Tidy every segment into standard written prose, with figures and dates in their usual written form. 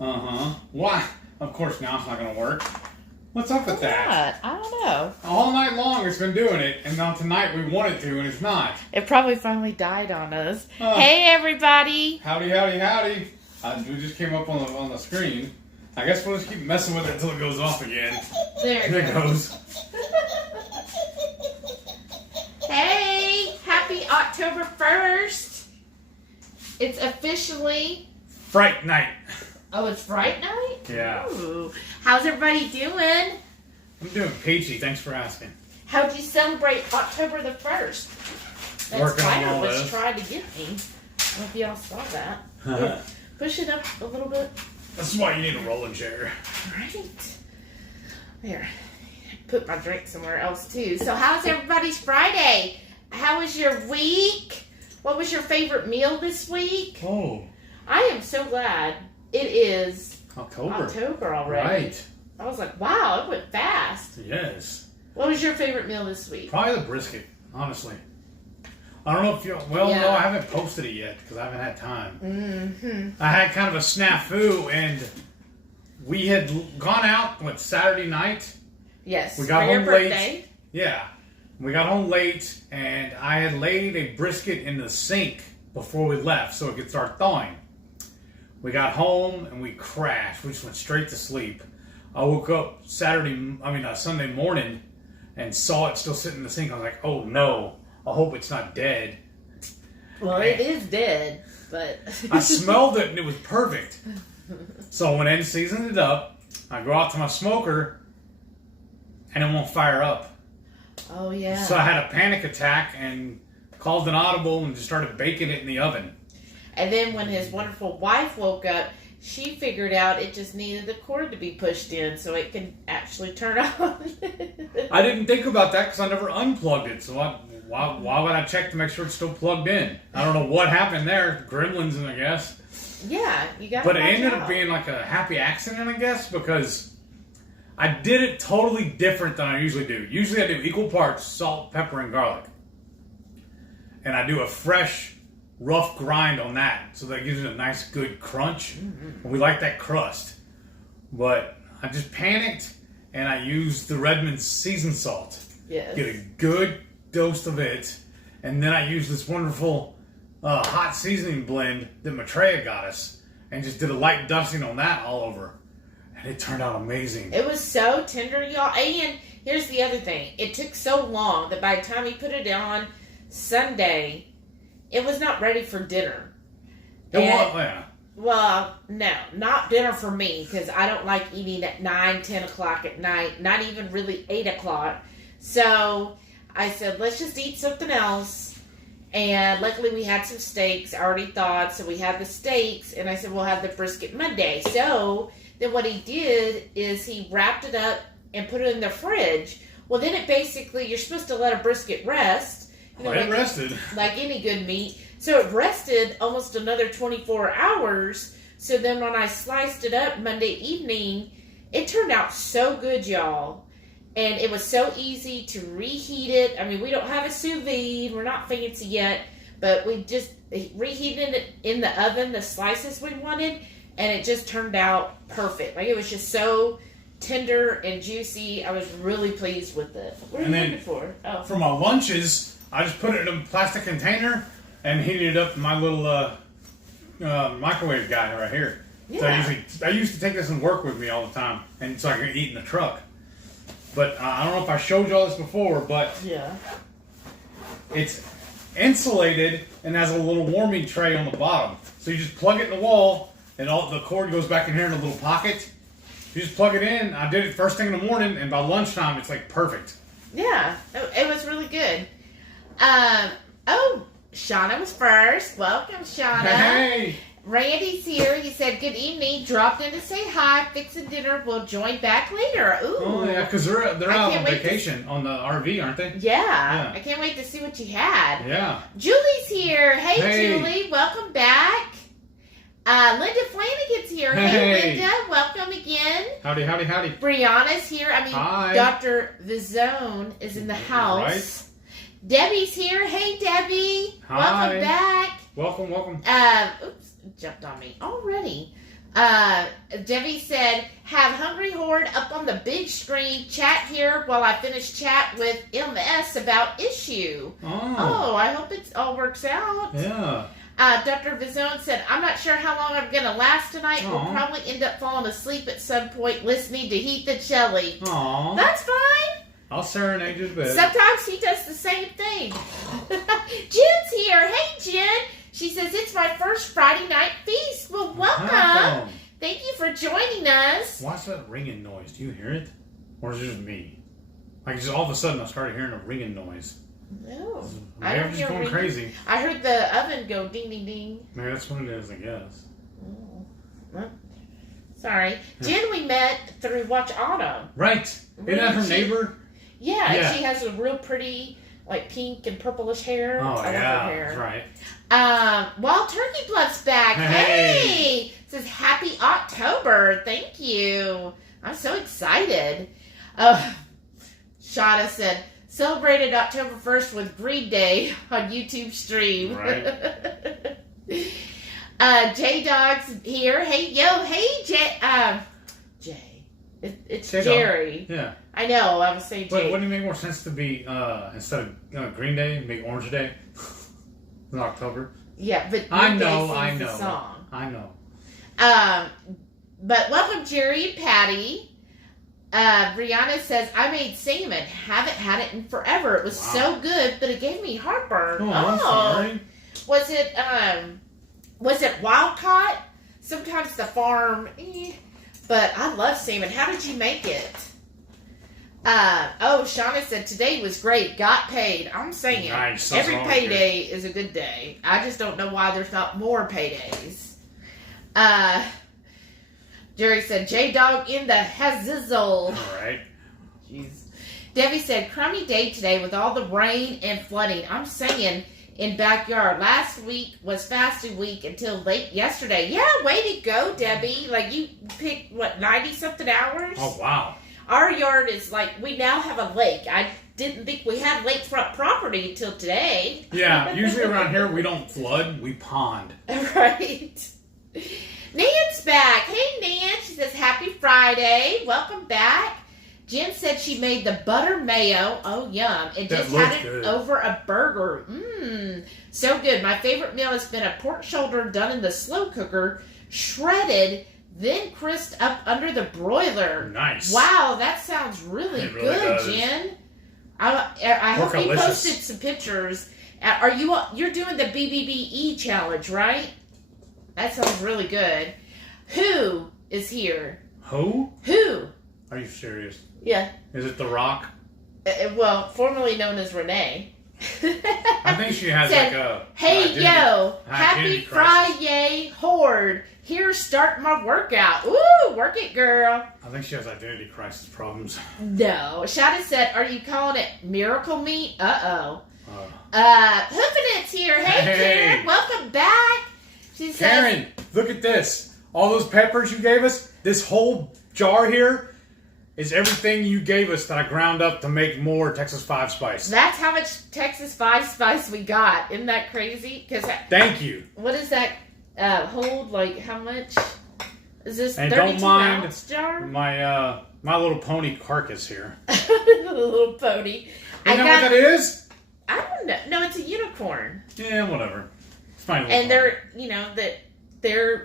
Uh-huh. Why? Of course now it's not going to work. What's up with that? I don't know. All night long it's been doing it, and now tonight we want it to, and it's not. It probably finally died on us. Hey, everybody. Howdy, howdy, howdy. We just came up on the screen. I guess we'll just keep messing with it until it goes off again. There it goes. Hey, happy October 1st. It's officially... Fright night. Oh, it's Fright night? Yeah. Ooh. How's everybody doing? I'm doing peachy. Thanks for asking. How'd you celebrate October the 1st? That Working on spider all was this. trying to get me. I don't know if y'all saw that. Here, push it up a little bit. That's why you need a rolling chair. Right. There. Put my drink somewhere else too. So how's everybody's Friday? How was your week? What was your favorite meal this week? Oh. I am so glad it is October already. Right. I was like, wow, it went fast. Yes. What was your favorite meal this week? Probably the brisket, honestly. I don't know if you... Well, Yeah. no, I haven't posted it yet because I haven't had time. Mm-hmm. I had kind of a snafu, and we had gone out, Saturday night? Yes. We got for your home late. birthday. Yeah. We got home late, and I had laid a brisket in the sink before we left so it could start thawing. We got home, and we crashed. We just went straight to sleep. I woke up Sunday morning and saw it still sitting in the sink. I was like, oh no, I hope it's not dead. Well, it is dead, but... I smelled it, and it was perfect. So I went in and seasoned it up. I go out to my smoker, and it won't fire up. Oh, yeah. So I had a panic attack and called an audible and just started baking it in the oven. And then when his wonderful wife woke up, she figured out it just needed the cord to be pushed in so it can actually turn on. I didn't think about that because I never unplugged it. So why would I check to make sure it's still plugged in? I don't know what happened there. Gremlins, I guess. Yeah, you got to But it ended up being like a happy accident, I guess, because I did it totally different than I usually do. Usually I do equal parts salt, pepper, and garlic. And I do a fresh, rough grind on that, so that gives it a nice, good crunch. Mm-hmm. We like that crust. But I just panicked, and I used the Redmond seasoned salt. Yes. Get a good dose of it, and then I used this wonderful hot seasoning blend that Maitreya got us, and just did a light dusting on that all over. And it turned out amazing. It was so tender, y'all. And here's the other thing. It took so long that by the time he put it on Sunday, it was not ready for dinner. Yeah. Well, no, not dinner for me, because I don't like eating at 9, 10 o'clock at night, not even really 8 o'clock. So I said, let's just eat something else. And luckily we had some steaks, I already thawed, so we had the steaks, and I said, we'll have the brisket Monday. So then what he did is he wrapped it up and put it in the fridge. Well, then it basically, you're supposed to let a brisket rest. You know, it rested. Like any good meat. So it rested almost another 24 hours. So then when I sliced it up Monday evening, it turned out so good, y'all. And it was so easy to reheat it. I mean, we don't have a sous vide. We're not fancy yet. But we just reheated it in the oven, the slices we wanted. And it just turned out perfect. Like, it was just so tender and juicy. I was really pleased with it. What are you looking for? Oh. For my lunches, I just put it in a plastic container and heated it up in my little microwave guy right here. Yeah. So I used to take this and work with me all the time, and so I could eat in the truck. But I don't know if I showed you all this before, but Yeah. it's insulated and has a little warming tray on the bottom. So you just plug it in the wall, and all the cord goes back in here in a little pocket. You just plug it in. I did it first thing in the morning, and by lunchtime, it's like perfect. Yeah, it was really good. Shauna was first. Welcome, Shauna. Hey! Randy's here. He said, good evening. Dropped in to say hi. Fixing dinner. We'll join back later. Ooh. Oh, yeah, because they're out on wait vacation on the RV, aren't they? Yeah. I can't wait to see what you had. Yeah. Julie's here. Hey, Hey. Julie. Welcome back. Linda Flanagan's here. Hey, Hey. Linda. Welcome again. Howdy, howdy, howdy. Brianna's here. Hi. Dr. Vizone is in the house. Right. Debbie's here. Hey, Debbie. Hi. Welcome back. Welcome. Oops, jumped on me already. Debbie said, have Hungry Horde up on the big screen, chat here while I finish chat with MS about issue. Oh, I hope it all works out. Yeah. Dr. Vizone said, I'm not sure how long I'm going to last tonight. We'll probably end up falling asleep at some point listening to Heath and Shelly. Aww. That's fine. I'll serenade you a bit. Sometimes he does the same thing. Jen's here. Hey, Jen. She says, it's my first Friday night feast. Well, welcome. Thank you for joining us. What's that ringing noise? Do you hear it? Or is it just me? Like, just all of a sudden I started hearing a ringing noise. No. Maybe I'm just going crazy. I heard the oven go ding, ding, ding. Maybe that's what it is, I guess. Oh. Well, sorry. Jen we met through Watch Autumn. Right. Isn't that her neighbor? Yeah, and she has a real pretty, like, pink and purplish hair. Oh, I love her hair. That's right. Wild Turkey Bluff's back. Hey! Says, happy October. Thank you. I'm so excited. Shada said, celebrated October 1st with Green Day on YouTube stream. Right. J-Dog's here. Hey, Jay. It's Jerry. Yeah. I know, I was saying Jay. Wait, wouldn't it make more sense to be, instead of Green Day, make Orange Day in October? Yeah, but I Green Day know. sings the song. I know. But welcome, Jerry and Patty. Brianna says, I made salmon. Haven't had it in forever. It was so good, but it gave me heartburn. Oh, I'm sorry. Was it wild caught? Sometimes the farm, but I love salmon. How did you make it? Shauna said, today was great. Got paid. I'm saying, nice. Every payday is a good day. I just don't know why there's not more paydays. Jerry said, J-Dog in the hazizzle. All right. Jeez. Debbie said, crummy day today with all the rain and flooding. I'm saying, in backyard. Last week was fasting week until late yesterday. Yeah, way to go, Debbie. Like, you picked, 90-something hours? Oh, wow. Our yard is like, we now have a lake. I didn't think we had lakefront property until today. Yeah, usually around here we don't flood, we pond. Right. Nan's back. Hey, Nan. She says, happy Friday. Welcome back. Jen said she made the butter mayo. Oh, yum. And just had it over a burger. So good. My favorite meal has been a pork shoulder done in the slow cooker, shredded, then crisped up under the broiler. Nice. Wow, that sounds really good, Jen. I hope you posted some pictures. You're doing the BBBE challenge, right? That sounds really good. Who is here? Who? Who? Are you serious? Yeah. Is it The Rock? Well, formerly known as Renee. I think she has said, like a... Hey, happy Friday, Horde. Here, start my workout. Ooh, work it, girl. I think she has identity crisis problems. No. Shada said, are you calling it miracle meat? Uh-oh. Hoofinit's here. Hey, Karen, welcome back. She says, Karen, look at this. All those peppers you gave us, this whole jar here is everything you gave us that I ground up to make more Texas 5 Spice. That's how much Texas 5 Spice we got. Isn't that crazy? Thank you. What is that hold? Like, how much? Is this and 32 don't mind ounce jar? My little pony carcass here. The little pony. You know what that is? I don't know. No, it's a unicorn. Yeah, whatever. It's fine. And they're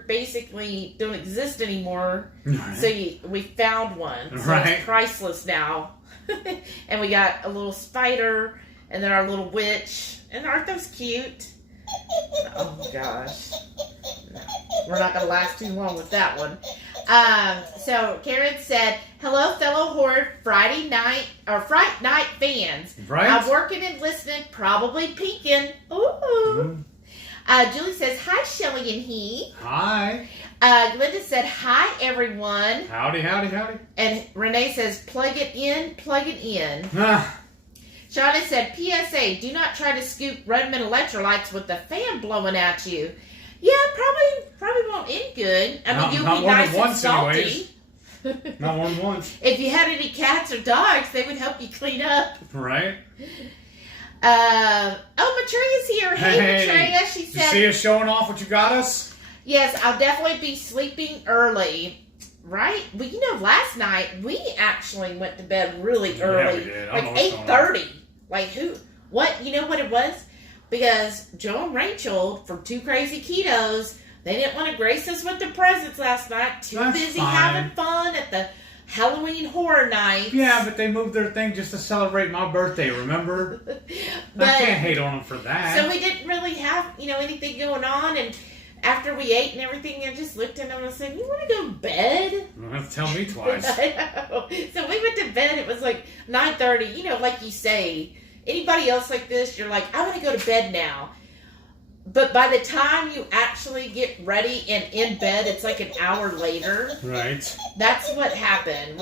basically don't exist anymore. Right. So we found one. So it's priceless now. And we got a little spider, and then our little witch. And aren't those cute? Oh gosh. No, we're not going to last too long with that one. So Karen said, hello, fellow Horde Friday night fans. Right? I'm working and listening, probably peeking. Ooh. Julie says, hi, Shelly and Heath. Hi. Glenda said, hi, everyone. Howdy, howdy, howdy. And Renee says, plug it in. Shauna said, PSA, do not try to scoop Redmond electrolytes with the fan blowing at you. Yeah, probably won't end good. I mean, you'll be nice and salty. Not more than once. If you had any cats or dogs, they would help you clean up. Right. Matria's here. Hey, Matria. She said, you see us showing off what you got us? Yes, I'll definitely be sleeping early. Right? Well, last night we actually went to bed really early. Yeah, we did. Like 8:30. Like who? What? You know what it was? Because Joe and Rachel, from Two Crazy Ketos, they didn't want to grace us with their presents last night. Too That's busy fine. having fun at the Halloween Horror Night. Yeah, but they moved their thing just to celebrate my birthday, remember? But, I can't hate on them for that. So we didn't really have, anything going on, and after we ate and everything, I just looked at them and said, "You want to go to bed?" You don't have to tell me twice. I know. So we went to bed. It was like 9:30. Like you say, anybody else like this, you're like, "I want to go to bed now." But by the time you actually get ready and in bed, it's like an hour later. Right. That's what happened.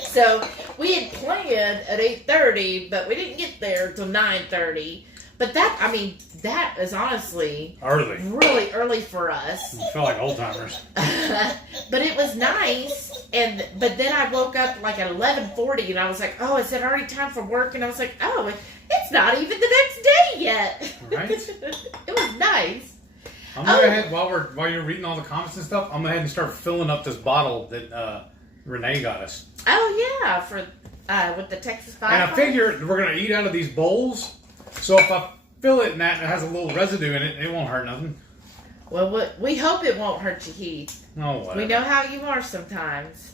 So we had planned at 8:30, but we didn't get there till 9:30. But that is honestly Early. really early for us. I feel like old timers. But it was nice, but then I woke up like at 11:40, and I was like, "Oh, is it already time for work?" And I was like, "Oh, it's not even the next day yet." Right. It was nice. I'm gonna go ahead while you're reading all the comments and stuff. I'm gonna go ahead and start filling up this bottle that Renee got us. Oh yeah, for with the Texas Fire. And I figured we're gonna eat out of these bowls, so if I fill it and that it has a little residue in it, it won't hurt nothing. Well, we hope it won't hurt you, Heath. No, whatever. We know how you are sometimes.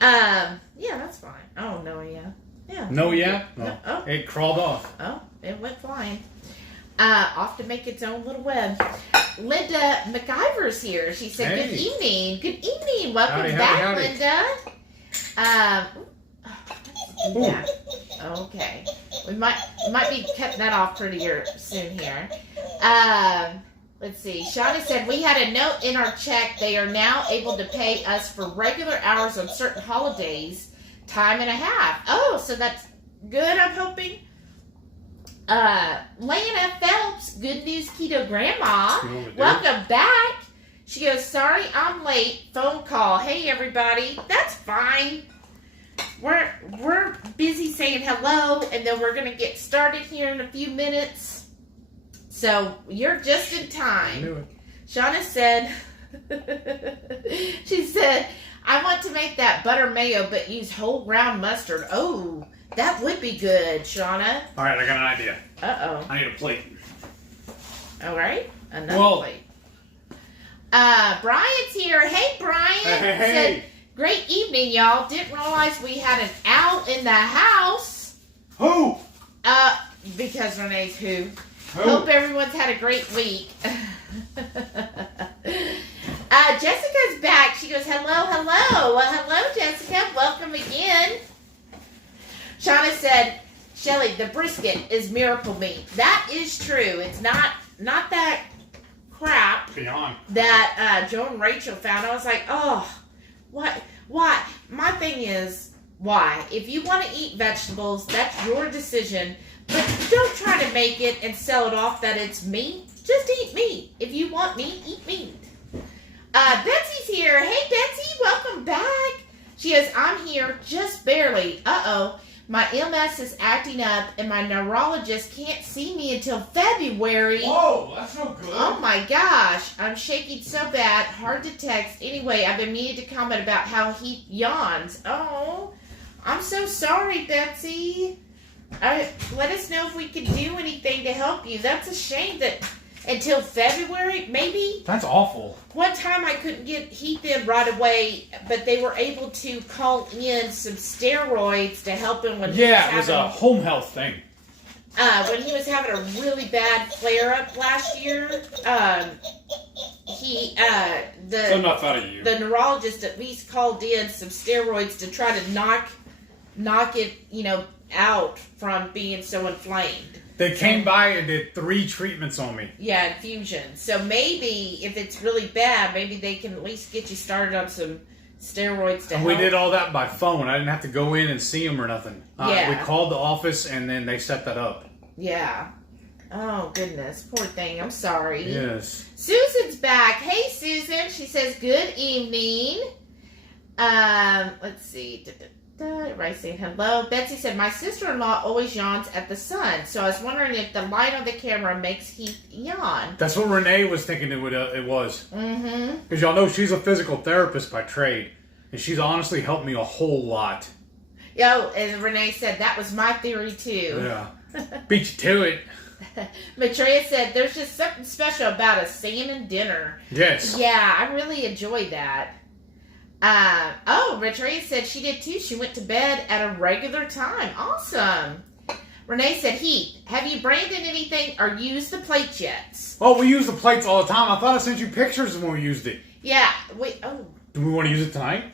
Yeah, that's fine. Oh no, yeah. Yeah. No, yeah? No. No. Oh. It crawled off. Oh, it went flying. Off to make its own little web. Linda McIver's here. She said, Hey. "Good evening. Good evening. Welcome Howdy, back, howdy. Linda." Let's do that. Okay. We might be cutting that off prettier soon here. Let's see. Shauna said, "We had a note in our check. They are now able to pay us for regular hours on certain holidays, time and a half." Oh, so that's good, I'm hoping. Lana Phelps, Good News Keto Grandma. Welcome back. She goes, "Sorry I'm late. Phone call. Hey everybody." That's fine. We're busy saying hello, and then we're gonna get started here in a few minutes. So you're just in I time. knew it. Shauna said, she said, "I want to make that butter mayo, but use whole ground mustard." Oh, that would be good, Shauna. All right, I got an idea. Uh-oh. I need a plate. All right. Another plate. Brian's here. Hey, Brian. Hey. Said, "Great evening, y'all. Didn't realize we had an owl in the house." Who? Because Renee's who. Who? Hope everyone's had a great week. Jessica's back. She goes, hello. Well, hello, Jessica. Welcome again. Shauna said, "Shelly, the brisket is miracle meat." That is true. It's not that crap Beyond. that Joe and Rachel found. I was like, oh, what? Why? My thing is, why? If you want to eat vegetables, that's your decision. But don't try to make it and sell it off that it's meat. Just eat meat. If you want meat, eat meat. Betsy's here. Hey, Betsy, welcome back. She goes, "I'm here just barely. Uh-oh. My MS is acting up, and my neurologist can't see me until February." Whoa, that's no good. Oh my gosh, I'm shaking so bad, hard to text. Anyway, I've been meaning to comment about how he yawns. Oh, I'm so sorry, Betsy. Let us know if we can do anything to help you. That's a shame that until February, maybe. That's awful. One time I couldn't get Heath in right away, but they were able to call in some steroids to help him when Yeah, it was a home health thing. when he was having a really bad flare-up last year. So enough out of you. The neurologist at least called in some steroids to try to knock it, out from being so inflamed. They came by and did 3 treatments on me. Yeah, infusion. So maybe if it's really bad, maybe they can at least get you started on some steroids to And help. we did all that by phone. I didn't have to go in and see them or nothing. Yeah. We called the office and then they set that up. Yeah. Oh, goodness. Poor thing. I'm sorry. Yes. Susan's back. Hey, Susan. She says, "Good evening." Let's see. Everybody's saying hello. Betsy said, my sister-in-law always yawns at the sun, so I was wondering if the light on the camera makes Heath yawn. That's what Renee was thinking it was. Mm-hmm. Because y'all know she's a physical therapist by trade, and she's honestly helped me a whole lot. Yo, and Renee said, that was my theory too. Yeah. Beat you to it. Maitreya said, there's just something special about a salmon dinner. Yes. Yeah, I really enjoyed that. Maitreya said she did too. She went to bed at a regular time. Awesome. Renee said, Heath, have you branded anything or used the plates yet? Oh, we use the plates all the time. I thought I sent you pictures when we used it. Yeah. Do we want to use it tonight?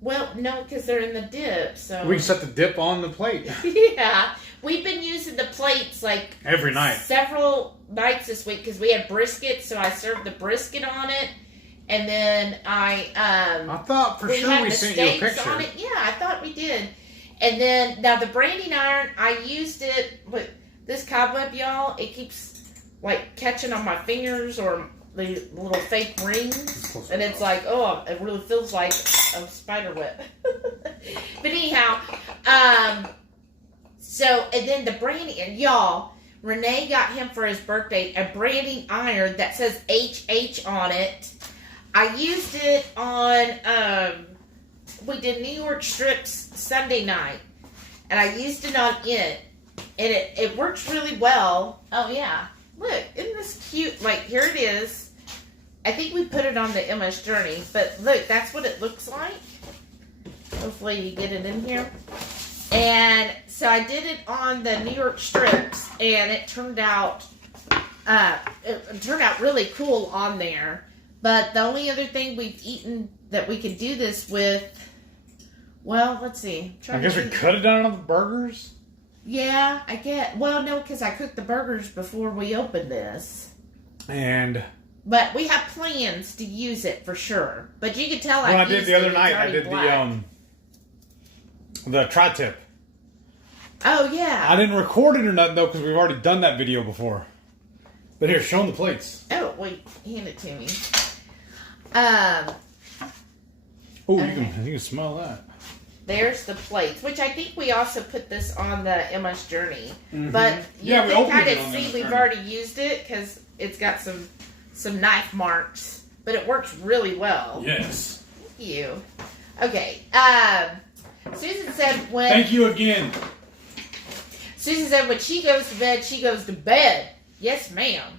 Well, no, because they're in the dip, so... We can set the dip on the plate. Yeah. We've been using the plates, like... every night. Several nights this week, because we had brisket, so I served the brisket on it. And then I thought for sure we sent you a picture. On it. Yeah, I thought we did. And then, now the branding iron, I used it, but this cobweb, y'all, it keeps, like, catching on my fingers or the little fake rings. And it's like, oh, it really feels like a spider web. But anyhow, and then the branding, y'all, Renee got him for his birthday a branding iron that says HH on it. I used it on, we did New York strips Sunday night, and I used it on it, and it works really well. Oh, yeah. Look, isn't this cute? Like, here it is. I think we put it on the MS Journey, but look, that's what it looks like. Hopefully you get it in here. And so I did it on the New York strips, and it turned out really cool on there. But the only other thing we've eaten that we could do this with, well, let's see. I guess we could have done it on the burgers? Yeah, I get. Well, no, because I cooked the burgers before we opened this. But we have plans to use it for sure. But you can tell I did the other night, I did the tri-tip. Oh, yeah. I didn't record it or nothing, though, because we've already done that video before. But here, show them the plates. Oh, wait. Hand it to me. Okay. You can smell that. There's the plates, which I think we also put this on the MS Journey. Mm-hmm. But you we can kind it of on see MS we've Journey. already used it because it's got some knife marks. But it works really well. Yes. Thank you. Okay. Susan said when... Thank you again. Susan said when she goes to bed, she goes to bed. Yes, ma'am.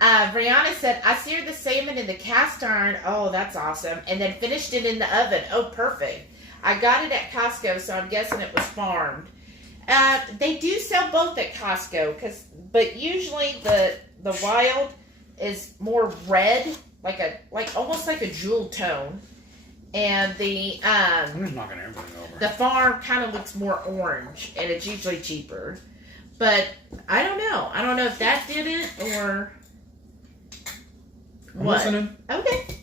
Brianna said, I seared the salmon in the cast iron. Oh, that's awesome. And then finished it in the oven. Oh, perfect. I got it at Costco, so I'm guessing it was farmed. They do sell both at Costco, but usually the wild is more red, almost like a jewel tone. And the I'm just knocking everything over. The farm kind of looks more orange, and it's usually cheaper. But I don't know. I don't know if that did it or I'm what. listening. Okay.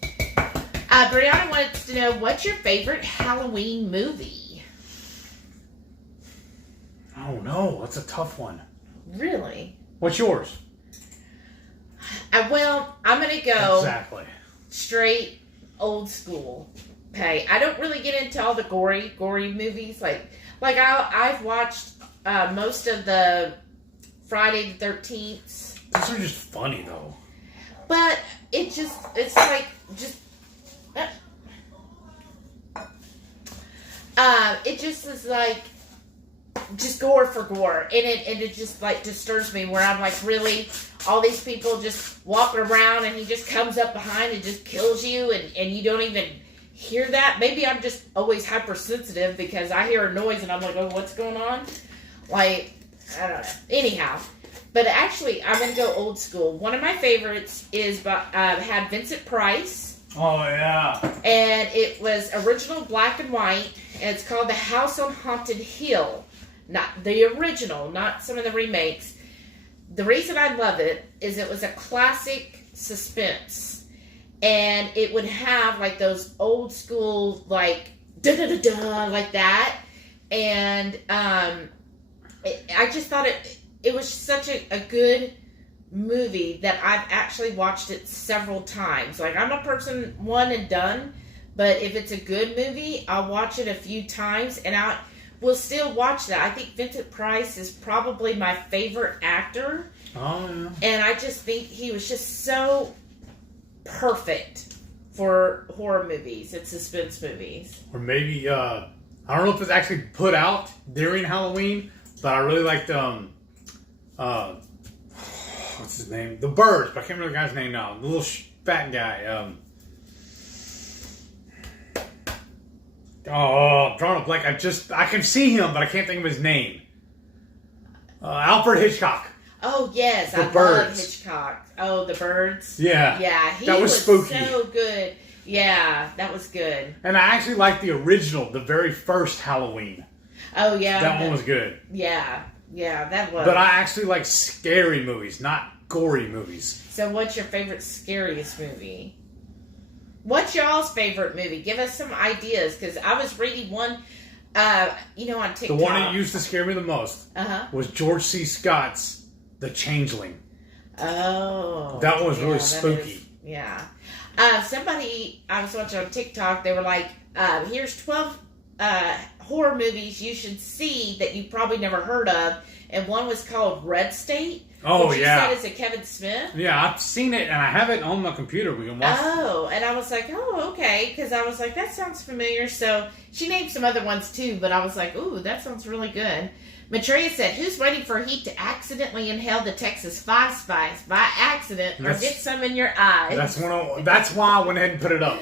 Brianna wants to know, what's your favorite Halloween movie? Oh no, that's a tough one. Really? What's yours? Well, I'm gonna go exactly straight old school. Okay, I don't really get into all the gory movies. I've watched most of the Friday the 13th. These are just funny though. But it's like it just is like just gore for gore, and it just like disturbs me. Where I'm like, really, all these people just walking around, and he just comes up behind and just kills you, and you don't even hear that. Maybe I'm just always hypersensitive because I hear a noise and I'm like, oh, what's going on? Like, I don't know. Anyhow. But actually, I'm going to go old school. One of my favorites had Vincent Price. Oh, yeah. And it was original black and white. And it's called The House on Haunted Hill. Not the original, not some of the remakes. The reason I love it is it was a classic suspense. And it would have like those old school, like, da-da-da-da, like that. And I just thought it was such a good movie that I've actually watched it several times. Like, I'm a person one and done, But if it's a good movie, I'll watch it a few times, and I will still watch that. I think Vincent Price is probably my favorite actor. Oh, yeah. And I just think he was just so perfect for horror movies and suspense movies. Or maybe, I don't know if it's actually put out during Halloween, but I really liked, what's his name? The Birds, but I can't remember the guy's name now. The little fat guy. I'm drawing a blank. I can see him, but I can't think of his name. Alfred Hitchcock. Oh, yes. The I Birds. love Hitchcock. Oh, The Birds? Yeah. Yeah, he that was spooky. So good. Yeah, that was good. And I actually liked the original, the very first Halloween. Oh, yeah. That one was good. Yeah, that was. But I actually like scary movies, not gory movies. So what's your favorite Scariest movie? What's y'all's favorite movie? Give us some ideas, because I was reading one, on TikTok. The one that used to scare me the most was George C. Scott's The Changeling. Oh. That one was really spooky. Somebody I was watching on TikTok, they were like, here's 12 horror movies you should see that you probably never heard of. And one was called Red State. Oh, which yeah. you said is a Kevin Smith. Yeah, I've seen it, and I have it on my computer. We can watch it. Oh, and I was like, oh, okay. Because I was like, that sounds familiar. So she named some other ones, too. But I was like, ooh, that sounds really good. Matreya said, who's waiting for Heath to accidentally inhale the Texas 5 Spice by accident or get some in your eyes? That's why I went ahead and put it up.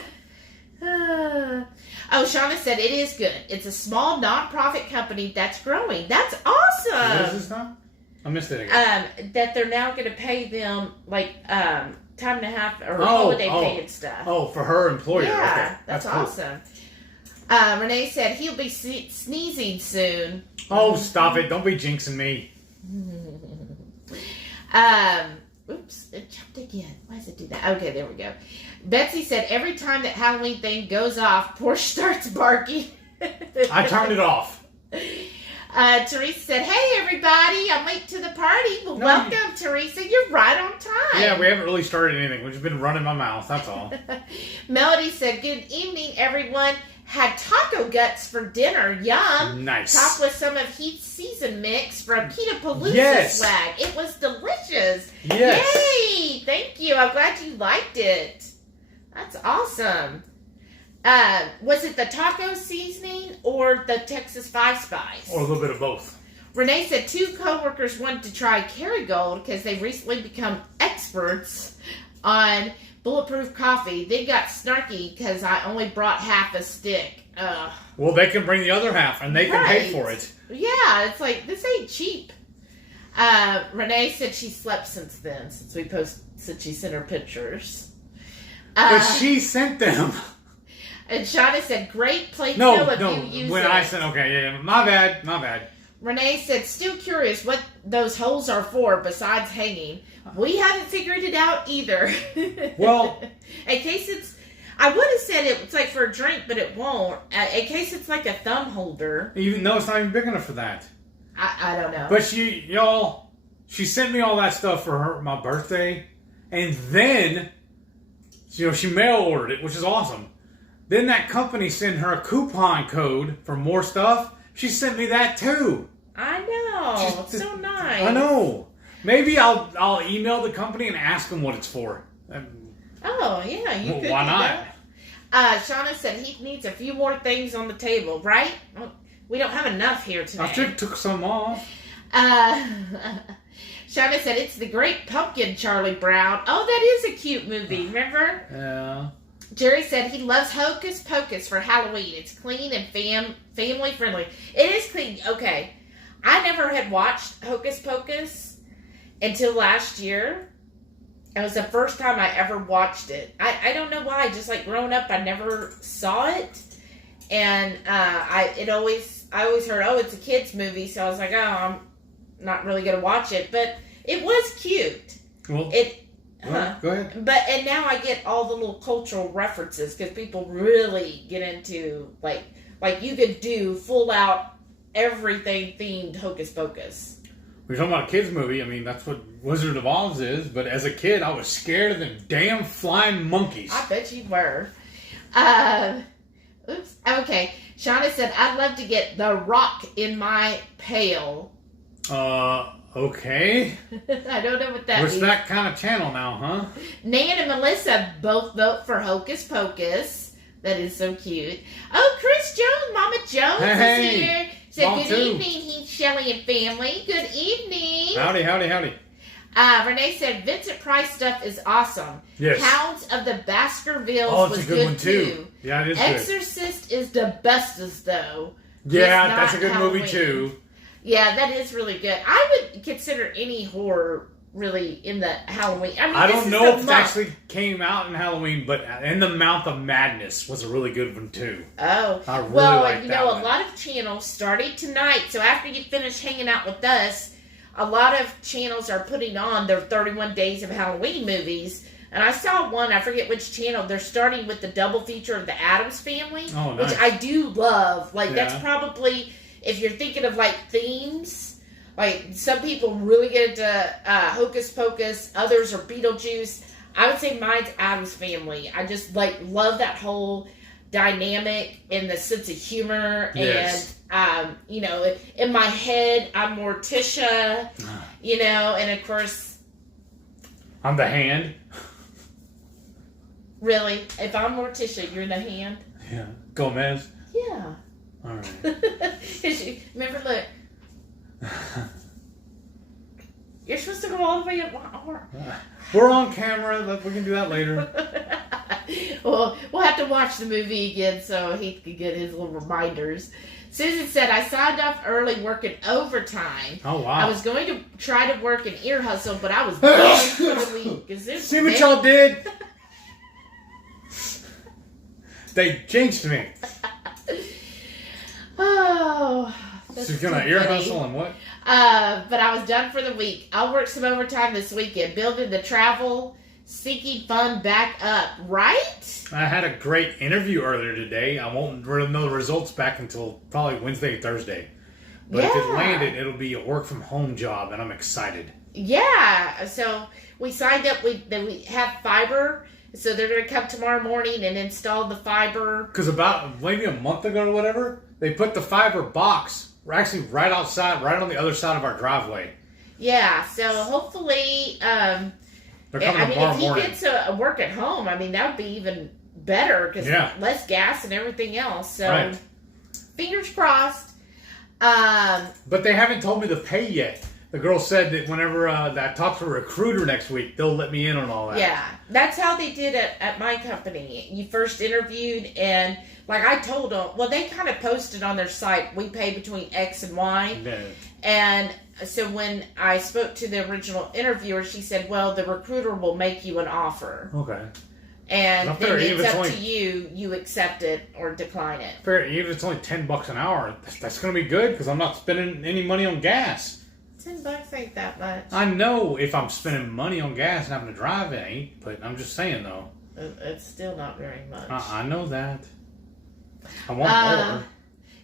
Shauna said, it is good. It's a small non-profit company that's growing. That's awesome. What is this now? I missed it again. That they're now going to pay them, time and a half or holiday pay and stuff. Oh, for her employer. Yeah, okay. that's cool. awesome. Renee said, he'll be sneezing soon. Oh, stop it. Don't be jinxing me. Oops, it jumped again. Why does it do that? Okay, there we go. Betsy said, every time that Halloween thing goes off, Porsche starts barking. I turned it off. Teresa said, hey, everybody, I'm late to the party. Well, welcome, Teresa. You're right on time. Yeah, we haven't really started anything. We've just been running my mouth. That's all. Melody said, good evening, everyone. Had taco guts for dinner. Yum. Nice. Topped with some of Heath's season mix from Pita Palooza Yes. swag. It was delicious. Yes. Yay. Thank you. I'm glad you liked it. That's awesome. Was it the taco seasoning or the Texas 5 Spice? Or a little bit of both. Renee said 2 coworkers wanted to try Kerrygold because they've recently become experts on bulletproof coffee. They got snarky because I only brought half a stick. Well, they can bring the other half, and they can pay for it. Yeah, it's like, this ain't cheap. Renee said she slept since then, since she sent her pictures. But she sent them. And Shauna said, great plate No, fill if you use when it. I said, okay, yeah, my bad. Renee said, still curious what those holes are for besides hanging. We haven't figured it out either. Well, in case it's, I would have said it's like for a drink, but it won't. In case it's like a thumb holder. even though it's not even big enough for that. I don't know. But she sent me all that stuff for my birthday, and then, she mail ordered it, which is awesome. Then that company sent her a coupon code for more stuff. She sent me that too. I know. It's so nice. I know. Maybe I'll email the company and ask them what it's for. Oh, yeah, you could. Why not? Shauna said he needs a few more things on the table, right? Well, we don't have enough here today. I took some off. Shauna said it's the Great Pumpkin, Charlie Brown. Oh, that is a cute movie, remember? Yeah. Jerry said he loves Hocus Pocus for Halloween. It's clean and family friendly. It is clean. Okay. I never had watched Hocus Pocus until last year. It was the first time I ever watched it. I don't know why. Just like growing up, I never saw it. And I always heard, oh, it's a kid's movie. So I was like, oh, I'm not really going to watch it. But it was cute. Well, go ahead. And now I get all the little cultural references because people really get into like you could do full out everything themed Hocus Pocus. We're talking about a kids movie. I mean, that's what Wizard of Oz is. But as a kid, I was scared of them damn flying monkeys. I bet you were. Oops. Okay. Shauna said, I'd love to get The Rock in my pail. Okay. I don't know what that What's means. that kind of channel now, huh? Nan and Melissa both vote for Hocus Pocus. That is so cute. Oh, Chris Jones, Mama Jones is here. Said, good evening, Heath, Shelly, and family. Good evening. Howdy, howdy, howdy. Renee said, Vincent Price stuff is awesome. Yes. Hounds of the Baskervilles was it's a good one, too. Yeah, it is good. Exorcist is the bestest, though. Yeah, It's that's a not good Halloween. movie, too. Yeah, that is really good. I would consider any horror really in the Halloween. I mean, I this don't is know the if it month. actually came out in Halloween, but In the Mouth of Madness was a really good one, too. Oh. I really well, like you that know, one. a lot of channels starting tonight, so after you finish hanging out with us, a lot of channels are putting on their 31 Days of Halloween movies. And I saw one, I forget which channel, they're starting with the double feature of the Addams Family, Oh, nice. which I do love. Like, Yeah. that's probably, if you're thinking of, like, themes, like, some people really get into Hocus Pocus, others are Beetlejuice. I would say mine's Addams Family. I just, like, love that whole dynamic and the sense of humor. Yes. And, you know, in my head, I'm Morticia, you know, and of course, I'm the Hand. really, if I'm Morticia, you're the Hand? Yeah. Gomez. Yeah. All right. Remember, look. You're supposed to go all the way up my arm. We're on camera. We can do that later. Well, we'll have to watch the movie again so he can get his little reminders. Susan said, I signed off early working overtime. Oh, wow. I was going to try to work an ear hustle, but I was done for the week. 'Cause there's See what y'all did? They jinxed me. Oh, that's She's gonna too ear funny. hustle and what? But I was done for the week. I'll work some overtime this weekend, building the travel, seeking fun back up, right? I had a great interview earlier today. I won't know the results back until probably Wednesday or Thursday. But if it Yeah. landed, it'll be a work from home job, and I'm excited. Yeah. So we signed up. We have fiber, so they're going to come tomorrow morning and install the fiber. Because about maybe a month ago or whatever, they put the fiber box actually right outside, right on the other side of our driveway. Yeah. So hopefully, They're coming I mean, tomorrow if he morning. gets a work at home, I mean, that would be even better because Yeah. less gas and everything else. So Right. fingers crossed. But they haven't told me the pay yet. The girl said that whenever I talk to a recruiter next week, they'll let me in on all that. Yeah, that's how they did it at my company. You first interviewed, and like I told them, well, they kind of posted on their site, we pay between X and Y. Yeah. And so when I spoke to the original interviewer, she said, well, the recruiter will make you an offer. Okay. And Well, then fair, it's even if up it's to you. You accept it or decline it. Fair, even if it's only $10 an hour, that's going to be good because I'm not spending any money on gas. $10 ain't that much. I know if I'm spending money on gas and having to drive, it ain't. But I'm just saying though. It's still not very much. I know that. I want more.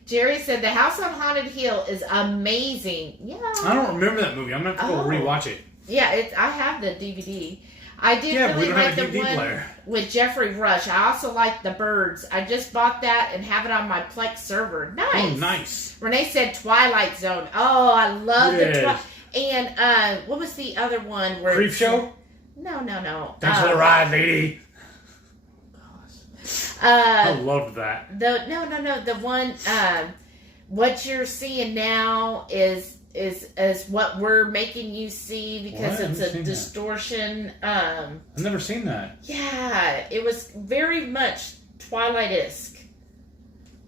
Jerry said the House on Haunted Hill is amazing. Yeah. I don't remember that movie. I'm going to have to go rewatch it. Yeah, I have the DVD. I did Yeah, we really don't like have a the DVD one player. with Jeffrey Rush. I also like The Birds. I just bought that and have it on my Plex server. Nice. Oh, nice. Renee said Twilight Zone. Oh, I love the Yes. Twilight. And what was the other one? Where Creep Show? No. Thanks for the ride, lady. I loved that. The one. What you're seeing now is what we're making you see because What? I it's haven't a seen that. distortion. I've never seen that. Yeah, it was very much Twilight-esque.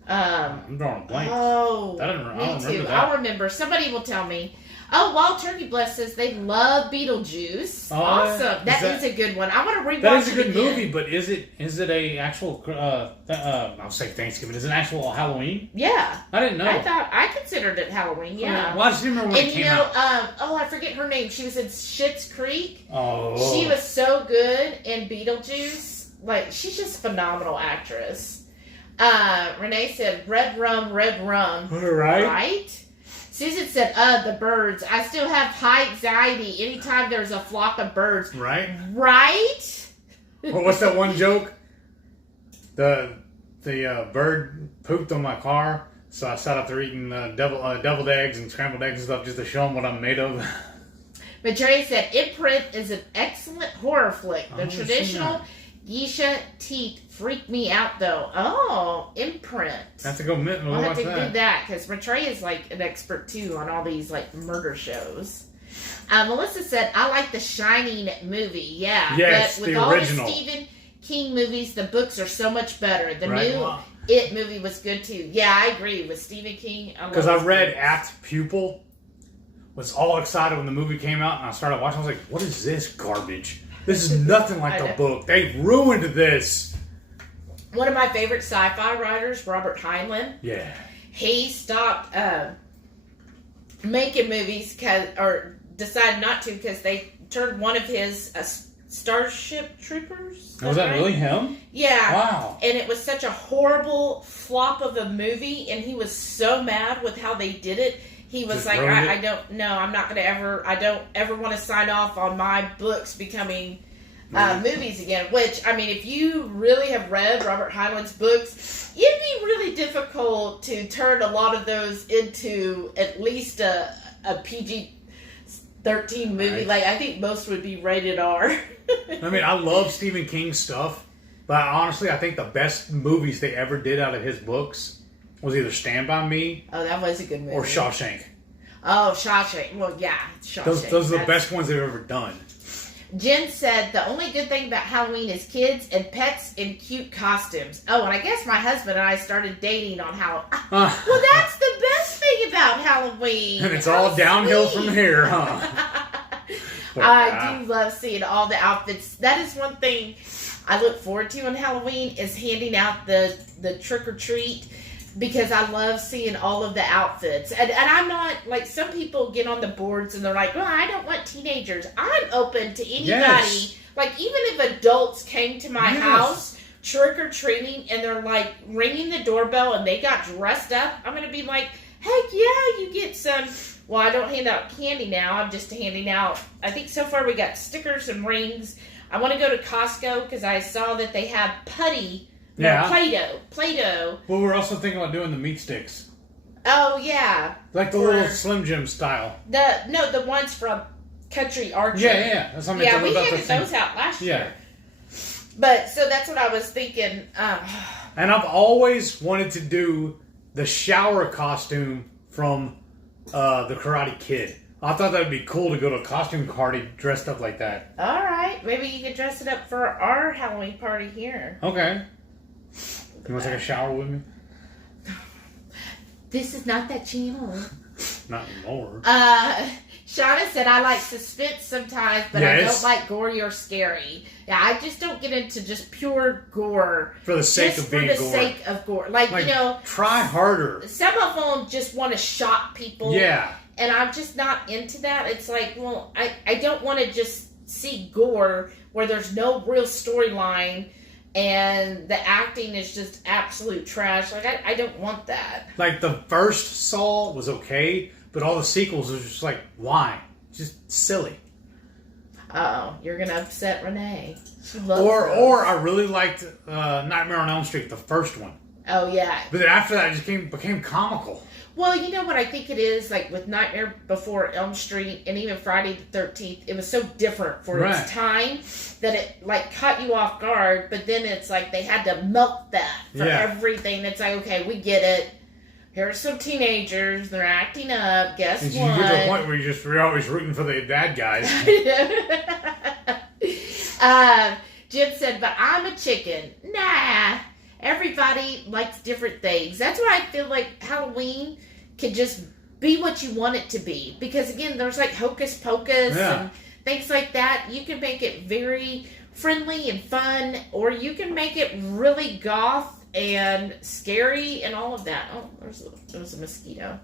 I'm drawing a blank. Oh, I don't me remember too. that. I'll remember. Somebody will tell me. Oh, Wild Turkey Bless says they love Beetlejuice. Oh, Awesome. That that- is a good one. I want to rewatch That is a it good again. movie, but is it a actual? I'll say Thanksgiving. Is it an actual Halloween? Yeah. I didn't know. I considered it Halloween. Yeah. Well, I just didn't remember when And it you came know, out. I forget her name. She was in Schitt's Creek. Oh, She was so good in Beetlejuice. Like, she's just a phenomenal actress. Renee said, red rum. right. Right? Susan said, The Birds. I still have high anxiety anytime there's a flock of birds. Right. Right? Or what's that one joke? The bird pooped on my car, so I sat up there eating deviled eggs and scrambled eggs and stuff just to show them what I'm made of. Maitreya said, Imprint is an excellent horror flick. The traditional geisha teeth freak me out, though. Oh, Imprint. Have to go watch that. I'll have to do that, because Maitreya is like an expert, too, on all these like murder shows. Melissa said, I like the Shining movie. Yeah, yes, but with the all original. the Stephen King movies, the books are so much better. The right. new It movie was good, too. Yeah, I agree with Stephen King. Because I read Act Pupil. Was all excited when the movie came out, and I started watching. I was like, what is this garbage? This is nothing like the book. They ruined this. One of my favorite sci-fi writers, Robert Heinlein. Yeah. He stopped making movies or decided not to because they turned one of his Starship Troopers. Was that really him? Yeah. Wow. And it was such a horrible flop of a movie, and he was so mad with how they did it. He was like, I don't know, I'm not going to I don't ever want to sign off on my books becoming movies again. Which, I mean, if you really have read Robert Heinlein's books, it'd be really difficult to turn a lot of those into at least a PG-13 movie. Right. Like, I think most would be rated R. I mean, I love Stephen King stuff, but honestly, I think the best movies they ever did out of his books was either Stand By Me. Oh, that was a good movie. Or Shawshank. Oh, Shawshank. Well, yeah, Shawshank. Those are the best ones they've ever done. Jen said, the only good thing about Halloween is kids and pets in cute costumes. Oh, and I guess my husband and I started dating on Halloween. Well, that's the best thing about Halloween. And it's all downhill from here, huh? I do love seeing all the outfits. That is one thing I look forward to on Halloween is handing out the trick-or-treat. Because I love seeing all of the outfits. And I'm not, like, some people get on the boards and they're like, well, I don't want teenagers. I'm open to anybody. Yes. Like, even if adults came to my house trick-or-treating and they're, like, ringing the doorbell and they got dressed up, I'm going to be like, heck yeah, you get some. Well, I don't hand out candy now. I'm just handing out, I think so far we got stickers and rings. I want to go to Costco because I saw that they have putty. Yeah. Play-Doh. Well, we're also thinking about doing the meat sticks. Oh, yeah. Like the little Slim Jim style. The ones from Country Archery. Yeah. That's something we handed those out last year. But, so that's what I was thinking. And I've always wanted to do the shower costume from the Karate Kid. I thought that would be cool to go to a costume party dressed up like that. All right. Maybe you could dress it up for our Halloween party here. Okay. You want to take a shower with me? This is not that channel. Not anymore. Shauna said, I like suspense sometimes, but I don't like gory or scary. Yeah, I just don't get into just pure gore. For the sake of being gore. For the sake of gore. Like, you know. Try harder. Some of them just want to shock people. Yeah. And I'm just not into that. It's like, well, I don't want to just see gore where there's no real storyline. And the acting is just absolute trash. Like, I don't want that. Like, the first Saw was okay, but all the sequels was just like, why? Just silly. Oh, you're going to upset Renee. She loves Or I really liked Nightmare on Elm Street, the first one. Oh, yeah. But then after that, it just became comical. Well, you know what I think it is? Like, with Nightmare Before Elm Street and even Friday the 13th, it was so different for its time that it, like, caught you off guard. But then it's like they had to milk that for everything. It's like, okay, we get it. Here's some teenagers. They're acting up. Guess what? You get to the point where you're always rooting for the bad guys. Jim said, but I'm a chicken. Nah. Everybody likes different things. That's why I feel like Halloween can just be what you want it to be. Because, again, there's like hocus pocus and things like that. You can make it very friendly and fun, or you can make it really goth and scary and all of that. Oh, there was a mosquito.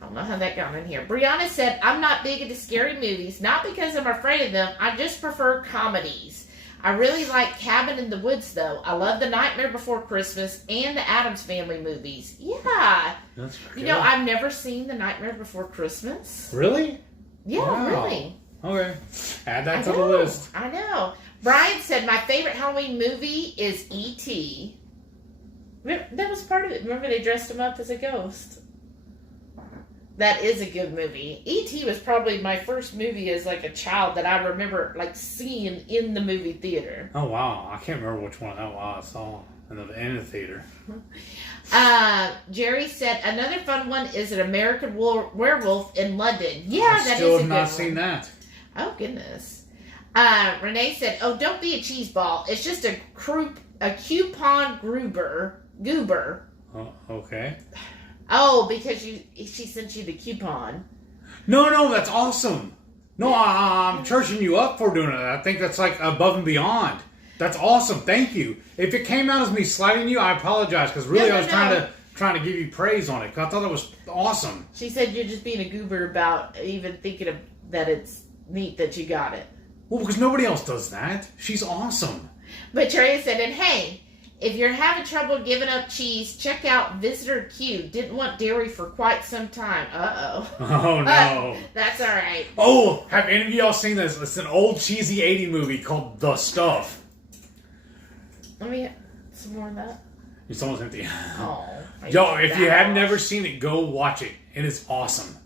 I don't know how that got in here. Brianna said, I'm not big into scary movies. Not because I'm afraid of them. I just prefer comedies. I really like Cabin in the Woods, though. I love The Nightmare Before Christmas and the Addams Family movies. Yeah. That's good. You know, I've never seen The Nightmare Before Christmas. Really? Yeah, really. Okay. Add that to the list. I know. Brian said, my favorite Halloween movie is E.T. That was part of it. Remember they dressed him up as a ghost? That is a good movie. E.T. was probably my first movie as like a child that I remember like seeing in the movie theater. Oh wow, I can't remember which one that was. I saw in the theater. Jerry said another fun one is an American Werewolf in London. Yeah, I that still is a have good not one. seen that. Oh goodness. Renee said, "Oh, don't be a cheese ball. It's just a coupon goober." Oh, okay. Oh, because she sent you the coupon. No, that's awesome. No, I'm churching you up for doing it. I think that's like above and beyond. That's awesome. Thank you. If it came out as me slighting you, I apologize because really I was trying to give you praise on it. 'Cause I thought it was awesome. She said you're just being a goober about even thinking that it's neat that you got it. Well, because nobody else does that. She's awesome. But Trey said, and hey, if you're having trouble giving up cheese, check out Visitor Q. Didn't want dairy for quite some time. Uh-oh. Oh, no. That's all right. Oh, have any of y'all seen this? It's an old cheesy 80 movie called The Stuff. Let me some more of that. It's almost empty. Oh. Yo, if you have never seen it, go watch it. It is awesome.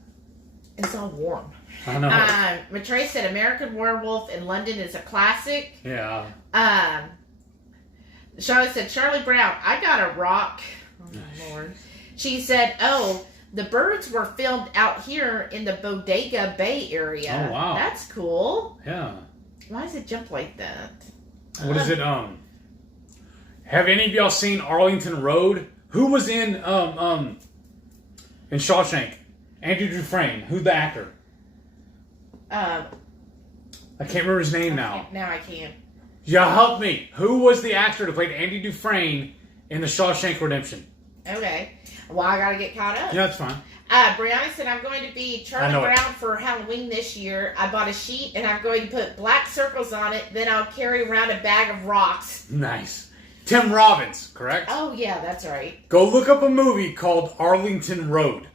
It's all warm. I know. Matrey said American Werewolf in London is a classic. Yeah. Charlotte said, Charlie Brown, I got a rock. Oh, my Lord. She said, oh, the birds were filmed out here in the Bodega Bay area. Oh, wow. That's cool. Yeah. Why does it jump like that? What is it? Have any of y'all seen Arlington Road? Who was in Shawshank? Andrew Dufresne. Who's the actor? I can't remember his name now. Now I can't. Yeah, help me. Who was the actor that played Andy Dufresne in the Shawshank Redemption? Okay. Well, I gotta get caught up. Yeah, that's fine. Brianna said, I'm going to be Charlie Brown for Halloween this year. I bought a sheet and I'm going to put black circles on it. Then I'll carry around a bag of rocks. Nice. Tim Robbins, correct? Oh, yeah, that's right. Go look up a movie called Arlington Road.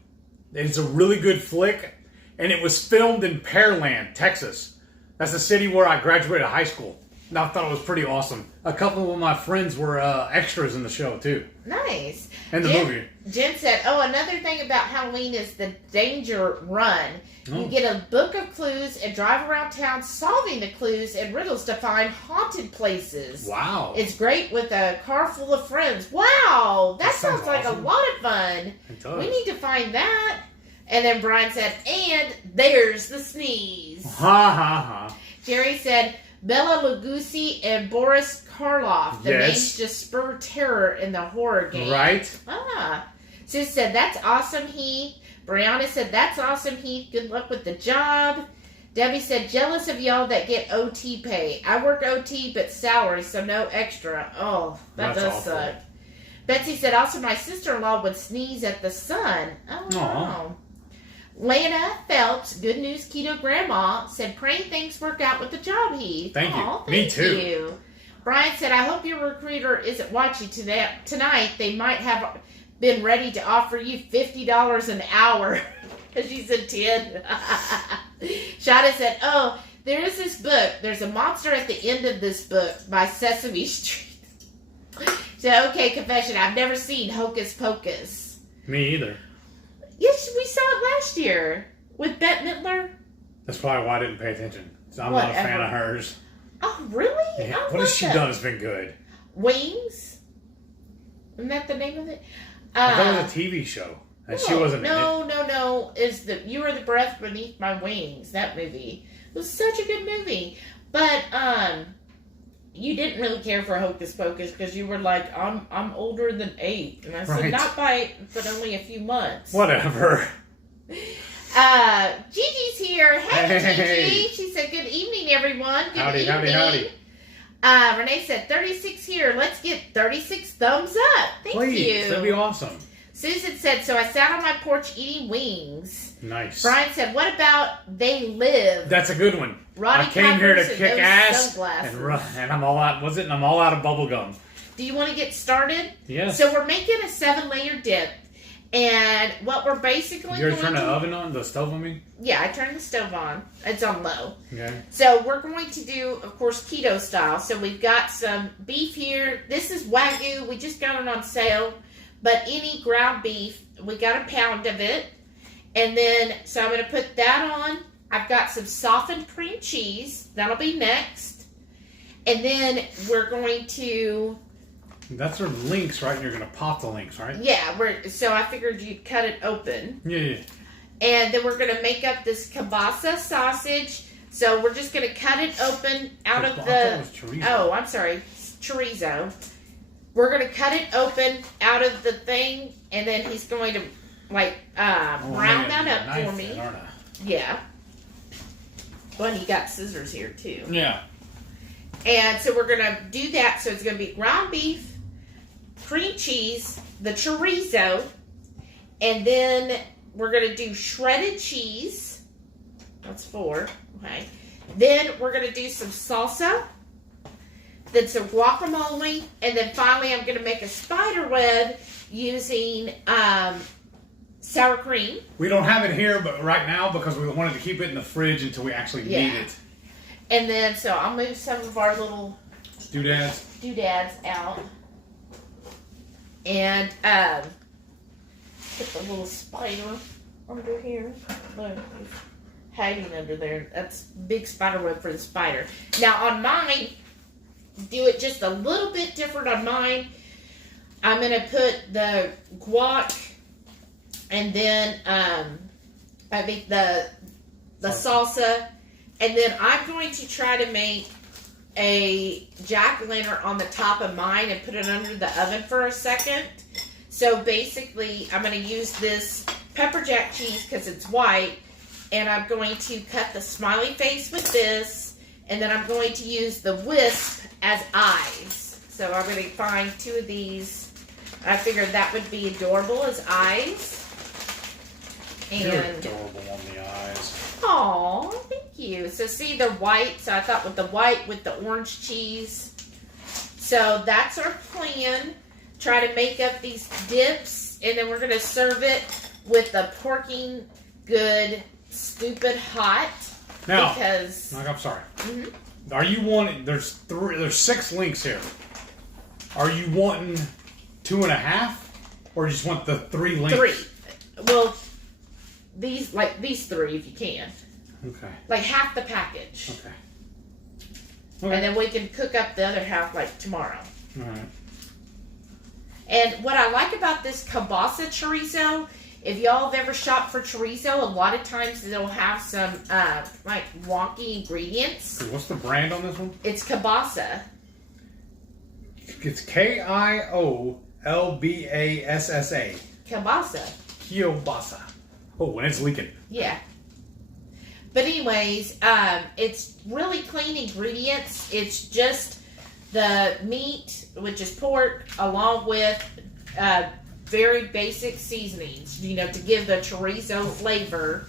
It's a really good flick, and it was filmed in Pearland, Texas. That's the city where I graduated high school. And I thought it was pretty awesome. A couple of my friends were extras in the show, too. Nice. And the movie. Jen said, oh, another thing about Halloween is the danger run. Oh. You get a book of clues and drive around town solving the clues and riddles to find haunted places. Wow. It's great with a car full of friends. Wow. That sounds like awesome. A lot of fun. It does. We need to find that. And then Brian said, and there's the sneeze. Ha ha ha. Jerry said, Bela Lugosi and Boris Karloff. The names just spur terror in the horror game. Right. Sue said, that's awesome, Heath. Brianna said, that's awesome, Heath. Good luck with the job. Debbie said, jealous of y'all that get OT pay. I work OT, but salary, so no extra. Oh, that does suck. Betsy said, also, my sister-in-law would sneeze at the sun. Oh, no. Lana Phelps, Good News Keto Grandma, said, praying things work out with the job, Heath. Thank you. Thank Me too. You. Brian said, I hope your recruiter isn't watching tonight. They might have been ready to offer you $50 an hour. She said 10. Shada said, oh, there is this book. There's a monster at the end of this book by Sesame Street. So, okay, confession. I've never seen Hocus Pocus. Me either. Yes, we saw it last year with Bette Midler. That's probably why I didn't pay attention. I'm not a fan of hers. Oh, really? Yeah. What has she done has been good? Wings? Isn't that the name of it? That was a TV show. And she wasn't in it. No. You Were the Breath Beneath My Wings. That movie. It was such a good movie. But, you didn't really care for Hocus Pocus because you were like, I'm older than 8. And I said, not by, but only a few months. Whatever. Gigi's here. Hey, Gigi. She said, good evening, everyone. Good evening. Howdy. Renee said, 36 here. Let's get 36 thumbs up. Thank you. That'd be awesome. Susan said, so I sat on my porch eating wings. Nice. Brian said, what about They Live? That's a good one. I came here to kick ass, and I'm all out. And I'm all out of bubble gum. Do you want to get started? Yes. So we're making a 7-layer dip, And what we're basically You ever turn the oven on? The stove, I mean? Yeah, I turned the stove on. It's on low. Okay. So we're going to do, of course, keto style. So we've got some beef here. This is Wagyu. We just got it on sale. But any ground beef, we got a pound of it. And then, so I'm going to put that on. I've got some softened cream cheese. That'll be next. And then we're going to... That's our links, right? And you're going to pop the links, right? Yeah, so I figured you'd cut it open. Yeah. And then we're going to make up this kielbasa sausage. So we're just going to cut it open out of the... Oh, I'm sorry. Chorizo. We're going to cut it open out of the thing. And then he's going to, like, brown that up for me. Yeah. Well, you got scissors here, too. Yeah. And so we're going to do that. So it's going to be ground beef, cream cheese, the chorizo, and then we're going to do shredded cheese. That's 4. Okay. Then we're going to do some salsa, then some guacamole, and then finally I'm going to make a spider web using sour cream. We don't have it here but right now because we wanted to keep it in the fridge until we actually need it. And then, so I'll move some of our little doodads out. And put the little spider under here. Look, it's hiding under there. That's big spider web for the spider. Now on mine, do it just a little bit different on mine. I'm going to put the guac and then I make the salsa. And then I'm going to try to make a jack-o'-lantern on the top of mine and put it under the oven for a second. So basically, I'm going to use this pepper jack cheese because it's white. And I'm going to cut the smiley face with this. And then I'm going to use the wisp as eyes. So I'm going to find 2 of these. I figured that would be adorable as eyes. And you're adorable on the eyes. Aw, thank you. So see, they're white. So I thought with the white with the orange cheese. So that's our plan. Try to make up these dips. And then we're going to serve it with the porking good, stupid hot. Now, because... I'm sorry. Mm-hmm. Are you wanting... There's 6 links here. Are you wanting 2.5? Or you just want the 3 links? 3. Well... These 3 if you can. Okay. Like half the package. Okay. And then we can cook up the other half like tomorrow. Alright. And what I like about this kielbasa chorizo, if y'all have ever shopped for chorizo, a lot of times they'll have some like wonky ingredients. What's the brand on this one? It's kielbasa. It's Kiolbassa. Kielbasa. Kielbasa. Oh, and it's leaking. Yeah. But anyways, it's really clean ingredients. It's just the meat, which is pork, along with very basic seasonings, to give the chorizo flavor.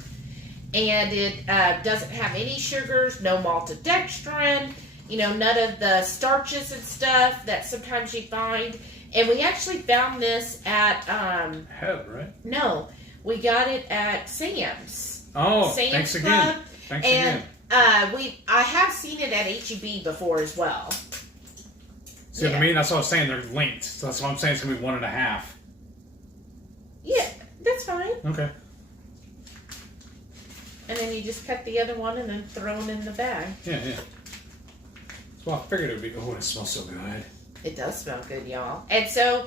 And it doesn't have any sugars, no maltodextrin, none of the starches and stuff that sometimes you find. And we actually found this at... Head, right? No. We got it at Sam's. Oh, Sam's thanks Club. again. Thanks again. I have seen it at HEB before as well. See what I mean? That's what I was saying. They're linked. So that's what I'm saying. It's going to be 1.5. Yeah, that's fine. Okay. And then you just cut the other one and then throw it in the bag. Yeah. Well, I figured it would be... Oh, it smells so good. It does smell good, y'all. And so...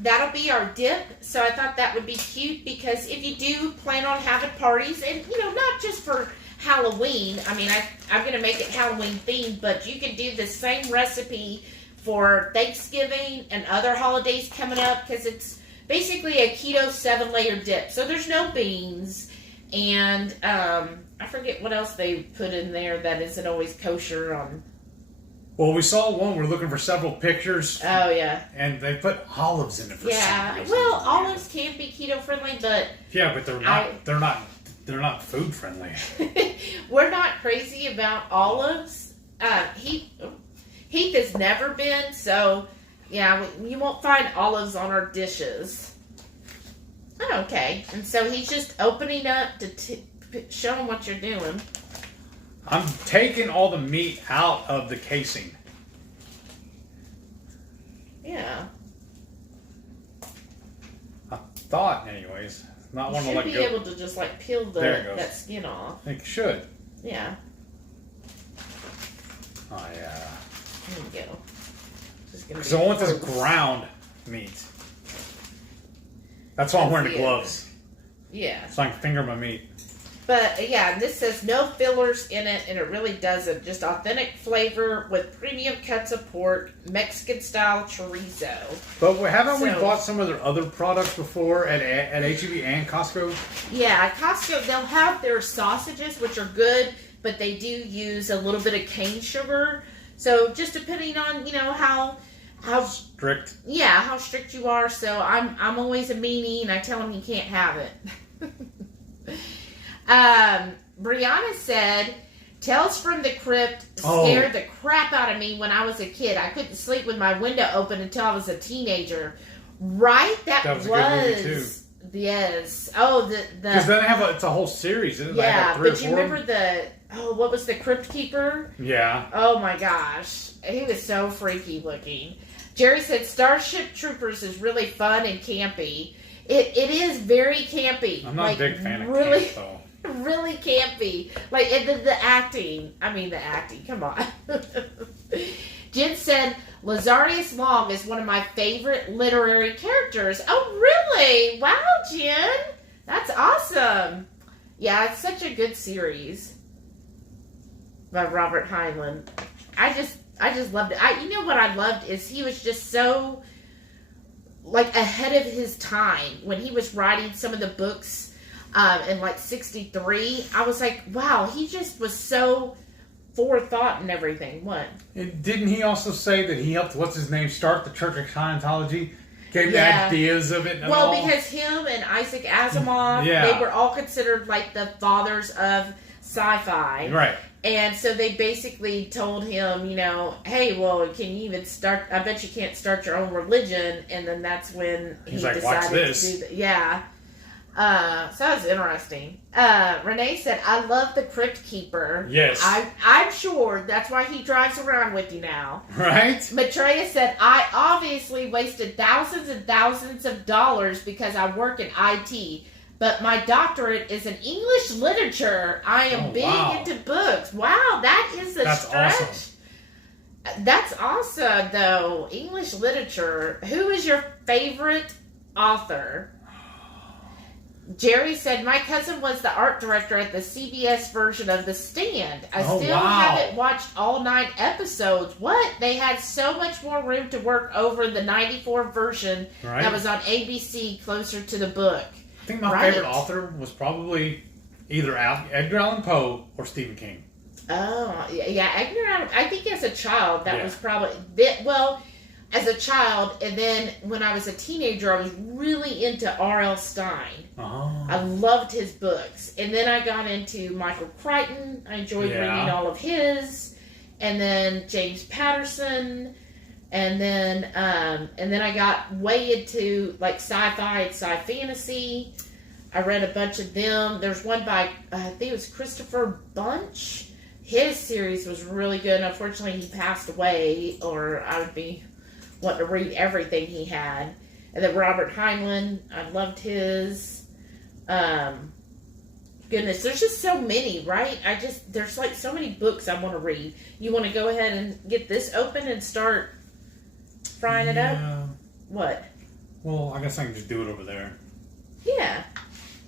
that'll be our dip. So I thought that would be cute because if you do plan on having parties, and not just for Halloween. I mean, I'm going to make it Halloween themed, but you can do the same recipe for Thanksgiving and other holidays coming up because it's basically a keto 7-layer dip. So there's no beans, and I forget what else they put in there that isn't always kosher on. Well, we saw one. We're looking for several pictures. Oh, yeah. And they put olives in it for some reason. Well, olives can be keto friendly, but... Yeah, but they're not food friendly. We're not crazy about olives. Heath has never been, so, yeah, you won't find olives on our dishes. Oh, okay. And so he's just opening up to show him what you're doing. I'm taking all the meat out of the casing. Yeah. I thought, anyways. Not You want to should let be go. able to just like peel There it goes. that skin off. I think you should. Yeah. Oh, yeah. There you go. Because I want this ground meat. That's why I'm wearing the gloves. Yeah. So I can finger my meat. But yeah, and this says no fillers in it, and it really doesn't. Just authentic flavor with premium cuts of pork, Mexican style chorizo. But haven't we bought some of their other products before at H-E-B and Costco? Yeah, at Costco they'll have their sausages, which are good, but they do use a little bit of cane sugar. So just depending on how strict. Yeah, how strict you are. So I'm always a meanie, and I tell him he can't have it. Brianna said, Tales from the Crypt scared the crap out of me when I was a kid. I couldn't sleep with my window open until I was a teenager. Right? That was a good movie too. Yes. Oh, because then it's a whole series, isn't it? Yeah, but you remember what was the Crypt Keeper? Yeah. Oh my gosh. He was so freaky looking. Jerry said Starship Troopers is really fun and campy. It is very campy. I'm not a big fan of camp, though. Really campy. Like, the acting. I mean, the acting. Come on. Jen said, Lazarus Long is one of my favorite literary characters. Oh, really? Wow, Jen. That's awesome. Yeah, it's such a good series by Robert Heinlein. I just loved it. You know what I loved is he was just so like ahead of his time when he was writing some of the books in like 63. I was like, wow, he just was so forethought and everything. What? Didn't he also say that he helped start the Church of Scientology? Gave the ideas of it and all? Well, because him and Isaac Asimov, they were all considered like the fathers of sci-fi. Right. And so they basically told him, hey, well, can you even start? I bet you can't start your own religion. And then that's when he decided watch this. to do that. Yeah. So that was interesting. Renee said, I love the Crypt Keeper. Yes. I'm sure that's why he drives around with you now. Right? Maitreya said, I obviously wasted thousands and thousands of dollars because I work in IT. But my doctorate is in English literature. I am big into books. Wow, that is a stretch. Awesome. That's awesome, though. English literature. Who is your favorite author? Jerry said, my cousin was the art director at the CBS version of The Stand. I still haven't watched all 9 episodes. What? They had so much more room to work over the 94 version that was on ABC closer to the book. I think my favorite author was probably either Edgar Allan Poe or Stephen King. Oh, yeah. Edgar Allan, I think as a child, that was probably... as a child, and then when I was a teenager, I was really into R.L. Stine. Oh. I loved his books. And then I got into Michael Crichton. I enjoyed reading all of his. And then James Patterson. And then I got way into like sci-fi and sci-fantasy. I read a bunch of them. There's one by, I think it was Christopher Bunch. His series was really good. Unfortunately, he passed away, or I would be wanting to read everything he had. And then Robert Heinlein, I loved his. Goodness, there's just so many, right? There's like so many books I want to read. You want to go ahead and get this open and start frying it up? What? Well, I guess I can just do it over there. Yeah.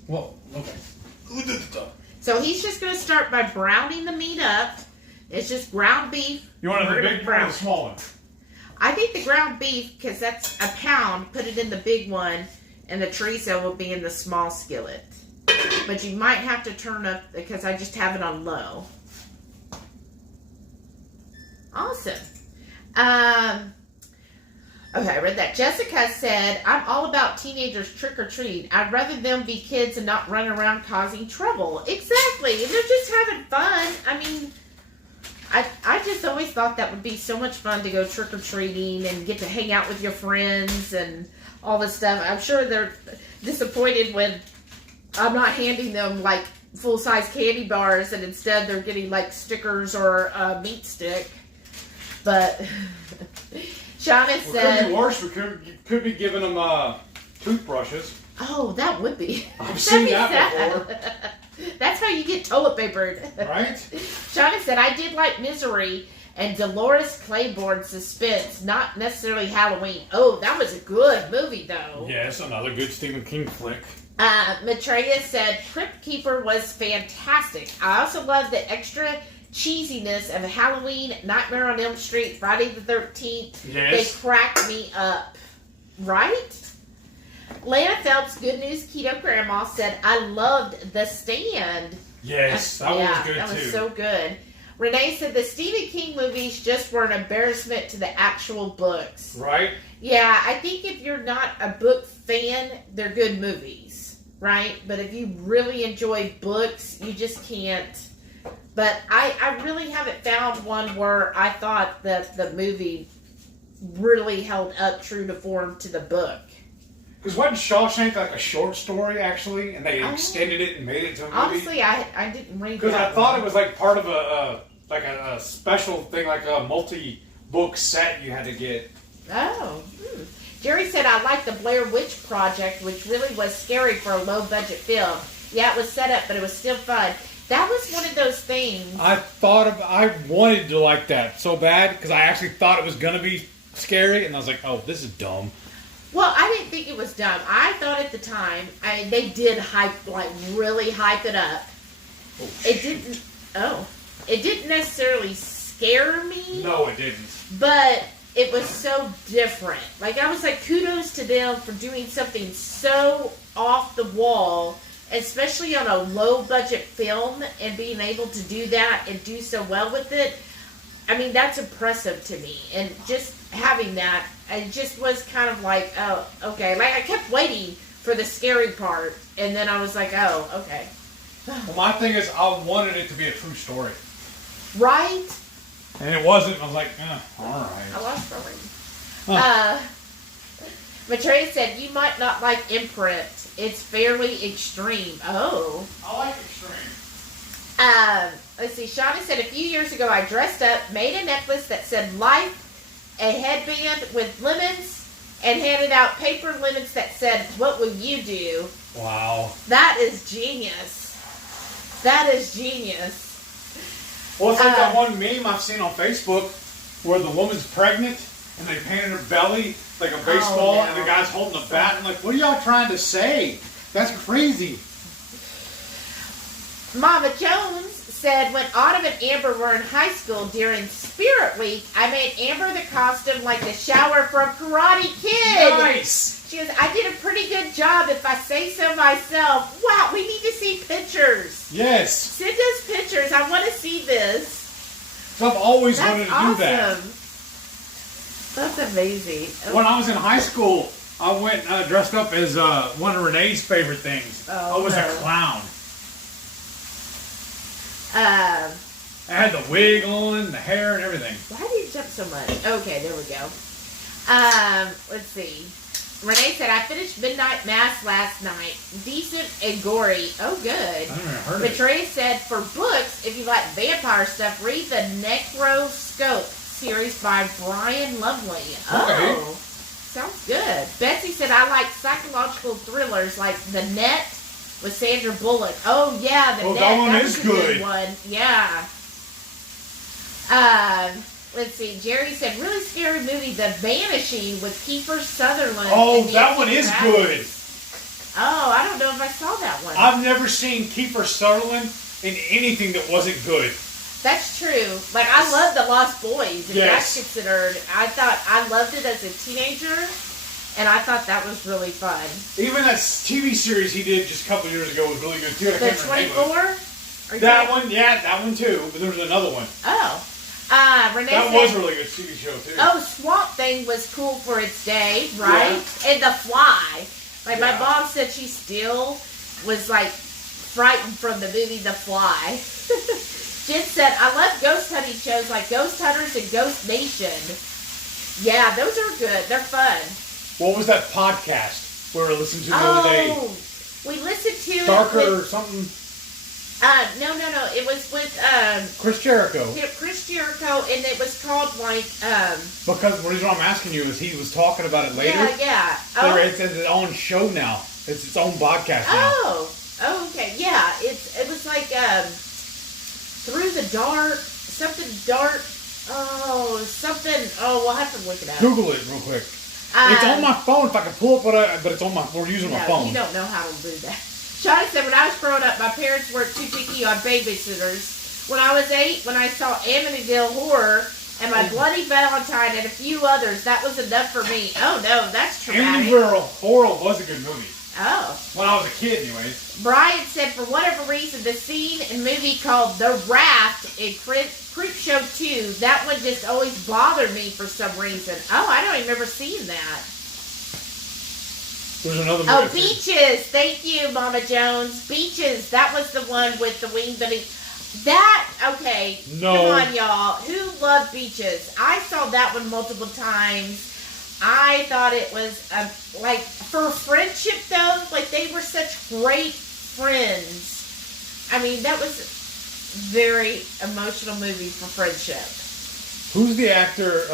Well, okay. So he's just going to start by browning the meat up. It's just ground beef. You want the big one or the small one? I think the ground beef, because that's a pound, put it in the big one, and the chorizo will be in the small skillet. But you might have to turn up, because I just have it on low. Awesome. Okay, I read that. Jessica said, I'm all about teenagers trick-or-treat. I'd rather them be kids and not run around causing trouble. Exactly. They're just having fun. I mean, I just always thought that would be so much fun to go trick-or-treating and get to hang out with your friends and all this stuff. I'm sure they're disappointed when I'm not handing them like full-size candy bars, and instead they're getting like stickers or a meat stick. But Shauna said, could be worse. We could be giving them toothbrushes. "Oh, that would be. I've seen that before. That's how you get toilet papered." Right? Shauna said, "I did like Misery and Dolores Claiborne Suspense, not necessarily Halloween." Oh, that was a good movie, though. Yes, another good Stephen King flick. Maitreya said, "Crypt Keeper was fantastic. I also love the extra cheesiness of Halloween, Nightmare on Elm Street, Friday the 13th. Yes. They cracked me up." Right? Lana Phelps, Good News Keto Grandma, said, "I loved The Stand." Yes, that one was good, that too. was so good. Renee said, "The Stephen King movies just were an embarrassment to the actual books." Right? Yeah, I think if you're not a book fan, they're good movies, right? But if you really enjoy books, you just can't. But I really haven't found one where I thought that the movie really held up true to form to the book. Because wasn't Shawshank like a short story, actually? And they extended it and made it to a movie? Honestly, I didn't read that. Because I thought it was like part of a special thing, like a multi-book set you had to get. Oh. Jerry said, "I liked the Blair Witch Project, which really was scary for a low-budget film. Yeah, it was set up, but it was still fun." That was one of those things. I wanted to like that so bad because I actually thought it was going to be scary, and I was like, oh, this is dumb. Well, I didn't think it was dumb. I thought at the time, they did really hype it up. It didn't necessarily scare me. No, it didn't. But it was so different. Like, I was like, kudos to them for doing something so off the wall, especially on a low-budget film, and being able to do that and do so well with it. I mean, that's impressive to me. And just having that, it just was kind of like, oh, okay. Like, I kept waiting for the scary part, and then I was like, oh, okay. Well, my thing is, I wanted it to be a true story. Right? And it wasn't. I was like, all right. I lost my ring. Maitreya said, "You might not like Imprint. It's fairly extreme." Oh. I like extreme. Let's see. Shauna said, "A few years ago, I dressed up, made a necklace that said life, a headband with lemons, and handed out paper lemons that said, 'What will you do?'" Wow. That is genius. That is genius. Well, it's like that one meme I've seen on Facebook where the woman's pregnant and they painted her belly like a baseball and the guy's holding a bat. I'm like, what are y'all trying to say? That's crazy. Mama Jones said, "When Autumn and Amber were in high school during Spirit Week, I made Amber the costume like the shower from Karate Kid." Nice. She goes, "I did a pretty good job if I say so myself." Wow, we need to see pictures. Yes. Send us pictures. I want to see this. So I've always wanted to do that. That's amazing. When I was in high school, I went dressed up as one of Renee's favorite things. I was a clown. I had the wig on, the hair, and everything. Why do you jump so much? Okay, there we go. Let's see. Renee said, "I finished Midnight Mass last night. Decent and gory." Oh, good. I never heard of it. Maitreya said, "For books, if you like vampire stuff, read the Necroscope series by Brian Lovely." Okay. Oh, sounds good. Betsy said, "I like psychological thrillers like The Net with Sandra Bullock." Oh, yeah, The Net. That one That is was a good. one. Yeah. Let's see. Jerry said, "Really scary movie, The Vanishing with Kiefer Sutherland." Oh, and that Nancy one is Travis. good. Oh, I don't know if I saw that one. I've never seen Kiefer Sutherland in anything that wasn't good. That's true. Like, I love The Lost Boys. If Yes. that's considered. I loved it as a teenager, and I thought that was really fun. Even that TV series he did just a couple of years ago was really good too. I The can't remember the name of it. 24? That one, yeah, that one too. But there was another one. Oh. Renee That said, was a really good TV show too. "Oh, Swamp Thing was cool for its day, right?" And The Fly. Like, my mom said she still was, like, frightened from the movie The Fly. Jen said, "I love ghost hunting shows like Ghost Hunters and Ghost Nation." Yeah, those are good. They're fun. What was that podcast we were listening to the other day? We listened to Darker it or with, something? no. It was with Chris Jericho. Chris Jericho, and it was called like Because the reason I'm asking you is he was talking about it later. Yeah. It's its own show now. It's its own podcast now. Oh, okay. Yeah, it was like Through the Dark, something dark. We'll have to look it up. Google it real quick. It's on my phone if I can pull it, but it's on we're using my phone. You don't know how to do that. Shawty said, when I was growing up, my parents weren't too picky on babysitters. When I was 8, when I saw Amityville Horror and My Bloody Valentine and a few others, that was enough for me. Oh no, that's traumatic. Amityville Horror was a good movie. Oh. When I was a kid, anyways. Brian said, for whatever reason, the scene in a movie called The Raft in Crypt Show 2, that one just always bothered me for some reason. Oh, I don't even remember seeing that. There's another movie. Oh, Beaches. Thank you, Mama Jones. Beaches. That was the one with the wing bunny. Okay. No. Come on, y'all. Who loved Beaches? I saw that one multiple times. I thought it was, like, for friendship, though, like, they were such great friends. I mean, that was a very emotional movie for friendship. Who's the actor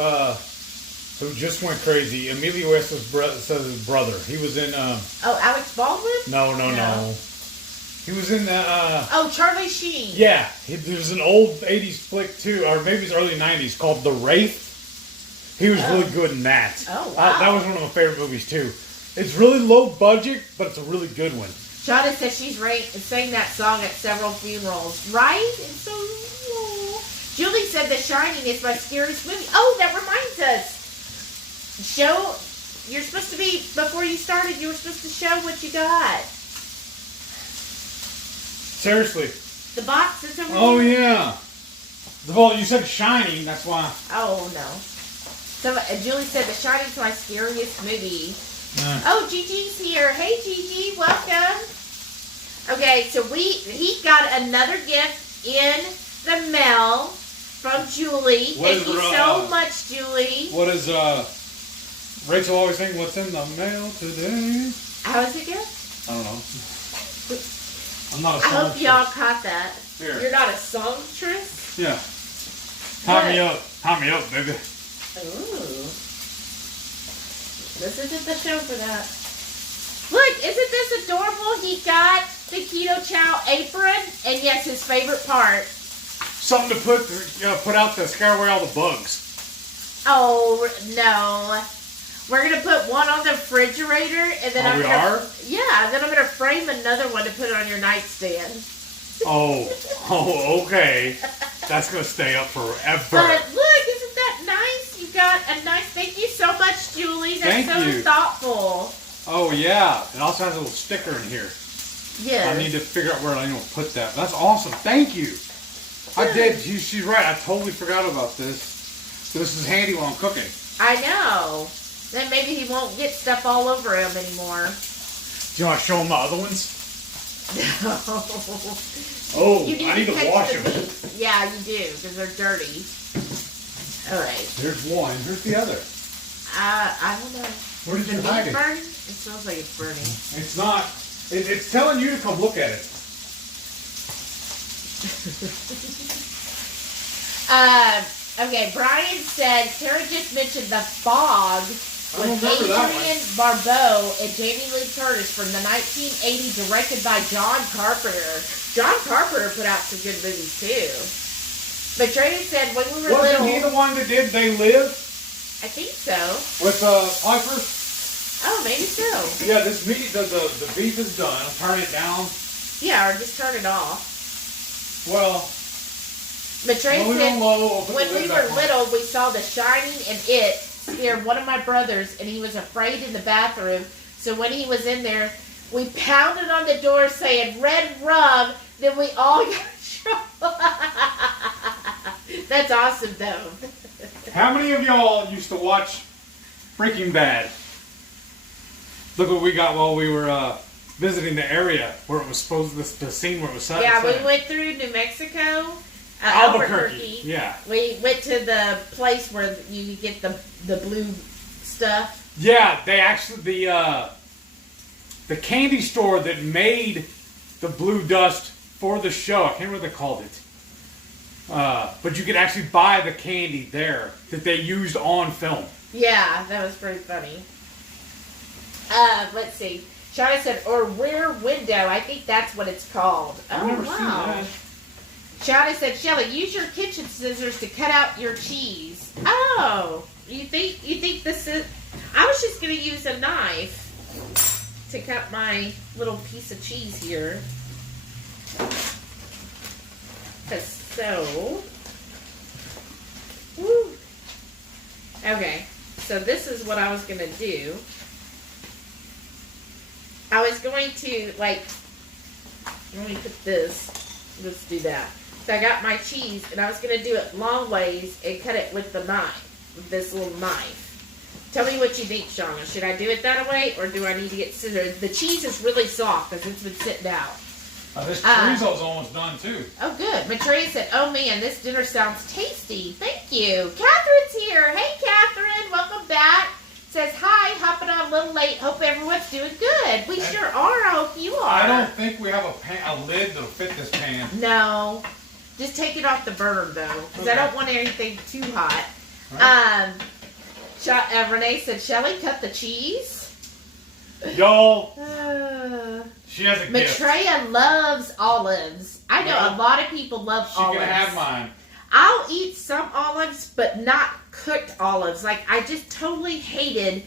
who just went crazy? Emilio Estevez's his brother. He was in... Alex Baldwin? No. He was in Charlie Sheen. Yeah. There's an old 80s flick, too, or maybe it's early 90s, called The Wraith. He was really good in that. Oh, wow. That was one of my favorite movies, too. It's really low budget, but it's a really good one. Shawty said she's sang that song at several funerals. Right? It's so... Oh. Julie said The Shining is my scariest movie. Oh, that reminds us. You're supposed to be, before you started, you were supposed to show what you got. Seriously. The box is over Oh, here? yeah. Well, you said Shining, that's why. Oh, no. So, Julie said The Shining's my scariest movie. Oh, Gigi's here. Hey, Gigi, welcome. Okay, so he got another gift in the mail from Julie. Thank you so much, Julie. What is Rachel always saying? What's in the mail today? How is it good? I don't know. I'm not a songstress. I hope y'all caught that. Here. You're not a songstress? Yeah. Tie me up, baby. Ooh. This isn't the show for that. Look, isn't this adorable? He got the Keto Chow apron, and yes, his favorite part. Something to put out to scare away all the bugs. Oh, no. We're going to put one on the refrigerator, and then we are? Yeah, then I'm going to frame another one to put on your nightstand. Oh, okay. That's going to stay up forever. But look, isn't that nice? You got a nice, thank you so much, Julie. That's Thank you. Thoughtful. Oh, yeah. It also has a little sticker in here. Yeah. I need to figure out where I'm going to put that. That's awesome. Thank you. I did. She's right. I totally forgot about this. This is handy while I'm cooking. I know. Then maybe he won't get stuff all over him anymore. Do you want to show him the other ones? No. Oh, I need to wash them. Yeah, you do, because they're dirty. All right. There's one. Here's the other. I don't know. Where did you the hide meat it? burn? It smells like it's burning. It's not. It's telling you to come look at it. Okay, Brian said, Sarah just mentioned The Fog with Adrian Barbeau and Jamie Lee Curtis from the 1980, directed by John Carpenter. John Carpenter put out some good movies, too. But Trey said, when we were little... Wasn't he the one that did They Live? I think so. With Piper? Oh, maybe so. Yeah, this meat, the beef is done. I'll turn it down. Yeah, or just turn it off. Well... But Trey said, when we were on. little, we saw The Shining and It scare one of my brothers, and he was afraid in the bathroom. So when he was in there, we pounded on the door saying, "Red rum," then we all got in trouble. That's awesome, though. How many of y'all used to watch Breaking Bad? Look what we got while we were visiting the area where it was supposed to, the scene where it was set. Yeah, we went through New Mexico. Albuquerque. Yeah. We went to the place where you get the blue stuff. Yeah, they actually the candy store that made the blue dust for the show. I can't remember what they called it. But you could actually buy the candy there that they used on film. Yeah, that was pretty funny. Let's see. Shauna said, or Rear Window. I think that's what it's called. I've Oh, never seen wow. that. Shauna said, Shelly, use your kitchen scissors to cut out your cheese. Oh, you think this is... I was just going to use a knife to cut my little piece of cheese here. So... Woo. Okay, so this is what I was going to do. I was going to, like... Let me put this... Let's do that. So I got my cheese, and I was going to do it long ways and cut it with the knife, with this little knife. Tell me what you think, Shauna. Should I do it that way, or do I need to get scissors? The cheese is really soft because it's been sitting out. This chorizo's almost done, too. Oh, good. Matrea said, oh, man, this dinner sounds tasty. Thank you. Catherine's here. Hey, Catherine. Welcome back. Says, hi, hopping on a little late. Hope everyone's doing good. We sure are. I hope you are. I don't think we have a lid that'll fit this pan. No. Just take it off the burner, though, because I don't want anything too hot. Right. Renee said, Shelly, cut the cheese. Y'all, she has a gift. Matrea loves olives. I know a lot of people love olives. She can have mine. I'll eat some olives, but not cooked olives. Like, I just totally hated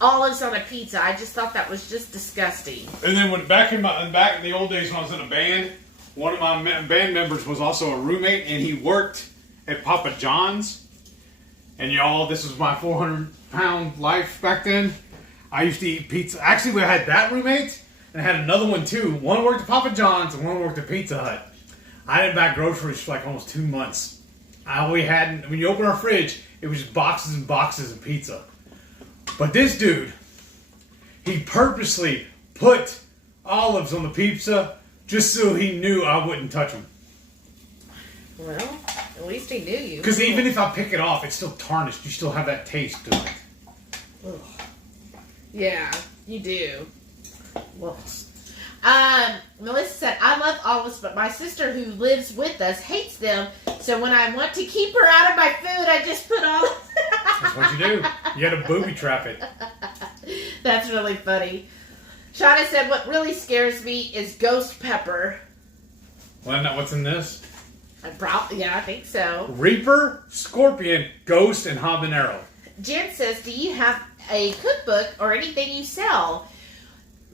olives on a pizza. I just thought that was just disgusting. And then back in the old days when I was in a band, one of my band members was also a roommate, and he worked at Papa John's. And y'all, this was my 400-pound life back then. I used to eat pizza. Actually, we had that roommate, and I had another one too. One worked at Papa John's, and one worked at Pizza Hut. I didn't buy groceries for like almost 2 months. When you open our fridge, it was just boxes and boxes of pizza. But this dude, he purposely put olives on the pizza just so he knew I wouldn't touch them. Well, at least he knew you. Because even if I pick it off, it's still tarnished. You still have that taste to it. Ugh. Yeah, you do. Well, Melissa said, I love olives, but my sister who lives with us hates them. So when I want to keep her out of my food, I just put olives. That's what you do. You gotta booby trap it. That's really funny. Shauna said, what really scares me is ghost pepper. Well, what's in this? Yeah, I think so. Reaper, Scorpion, Ghost, and Habanero. Jen says, do you have a cookbook or anything you sell?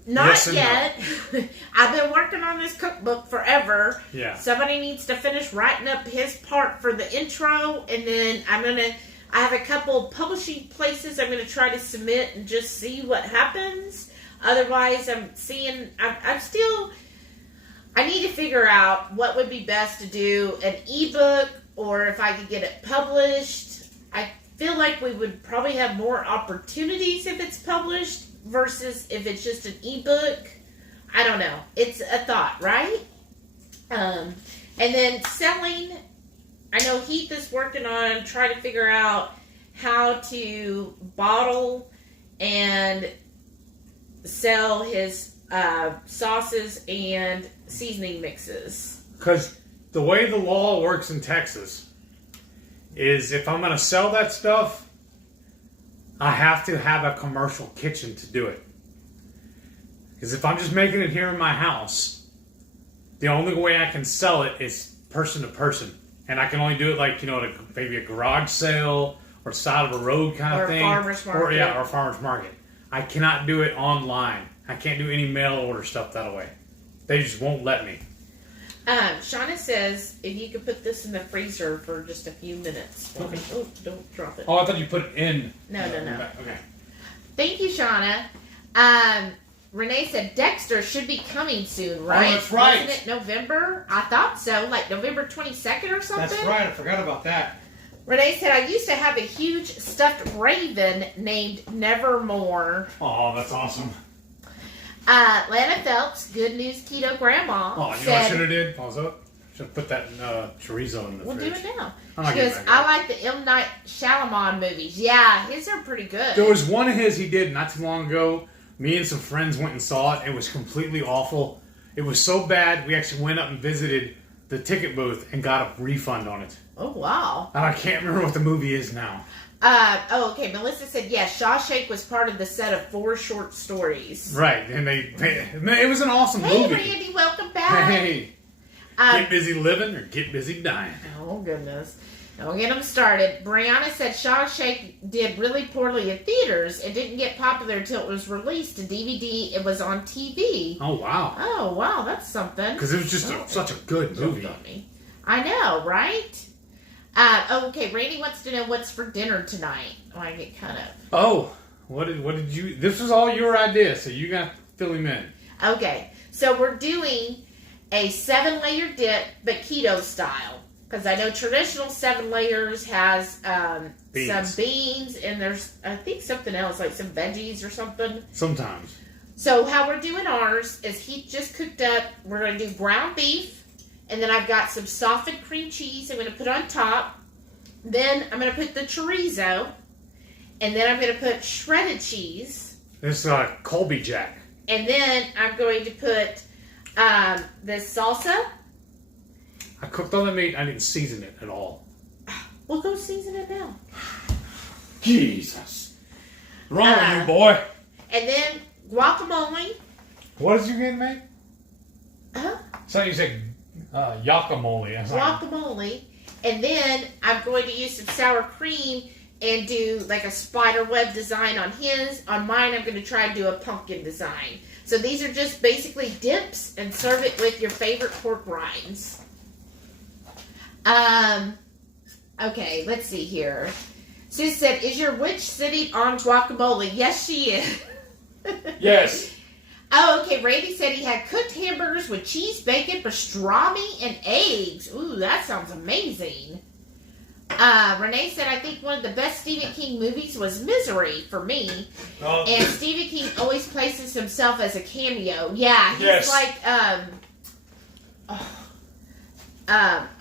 Not yes yet. No. I've been working on this cookbook forever. Yeah. Somebody needs to finish writing up his part for the intro, and then I have a couple publishing places I'm going to try to submit and just see what happens. Otherwise, I need to figure out what would be best to do, an ebook, or if I could get it published. I feel like we would probably have more opportunities if it's published versus if it's just an ebook. I don't know. It's a thought, right? And then selling, I know Heath is working on trying to figure out how to bottle and sell his sauces and seasoning mixes. Because the way the law works in Texas is if I'm going to sell that stuff, I have to have a commercial kitchen to do it. Because if I'm just making it here in my house, the only way I can sell it is person to person. And I can only do it like, maybe a garage sale or side of a road kind of thing. Or a farmer's market. Or a farmer's market. I cannot do it online. I can't do any mail order stuff that way. They just won't let me. Shauna says, if you could put this in the freezer for just a few minutes. Okay. Oh, don't drop it. Oh, I thought you put it in. No. Okay. Thank you, Shauna. Renee said Dexter should be coming soon, right? Oh, that's right. Wasn't it November? I thought so, like November 22nd or something. That's right. I forgot about that. Renee said, I used to have a huge stuffed raven named Nevermore. Oh, that's awesome. Lana Phelps, Good News Keto Grandma, Oh, you know what I should have did? Pause up. Should put that chorizo in the We'll fridge. do it now. I'm She not getting goes, back I up. like the M. Night Shyamalan movies. Yeah, his are pretty good. There was one of his he did not too long ago. Me and some friends went and saw it. It was completely awful. It was so bad, we actually went up and visited the ticket booth and got a refund on it. Oh, wow. And I can't remember what the movie is now. Okay. Melissa said, yes, Shawshank was part of the set of 4 short stories. Right, and it was an awesome Hey, movie. Randy, welcome back. Hey, get busy living or get busy dying. Oh, goodness. Don't get them started. Brianna said Shawshank did really poorly in theaters. It didn't get popular until it was released to DVD. It was on TV. Oh, wow. Oh, wow, that's something. Because it was just such a good movie. I know, right? Okay, Randy wants to know what's for dinner tonight. Oh, I get cut up. Oh, what did you... This was all your idea, so you got to fill him in. Okay, so we're doing a 7-layer dip, but keto style. Because I know traditional 7 layers has some beans, and there's, I think, something else, like some veggies or something. Sometimes. So how we're doing ours is he just cooked up, we're going to do ground beef, and then I've got some softened cream cheese I'm going to put on top. Then I'm going to put the chorizo, and then I'm going to put shredded cheese. This Colby Jack. And then I'm going to put this salsa. I cooked all the meat. I didn't season it at all. We'll go season it now. Jesus. Wrong with you, boy. And then guacamole. What did you get, mate? Huh? So you said guacamole. Guacamole. And then I'm going to use some sour cream and do like a spider web design on his. On mine, I'm going to try and do a pumpkin design. So these are just basically dips, and serve it with your favorite pork rinds. Okay, let's see here. Sue said, is your witch sitting on guacamole? Yes, she is. Yes. Oh, okay. Randy said he had cooked hamburgers with cheese, bacon, pastrami, and eggs. Ooh, that sounds amazing. Renee said, I think one of the best Stephen King movies was Misery for me. Oh. And Stephen King always places himself as a cameo. Yeah, he's Yes. like,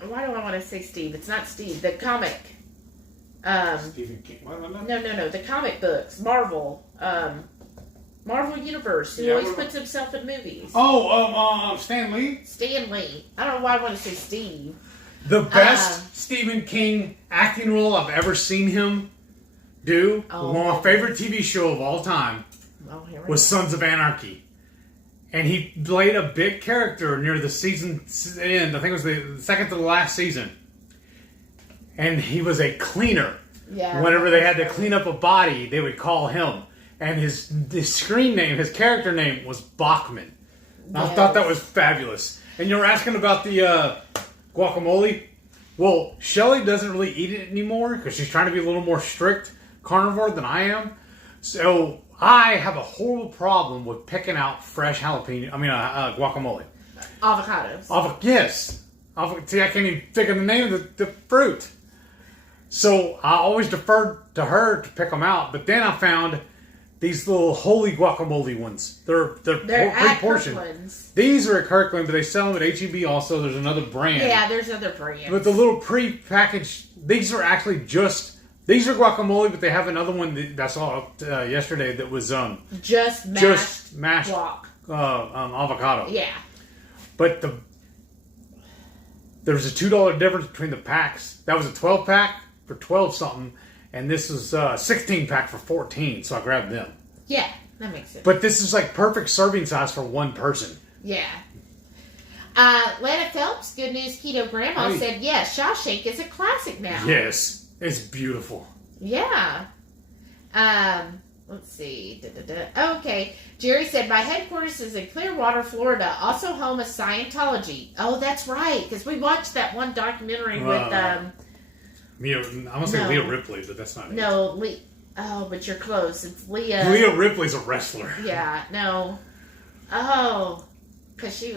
why do I want to say Steve? It's not Steve. The comic. Stephen King. No. The comic books. Marvel. Marvel Universe. Who always puts himself in movies. Oh, Stan Lee? Stan Lee. I don't know why I want to say Steve. The best Stephen King acting role I've ever seen him do, one of my favorite TV show of all time, was Sons of Anarchy. And he played a big character near the season's end. I think it was the second to the last season. And he was a cleaner. Yeah. Whenever they had to clean up a body, they would call him. And his screen name, his character name was Bachman. I thought that was fabulous. And you were asking about the guacamole. Well, Shelly doesn't really eat it anymore because she's trying to be a little more strict carnivore than I am. So I have a horrible problem with picking out fresh guacamole. Avocados. Yes. See, I can't even figure the name of the fruit. So I always deferred to her to pick them out. But then I found these little holy guacamole ones. They're pre-portioned. Kirkland's. These are at Kirkland, but they sell them at HEB also. There's another brand. Yeah, there's other brands. But the little pre-packaged, these are actually these are guacamole, but they have another one that I saw yesterday that was just mashed guac. Avocado. Yeah. But there's a $2 difference between the packs. That was a 12-pack for 12 something, and this is a 16-pack for 14. So I grabbed them. Yeah, that makes sense. But this is like perfect serving size for one person. Yeah. Lana Phelps, Good News Keto Grandma, said, yes, Shawshank is a classic now. Yes, it's beautiful. Yeah. Let's see. Okay. Jerry said, my headquarters is in Clearwater, Florida, also home of Scientology. Oh, that's right, because we watched that one documentary with... I'm going to say Leah Ripley, but that's not it. No, oh, but you're close. It's Leah. Leah Ripley's a wrestler. Yeah, no. Oh, because she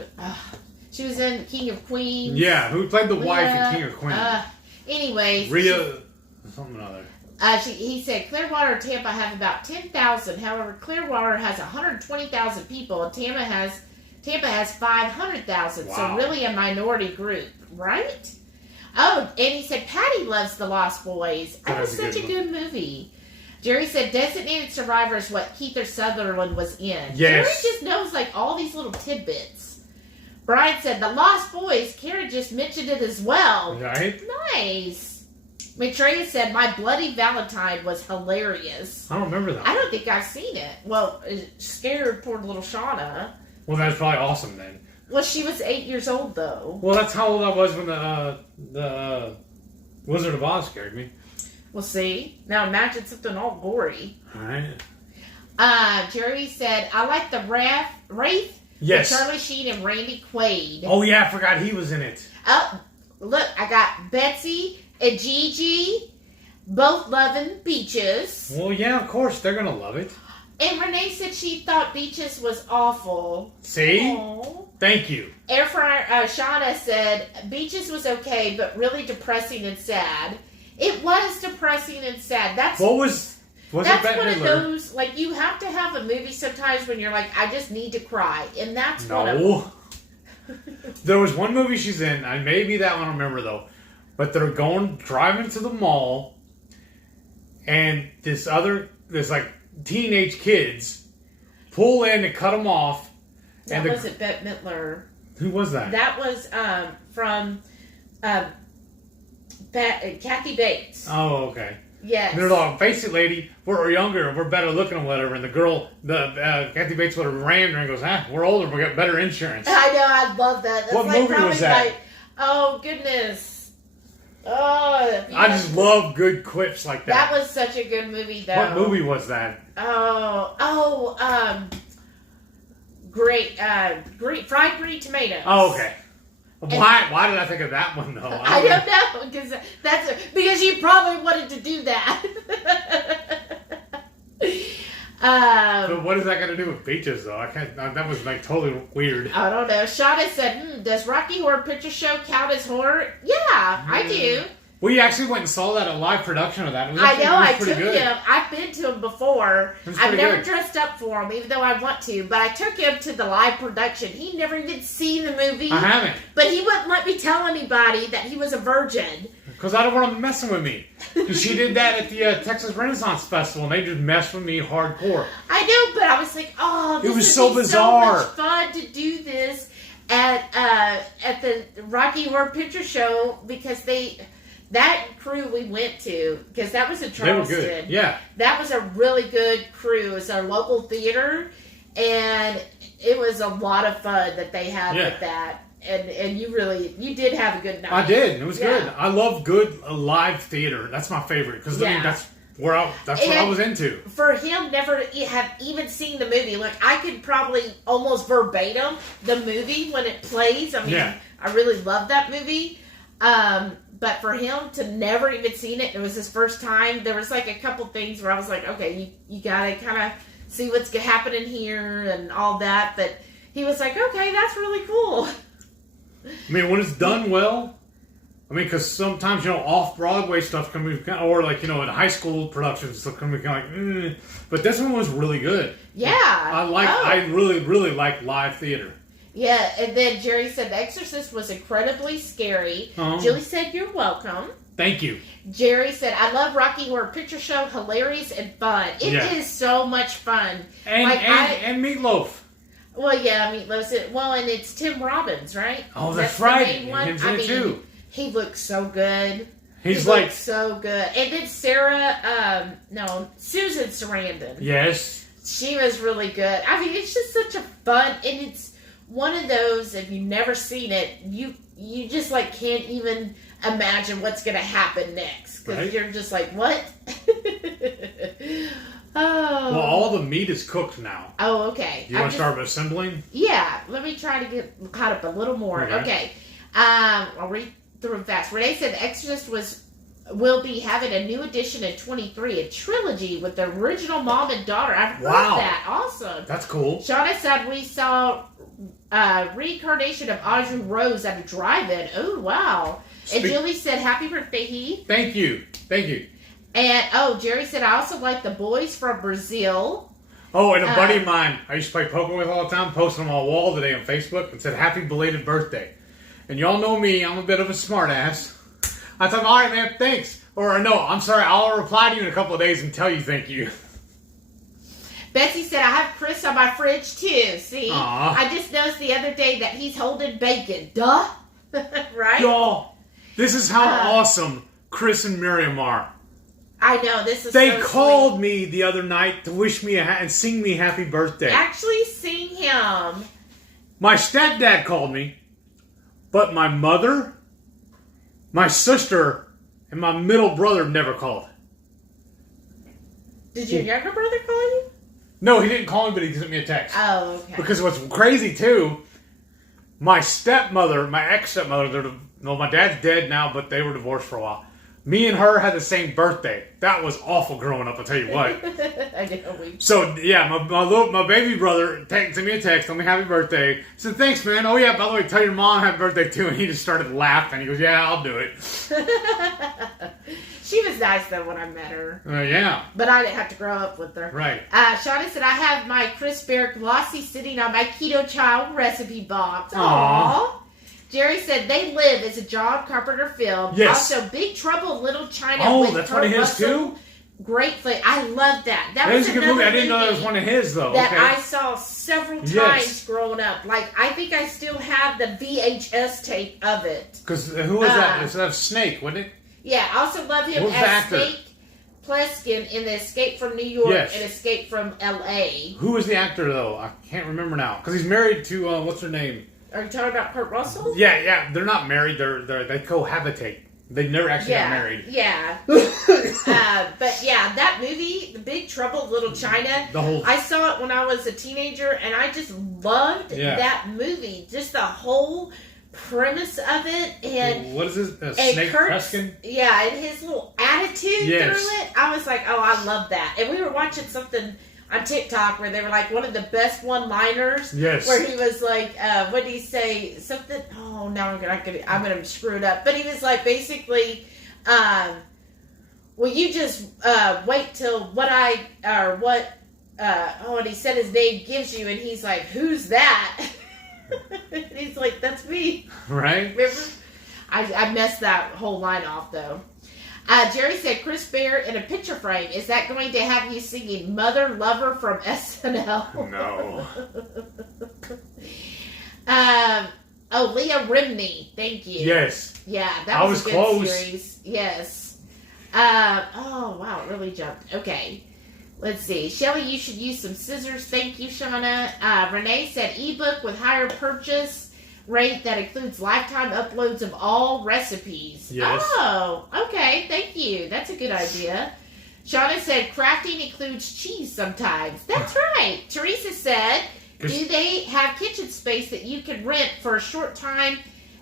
was in King of Queens. Yeah, who played the wife in King of Queens? Anyway. Rhea, something other. He said Clearwater and Tampa have about 10,000. However, Clearwater has 120,000 people, and Tampa has Tampa has 500,000, Wow. so really a minority group, right? Oh, and he said Patty loves The Lost Boys. That was such a good movie. Jerry said Designated Survivor is what Keith Sutherland was in. Yes. Jerry just knows like all these little tidbits. Brian said The Lost Boys. Kara just mentioned it as well. Right? Nice. Maitreya said My Bloody Valentine was hilarious. I don't remember that. I don't think I've seen it. Well, it scared poor little Shauna. Well, that's probably awesome then. Well, she was 8 years old though. Well, that's how old I was when the Wizard of Oz scared me. Well, see? Now imagine something all gory. Alright. Jerry said, I like the Wraith Yes. with Charlie Sheen and Randy Quaid. Oh, yeah, I forgot he was in it. Oh, look, I got Betsy and Gigi, both loving Beaches. Well, yeah, of course, they're going to love it. And Renee said she thought Beaches was awful. See? Aww. Thank you. Air Fryer, Shauna said, Beaches was okay, but really depressing and sad. It was depressing and sad. That's What was it that's Bette one of Midler? those, like, you have to have a movie sometimes when you're like, I just need to cry. And that's one of them. No. There was one movie she's in, and maybe that one I remember though. But they're driving to the mall, and this like teenage kids pull in to cut them off. That wasn't Bette Midler. Who was that? That was from Kathy Bates. Oh, okay. Yes. And they're like, face it, lady, we're younger, we're better looking or whatever. And the girl, Kathy Bates would have rammed her and goes, we're older, we got better insurance. I know, I love that. That's What like movie probably was that? Like, oh, goodness. Oh, I just love good quips like that. That was such a good movie, though. What movie was that? Great fried green tomatoes. Oh, okay. Why did I think of that one though? I don't know because you probably wanted to do that. But what is that got to do with Beaches though? I can't. That was like totally weird. I don't know. Shauna said, "Does Rocky Horror Picture Show count as horror?" Yeah, I do. We actually went and saw that, a live production of that. It was I know. I pretty took good. him. I've been to him before. It was I've pretty never good. dressed up for him, even though I want to. But I took him to the live production. He never even seen the movie. I haven't. But he wouldn't let me tell anybody that he was a virgin. Because I don't want them messing with me. Because she did that at the Texas Renaissance Festival, and they just messed with me hardcore. I know, but I was like, oh, this It was would so be bizarre. so much fun to do this at the Rocky Horror Picture Show because that crew we went to, because that was in Charleston. They were good, yeah. That was a really good crew. It's our local theater, and it was a lot of fun that they had with that. And you did have a good night. I did. It was good. I love good live theater. That's my favorite because that's what I was into. For him, never have even seen the movie. Like I could probably almost verbatim the movie when it plays. I mean, I really love that movie. But for him to never even seen it was his first time. There was like a couple things where I was like, okay, you gotta kind of see what's happening here and all that. But he was like, okay, that's really cool. I mean, when it's done well, I mean, because sometimes, off-Broadway stuff can be, or like, in high school productions, stuff can be kind of like, but this one was really good. Yeah. I really, really like live theater. Yeah, and then Jerry said The Exorcist was incredibly scary. Julie said, you're welcome. Thank you. Jerry said, I love Rocky Horror Picture Show, hilarious and fun. It is so much fun. And Meatloaf. Well, yeah, Meatloaf's it. Well, and it's Tim Robbins, right? Oh, that's right. The main one. He's in it too. He looks so good. He's like so good. And then Susan Sarandon. Yes. She was really good. I mean, it's just such a fun, and it's one of those, if you've never seen it, you just like can't even imagine what's going to happen next. Because you're just like, what? Oh. Well, all the meat is cooked now. Oh, okay. Do you want to start assembling? Yeah. Let me try to get caught up a little more. Okay. I'll read through them fast. Renee said The Exorcist will be having a new edition in 23, a trilogy with the original mom and daughter. I've heard that. Awesome. That's cool. Shauna said we saw reincarnation of Audrey Rose at a drive-in. Oh, wow. And Julie said, happy birthday, Heath. Thank you. And, Jerry said, I also like The Boys from Brazil. Oh, and a buddy of mine I used to play poker with all the time posted on my wall today on Facebook and said, "Happy belated birthday." And y'all know me, I'm a bit of a smart ass. I thought, all right, man, thanks. Or no, I'm sorry, I'll reply to you in a couple of days and tell you thank you. Betsy said, I have Chris on my fridge too. See? Aww. I just noticed the other day that he's holding bacon. Duh. Right? Y'all, this is how awesome Chris and Miriam are. I know, this is They so called sweet. me the other night to wish me and sing me happy birthday. Actually, sing him. My stepdad called me, but my mother, my sister, and my middle brother never called. Did your younger brother call you? No, he didn't call me, but he sent me a text. Oh, okay. Because what's crazy, too, my stepmother, my ex-stepmother, my dad's dead now, but they were divorced for a while. Me and her had the same birthday. That was awful growing up, I'll tell you what. I know. So, yeah, my baby brother sent me a text, told me happy birthday. I said, thanks, man. Oh, yeah, by the way, tell your mom happy birthday, too. And he just started laughing. He goes, yeah, I'll do it. She was nice, though, when I met her. Yeah. But I didn't have to grow up with her. Right. Shauna said, I have my Chris Bear glossy sitting on my Keto Child recipe box. Aww. Jerry said, they live as a John Carpenter film. Yes. Also, Big Trouble in Little China. Oh, with that's Kurt one of his, Russell. too? Great flick. I love that. That was a good movie. I didn't know that was one of his, though. That okay. I saw several times growing up. Like, I think I still have the VHS tape of it. Because who was that? It was Snake, wasn't it? Yeah, I also love him as Snake Plissken in the Escape from New York and Escape from L.A. Who was the actor, though? I can't remember now. Because he's married to, what's her name? Are you talking about Kurt Russell? Yeah. They're not married. They cohabitate. They never actually got married. Yeah. But yeah, that movie, The Big Trouble in Little China, I saw it when I was a teenager, and I just loved that movie. Just the whole premise of it, and what is this? Snake Plissken? Yeah, and his little attitude through it. I was like, oh, I love that. And we were watching something on TikTok where they were like one of the best one-liners. Yes. Where he was like, what did he say? Something. Oh, now I'm gonna screw it up. But he was like, basically, well, you just wait till and he said his name gives you, and he's like, who's that? And he's like, that's me. Right. Remember? I messed that whole line off though. Jerry said, Chris Bear in a picture frame. Is that going to have you singing Mother Lover from SNL? No. Leah Rimney. Thank you. Yes. Yeah, that was a good close. series. Yes. Oh, wow, it really jumped. Okay. Let's see. Shelly, you should use some scissors. Thank you, Shauna. Renee said, ebook with higher purchase rate that includes lifetime uploads of all recipes. Yes. Oh, okay. Thank you. That's a good idea. Shauna said, crafting includes cheese sometimes. That's right. Teresa said, do they have kitchen space that you can rent for a short time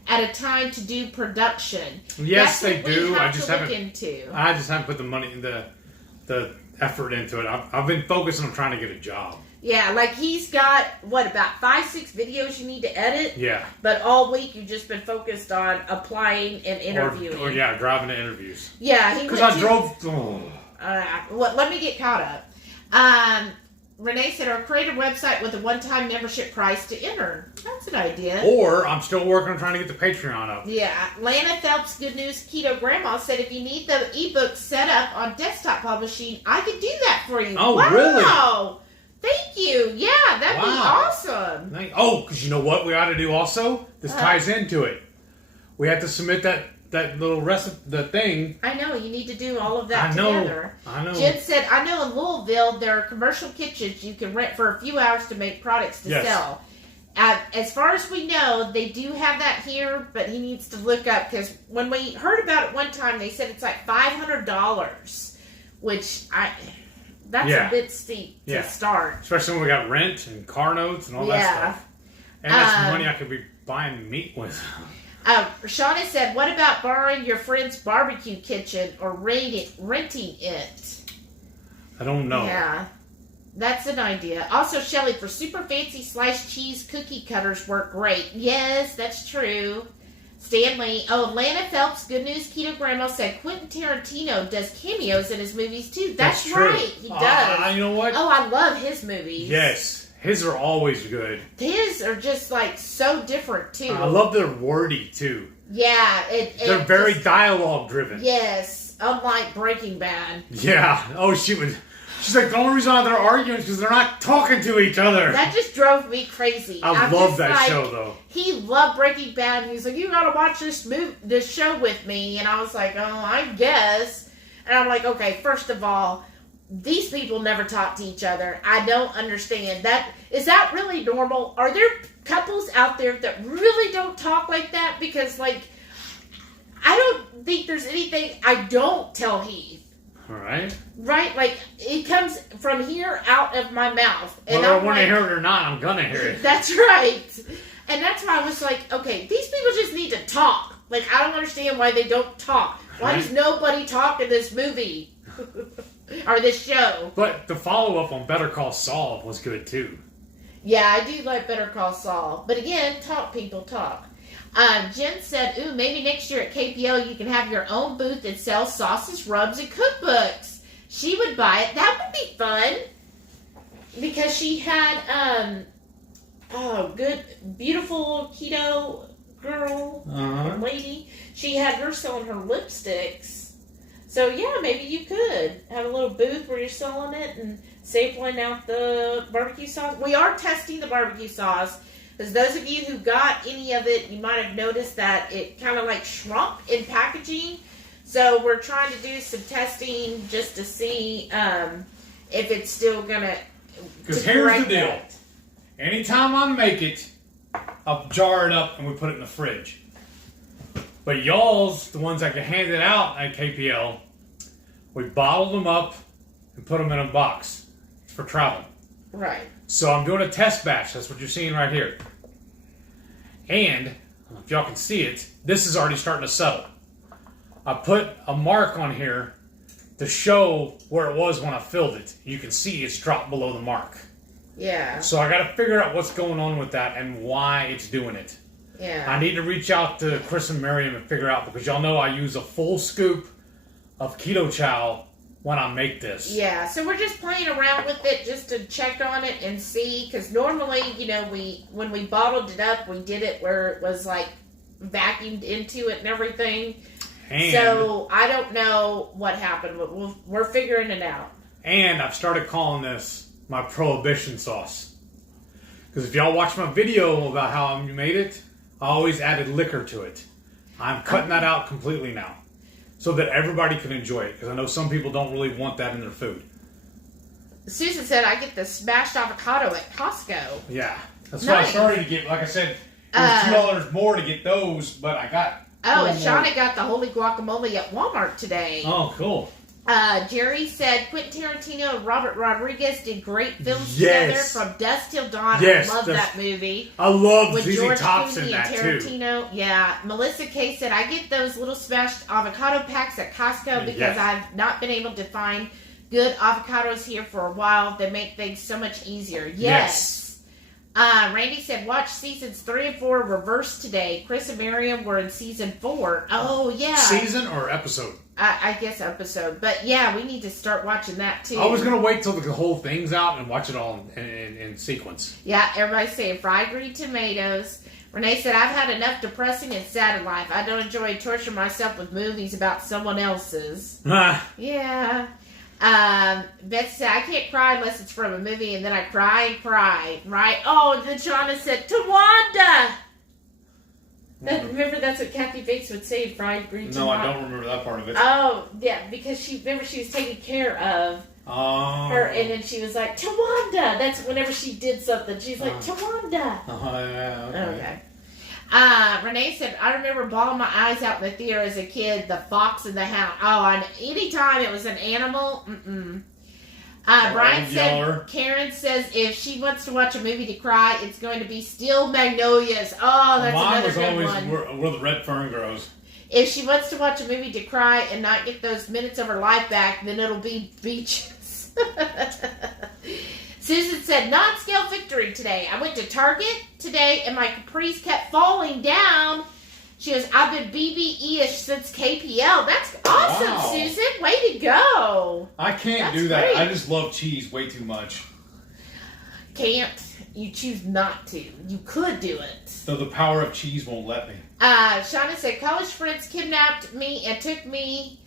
at a time to do production? Yes, That's they do. I just haven't put the money in the effort into it. I've been focusing on trying to get a job. Yeah, like he's got, about 5-6 videos you need to edit? Yeah. But all week you've just been focused on applying and interviewing. Or driving to interviews. Yeah. Because I drove... let me get caught up. Renee said, our creator website with a one-time membership price to enter. That's an idea. Or I'm still working on trying to get the Patreon up. Yeah. Lana Phelps, Good News Keto Grandma, said if you need the ebook set up on desktop publishing, I could do that for you. Oh, wow. really? Thank you. Yeah, that'd be awesome. Because you know what we ought to do also? This ties into it. We have to submit that little recipe, the thing. I know, you need to do all of that together. I know. Jen said, I know in Louisville there are commercial kitchens you can rent for a few hours to make products to sell. As far as we know, they do have that here, but he needs to look up, because when we heard about it one time, they said it's like $500, which that's a bit steep to start. Especially when we got rent and car notes and all that stuff. And that's money I could be buying meat with. Shauna said, what about borrowing your friend's barbecue kitchen or renting it? I don't know. Yeah, that's an idea. Also, Shelly, for super fancy sliced cheese cookie cutters work great. Yes, that's true. Stanley. Oh, Lana Phelps, Good News Keto Grandma, said Quentin Tarantino does cameos in his movies too. That's true. right, he does. You know what? Oh, I love his movies. Yes, his are always good. His are just like so different too. I love their wordy too. Yeah, they're very dialogue driven. Yes, unlike Breaking Bad. Yeah. Oh, she's like, the only reason why they're arguing is because they're not talking to each other. That just drove me crazy. I love that show though. He loved Breaking Bad, and he's like, "You gotta watch this show with me," and I was like, "Oh, I guess." And I'm like, "Okay, first of all, these people never talk to each other. I don't understand that. Is that really normal? Are there couples out there that really don't talk like that? Because, like, I don't think there's anything I don't tell Heath. All right. Right? Like, it comes from here out of my mouth. And whether I want to hear it or not, I'm going to hear it. That's right. And that's why I was like, okay, these people just need to talk. Like, I don't understand why they don't talk. Why does nobody talk in this movie? Or this show? But the follow-up on Better Call Saul was good, too. Yeah, I do like Better Call Saul. But again, talk, people, talk. Jen said, ooh, maybe next year at KPL you can have your own booth that sells sauces, rubs, and cookbooks. She would buy it. That would be fun. Because she had, good, beautiful keto girl, lady. She had her selling her lipsticks. So, yeah, maybe you could have a little booth where you're selling it and sampling out the barbecue sauce. We are testing the barbecue sauce. Because those of you who got any of it, you might have noticed that it kind of like shrunk in packaging. So we're trying to do some testing just to see if it's still going to... Because here's the deal. Anytime I make it, I'll jar it up and we put it in the fridge. But y'all's, the ones that get handed out at KPL, we bottle them up and put them in a box for travel. Right. So I'm doing a test batch. That's what you're seeing right here. And, if y'all can see it, this is already starting to settle. I put a mark on here to show where it was when I filled it. You can see it's dropped below the mark. Yeah. So I got to figure out what's going on with that and why it's doing it. Yeah. I need to reach out to Chris and Miriam and figure out, because y'all know I use a full scoop of keto chow when I make this. Yeah, so we're just playing around with it just to check on it and see, because normally, you know, when we bottled it up, we did it where it was like vacuumed into it and everything. And so I don't know what happened, but we're figuring it out. And I've started calling this my Prohibition Sauce. Because if y'all watch my video about how I made it, I always added liquor to it. I'm cutting that out completely now, so that everybody can enjoy it, because I know some people don't really want that in their food. Susan said, I get the smashed avocado at Costco. Yeah. That's what I started to get. Like I said, it was $2 more to get those, but I got... Oh, and Shauna got the holy guacamole at Walmart today. Oh, cool. Jerry said, Quentin Tarantino and Robert Rodriguez did great films together, From Dusk Till Dawn. Yes, I love that movie. I love with ZZ George Top's Clooney in that, and Tarantino. Too. Yeah. Melissa Kay said, I get those little smashed avocado packs at Costco because I've not been able to find good avocados here for a while. They make things so much easier. Yes. Randy said, watch seasons 3 and 4 reverse today. Chris and Miriam were in season 4. Oh, yeah. Season or episode? I guess episode. But yeah, we need to start watching that too. I was going to wait till the whole thing's out and watch it all in sequence. Yeah, everybody's saying fried green tomatoes. Renee said, I've had enough depressing and sad in life. I don't enjoy torturing myself with movies about someone else's. Yeah. Beth said, I can't cry unless it's from a movie, and then I cry and cry, right? Oh, and then Shauna said, Tawanda! Remember, that's what Kathy Bates would say in Fried Green Tomatoes. No, I don't remember that part of it. Oh, yeah, because she was taking care of her, and then she was like, Tawanda! That's whenever she did something. She's like, Tawanda! Okay. Renee said, I remember bawling my eyes out in the theater as a kid, The Fox and the Hound. Oh, and anytime it was an animal, Brian said, Karen says, if she wants to watch a movie to cry, it's going to be Steel Magnolias. Oh, that's another good one. Mine was always where the red fern grows. If she wants to watch a movie to cry and not get those minutes of her life back, then it'll be Beaches. Susan said, non-scale victory today. I went to Target today and my capris kept falling down. She goes, I've been BBE-ish since KPL. That's awesome, Wow. Susan. Way to go. I can't That's do that. great. I just love cheese way too much. Can't. You choose not to. You could do it. So the power of cheese won't let me. Shauna said, college friends kidnapped me and took me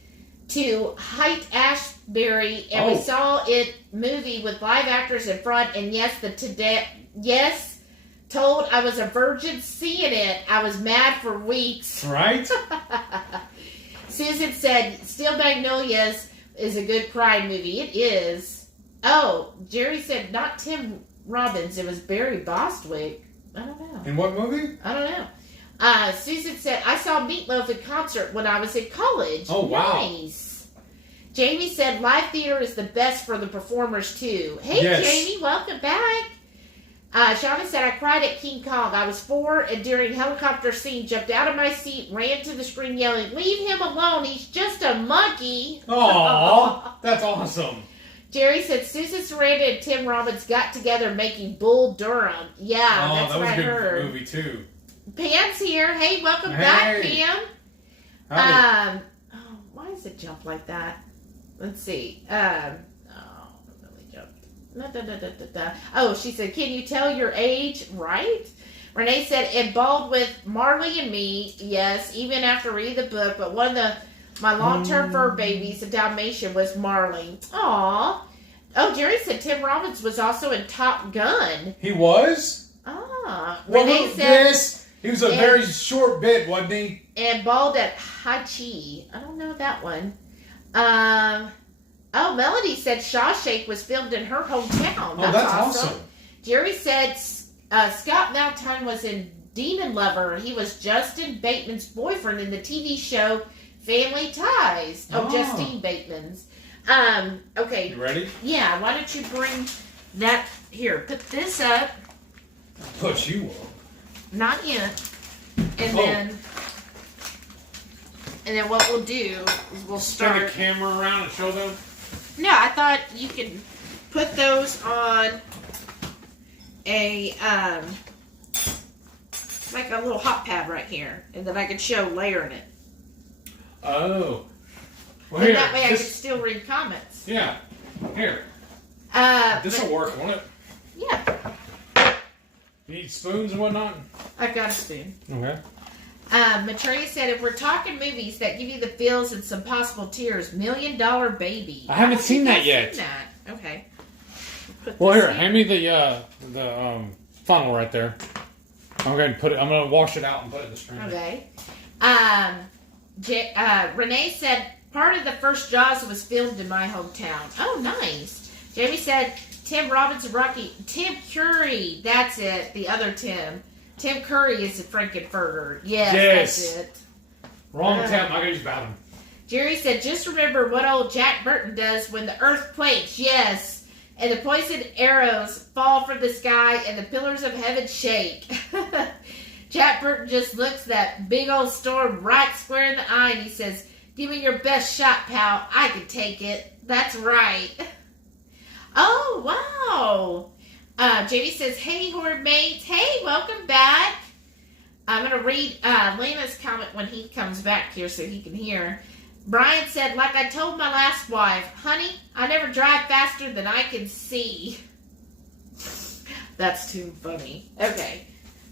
to Height Ashbury, and we saw it movie with live actors in front, and yes, told I was a virgin seeing it. I was mad for weeks. Right? Susan said, Steel Magnolias is a good crime movie. It is. Oh, Jerry said, not Tim Robbins. It was Barry Bostwick. I don't know. In what movie? I don't know. Susan said, I saw Meatloaf in concert when I was in college. Oh, wow. Nice. Jamie said, live theater is the best for the performers, too. Hey, Yes. Jamie, welcome back. Shauna said, I cried at King Kong. I was 4, and during helicopter scene, jumped out of my seat, ran to the screen yelling, leave him alone. He's just a monkey. Aw, that's awesome. Jerry said, Susan Sarandon and Tim Robbins got together making Bull Durham. Yeah, that's that what was I a good heard. movie, too. Pam's here. Hey, welcome back, Pam. Howdy. Why does it jump like that? Let's see. It really jumped. Oh, she said, can you tell your age? Right? Renee said, involved with Marley and Me. Yes, even after reading the book, but one of my long-term fur babies, a Dalmatian, was Marley. Aw. Oh, Jerry said Tim Robbins was also in Top Gun. He was? Renee said... He was a very short bit, wasn't he? And bald at Hachi. I don't know that one. Melody said Shawshank was filmed in her hometown. That's awesome. Jerry said Scott Valentine was in Demon Lover. He was Justin Bateman's boyfriend in the TV show Family Ties. Justine Bateman's. Okay. You ready? Yeah, why don't you bring that here? Put this up. Put you up. Not yet. And then what we'll do is we'll start. Turn the camera around and show them. No, I thought you could put those on a like a little hot pad right here, and then I could show layering it. Oh. Well, And that way I could still read comments. Yeah. Here. This will work, won't it? Yeah. You need spoons and whatnot? I've got a spoon. Okay. Matreya said, if we're talking movies that give you the feels and some possible tears, $1 Million Baby. I haven't seen that I've yet. seen that. Okay. Well, here, hand me the funnel right there. I'm going to put it. I'm going to wash it out and put it in the stream. Okay. Renee said, part of the first Jaws was filmed in my hometown. Oh, nice. Jamie said, Tim Robbins and Rocky. Tim Curry. That's it. The other Tim. Tim Curry is a Frankenfurter. Yes, that's it. Wrong Tim. I got to use bathroom. Jerry said, just remember what old Jack Burton does when the earth quakes. Yes. And the poisoned arrows fall from the sky and the pillars of heaven shake. Jack Burton just looks that big old storm right square in the eye and he says, give me your best shot, pal. I can take it. That's right. Oh, wow. Jamie says, hey, horde mates. Hey, welcome back. I'm going to read Lana's comment when he comes back here so he can hear. Brian said, like I told my last wife, honey, I never drive faster than I can see. That's too funny. Okay.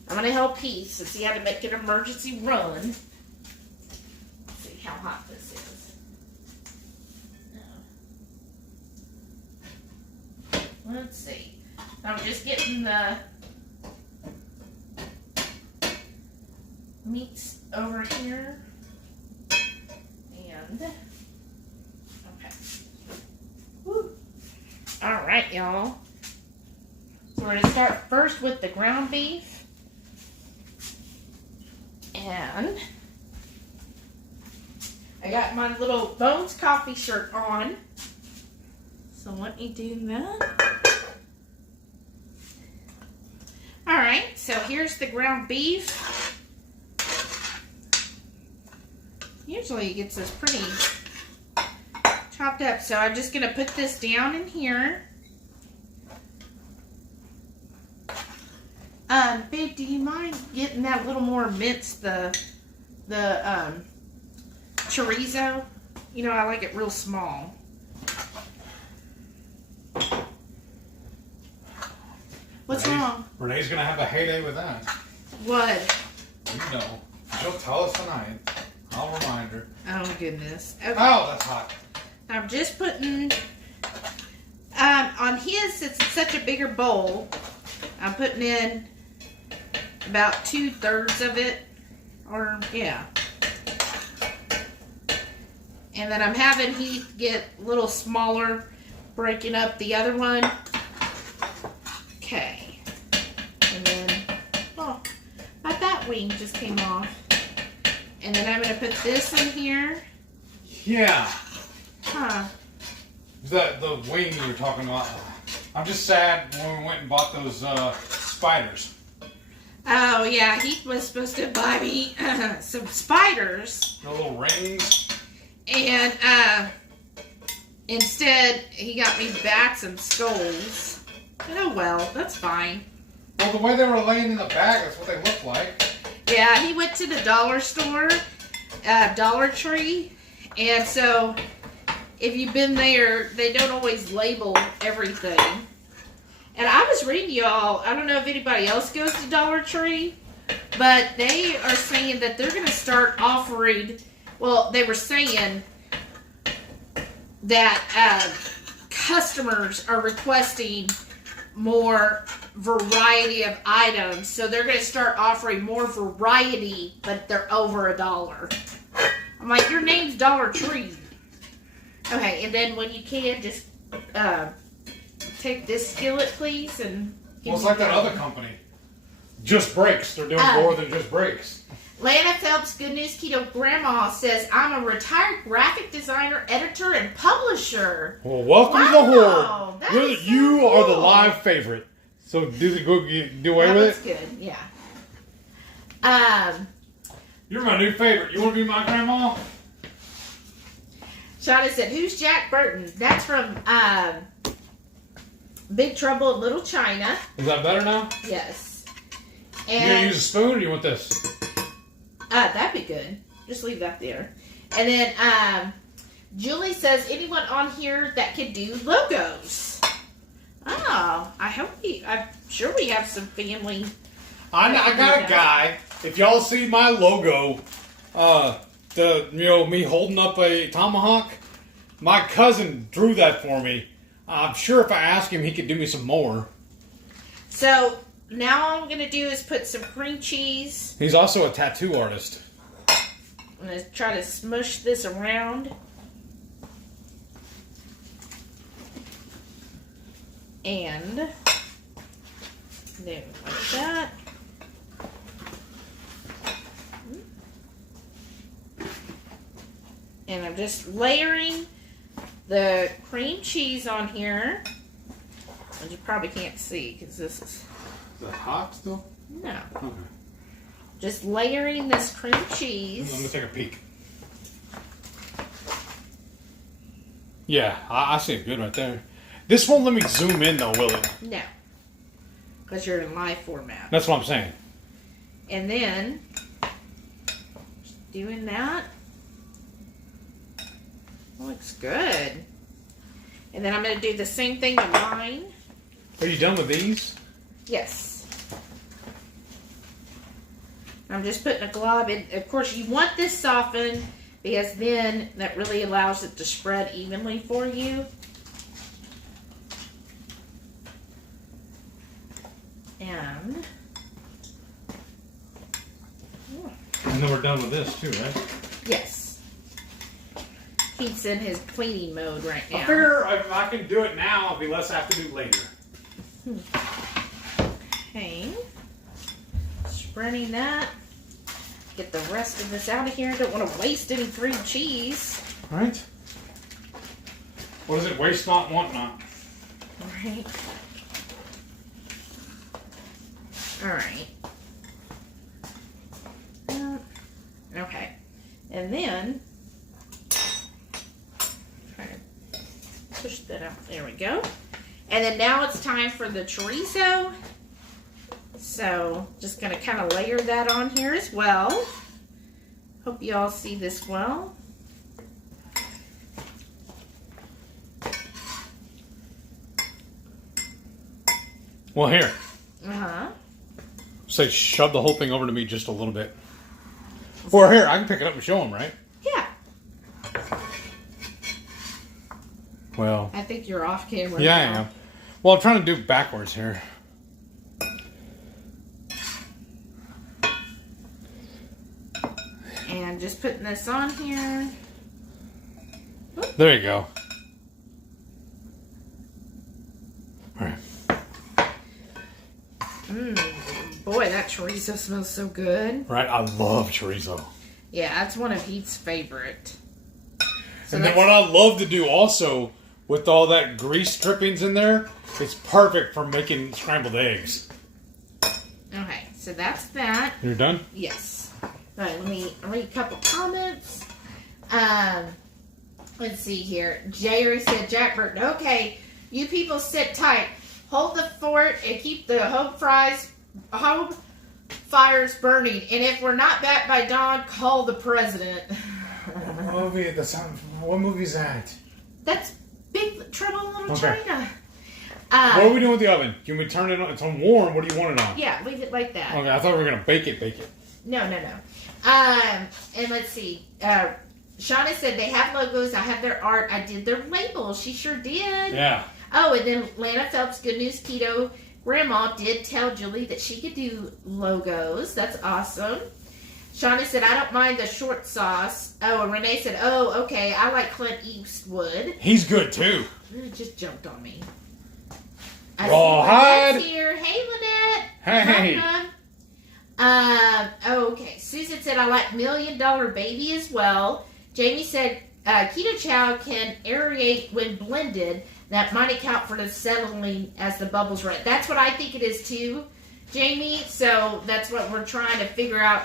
I'm going to help Heath since he had to make an emergency run. Let's see how hot this is. Let's see. I'm just getting the meats over here. And, okay. Woo. All right, y'all. So we're going to start first with the ground beef. And I got my little Bones Coffee shirt on. So let me do that. Alright, so here's the ground beef. Usually it gets this pretty chopped up. So I'm just going to put this down in here. Babe, do you mind getting that little more minced, the the chorizo. You know, I like it real small. What's wrong? Renee's gonna have a heyday with that. What? You know. She'll tell us tonight. I'll remind her. Oh, goodness. Okay. Oh, that's hot. I'm just putting, on his, since it's such a bigger bowl, I'm putting in about 2/3 of it, or, yeah. And then I'm having Heath get a little smaller, breaking up the other one. Okay. And then, oh, my bat wing just came off. And then I'm going to put this in here. Yeah. Huh. The wing you were talking about. I'm just sad when we went and bought those spiders. Oh, yeah. He was supposed to buy me some spiders. The little rings. And instead, he got me bats and skulls. Oh, well. That's fine. Well, the way they were laying in the bag, that's what they look like. Yeah, he went to the dollar store, Dollar Tree. And so, if you've been there, they don't always label everything. And I was reading y'all, I don't know if anybody else goes to Dollar Tree, but they are saying that they're going to start offering, well, they were saying that customers are requesting more variety of items. So they're going to start offering more variety, but they're over $1. I'm like, your name's Dollar Tree. Okay, and then when you can, just take this skillet, please, and Well, it's like that other company. Just Breaks. They're doing more than just breaks. Lana Phelps, Good News Keto Grandma, says, I'm a retired graphic designer, editor, and publisher. Well, welcome to the Wow, that horde. is so You are the cool. live favorite. So do away That with looks it? good, yeah. You're my new favorite. You want to be my grandma? Shauna said, who's Jack Burton? That's from Big Trouble in Little China. Is that better now? Yes. You gonna And use a spoon or you want this? that'd be good. Just leave that there. And then Julie says, anyone on here that can do logos? Oh, I'm sure we have some family. I got a guy. If y'all see my logo, me holding up a tomahawk, my cousin drew that for me. I'm sure if I ask him, he could do me some more. So now all I'm going to do is put some cream cheese. He's also a tattoo artist. I'm going to try to smush this around. And there, like that. And I'm just layering the cream cheese on here. And you probably can't see because this is... Is that hot still? No. Okay. Just layering this cream I'm cheese. going to take a peek. Yeah, I see it good right there. This won't let me zoom in though, will it? No. Because you're in live format. That's what I'm saying. And then, just doing that. Looks good. And then I'm going to do the same thing to mine. Are you done with these? Yes. I'm just putting a glob in. Of course, you want this softened because then that really allows it to spread evenly for you. And And then we're done with this too, right? yes. He's in his cleaning mode right now. I figure if I can do it now, it'll be less I have to do later. Okay. Spreading that. Get the rest of this out of here. Don't want to waste any cream cheese. Right? What is it? Waste not, want not. Right. Alright. Okay. And then, try to push that out. There we go. And then now it's time for the chorizo. So, just going to kind of layer that on here as well. Hope you all see this well. Well, here. Uh-huh. Say, shove the whole thing over to me just a little bit. Or here, I can pick it up and show them, right? Yeah. Well. I think you're off camera. Yeah, now. I am. Well, I'm trying to do backwards here. And just putting this on here. There you go. All right. Boy, that chorizo smells so good. Right, I love chorizo. Yeah, that's one of Heath's favorite. So and then what I love to do also, with all that grease drippings in there, it's perfect for making scrambled eggs. Okay, so that's that. You're done? Yes. All right, let me read a couple comments. Let's see here. Jerry said, Jack Burton, okay, you people sit tight. Hold the fort and keep the home fires burning. And if we're not back by dawn, call the president. What movie is that? That's Big Trouble in Little Okay. China. What are we doing with the oven? Can we turn it on? It's on warm. What do you want it on? Yeah, leave it like that. Okay, I thought we were going to bake it. No. And let's see. Shauna said they have logos. I have their art. I did their labels. She sure did. Yeah. Oh, and then Lana Phelps, Good News Keto Grandma, did tell Julie that she could do logos. That's awesome. Shauna said, I don't mind the short sauce. Oh, and Renee said, oh, okay, I like Clint Eastwood. He's good, too. It just jumped on me. Rawhide. Here. Hey, Lynette. Hey. Okay. Susan said, I like $1 Million Baby as well. Jamie said, Keto Chow can aerate when blended. That might account for the settling as the bubbles run. That's what I think it is too, Jamie. So that's what we're trying to figure out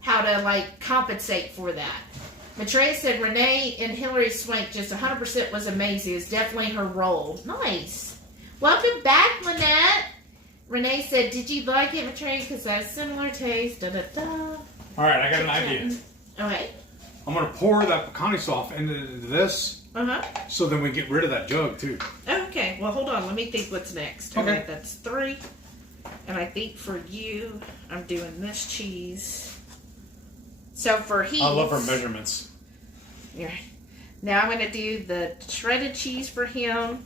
how to compensate for that. Matreya said Renee and Hillary Swank just 100% was amazing. It's definitely her role. Nice. Welcome back, Lynette. Renee said, did you like it, Matreya? Because I have similar taste. Da, da, da. All right, I got an idea. Okay. I'm going to pour that pecani sauce into this. Uh-huh. So then we get rid of that jug, too. Okay, well, hold on. Let me think what's next. Okay. That's 3. And I think for you, I'm doing this cheese. So for Heath... I love her measurements. Yeah. Now I'm going to do the shredded cheese for him.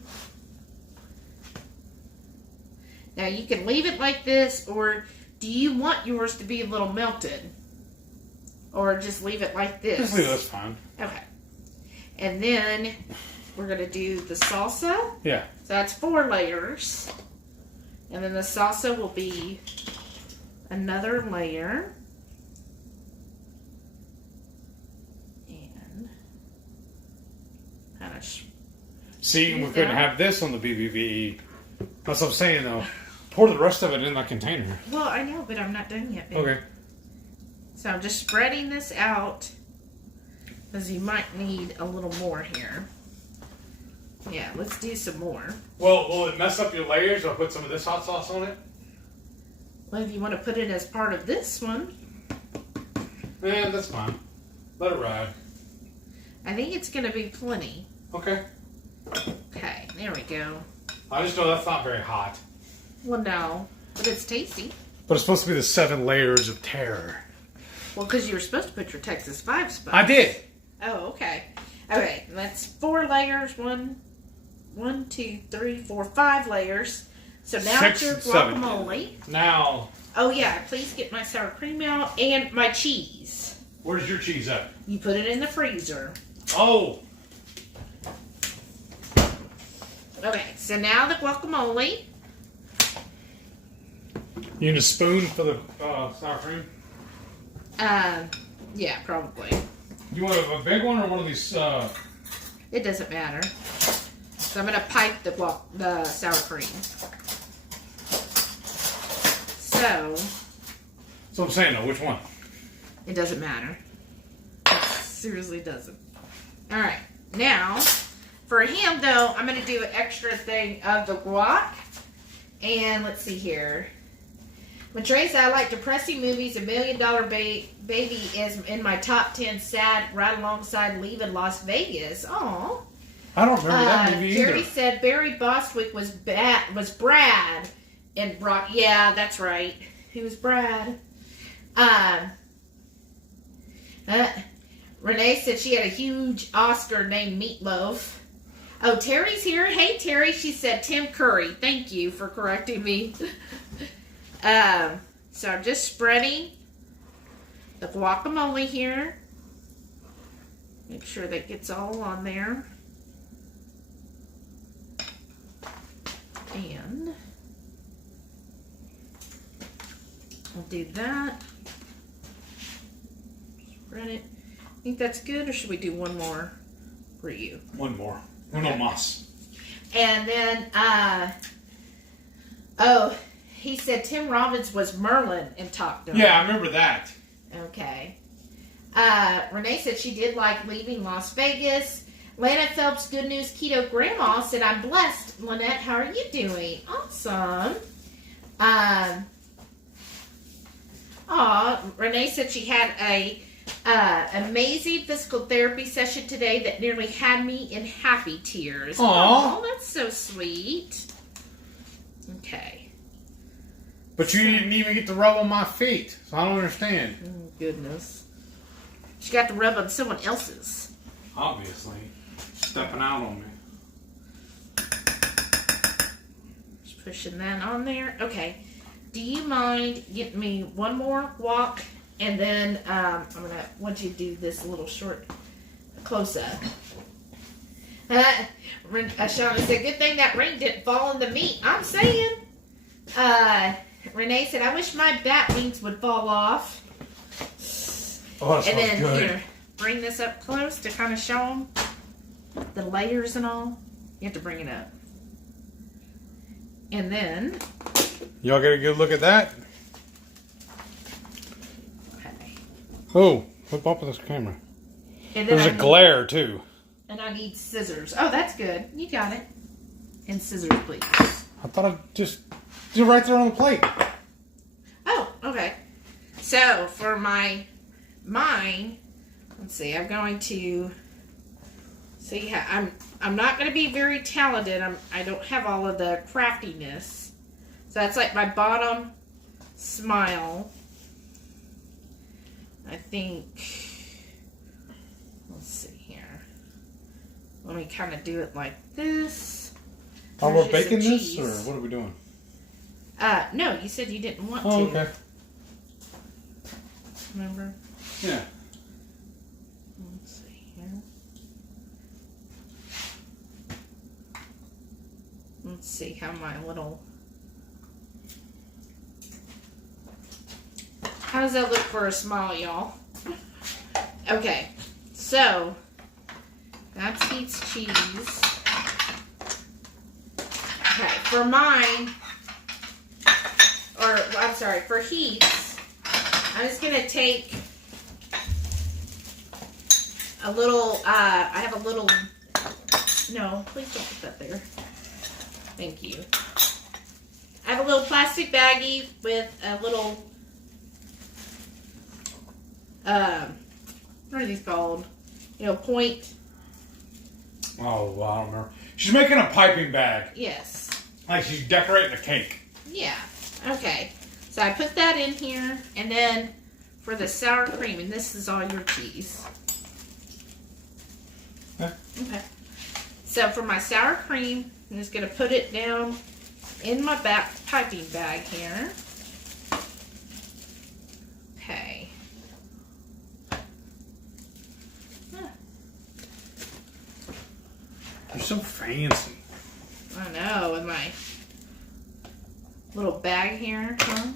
Now you can leave it like this, or do you want yours to be a little melted? Or just leave it like this? Just leave it, that's fine. Okay. And then we're going to do the salsa. Yeah. So that's 4 layers. And then the salsa will be another layer. And kind of... See, we couldn't have this on the BBVE. That's what I'm saying, though. Pour the rest of it in that container. Well, I know, but I'm not done yet, baby. Okay. So I'm just spreading this out. Because you might need a little more here. Yeah, let's do some more. Well, will it mess up your layers? I'll put some of this hot sauce on it. Well, if you want to put it as part of this one. Yeah, that's fine. Let it ride. I think it's going to be plenty. Okay. Okay, there we go. I just know that's not very hot. Well, no. But it's tasty. But it's supposed to be the 7 layers of terror. Well, because you were supposed to put your Texas 5 spice. I did. Oh, okay. Okay, that's 4 layers. 1, 2, 3, 4, 5 layers. So now 6, it's your 7. guacamole. Now, Oh, yeah, please get my sour cream out and my cheese. where's your cheese at? You put it in the freezer. Oh! Okay, so now the guacamole. You need a spoon for the sour cream? Yeah, probably. You want a big one or one of these? It doesn't matter. So I'm going to pipe the sour cream. So, So I'm saying though, which one? it doesn't matter. It seriously doesn't. Alright, now, for him though, I'm going to do an extra thing of the guac. And let's see here. Matresa, I like depressing movies. $1 Million Baby is in my top 10 sad, right alongside Leaving Las Vegas. Aw. I don't remember that movie either. Jerry said Barry Bostwick was Brad in Brock. Yeah, that's right. He was Brad. Renee said she had a huge Oscar named Meatloaf. Oh, Terry's here. Hey, Terry. She said Tim Curry. Thank you for correcting me. So I'm just spreading the guacamole here. Make sure that gets all on there. And I'll do that. Spread it. Think that's good, or should we do one more for you? One more. Uno mas. And then, oh, he said Tim Robbins was Merlin in Top Gun. Yeah, I remember that. Okay. Renee said she did like Leaving Las Vegas. Lana Phelps, Good News Keto Grandma said, I'm blessed. Lynette, how are you doing? Awesome. Renee said she had a amazing physical therapy session today that nearly had me in happy tears. Oh, that's so sweet. Okay. But you didn't even get to rub on my feet, so I don't understand. Oh, goodness. She got to rub on someone else's. Obviously. Stepping out on me. Just pushing that on there. Okay. Do you mind getting me one more walk? And then I'm going to want you to do this little short close-up. Shauna said, good thing that ring didn't fall in the meat. I'm saying. Renee said, I wish my bat wings would fall off. Oh, that smells good. Here, bring this up close to kind of show them the layers and all. You have to bring it up. And then... Y'all get a good look at that? Okay. Oh, flip up with this camera. And then There's a glare, too. And I need scissors. Oh, that's good. You got it. And scissors, please. I thought I'd just do it right there on the plate. Oh, okay. So, for mine, let's see, I'm going to see how, I'm not going to be very talented. I don't have all of the craftiness. So that's like my bottom smile. I think, let's see here. Let me kind of do it like this. Oh, we're baking this, or what are we doing? No, you said you didn't want to. Oh, okay. Remember? Yeah. Let's see here. Let's see how my little... How does that look for a smile, y'all? Okay, so that's Heath's cheese. Okay, for mine, or I'm sorry, for Heath's, I'm just gonna take a little. I have a little. No, please don't put that there. Thank you. I have a little plastic baggie with a little. What are these called? You know, point. Oh, well, I don't remember. She's making a piping bag. Yes. Like she's decorating a cake. Yeah. Okay. So I put that in here, and then for the sour cream, and this is all your cheese. Yeah. Okay. So for my sour cream, I'm just going to put it down in my back piping bag here. Okay. You're so fancy. I know, with my little bag here, huh?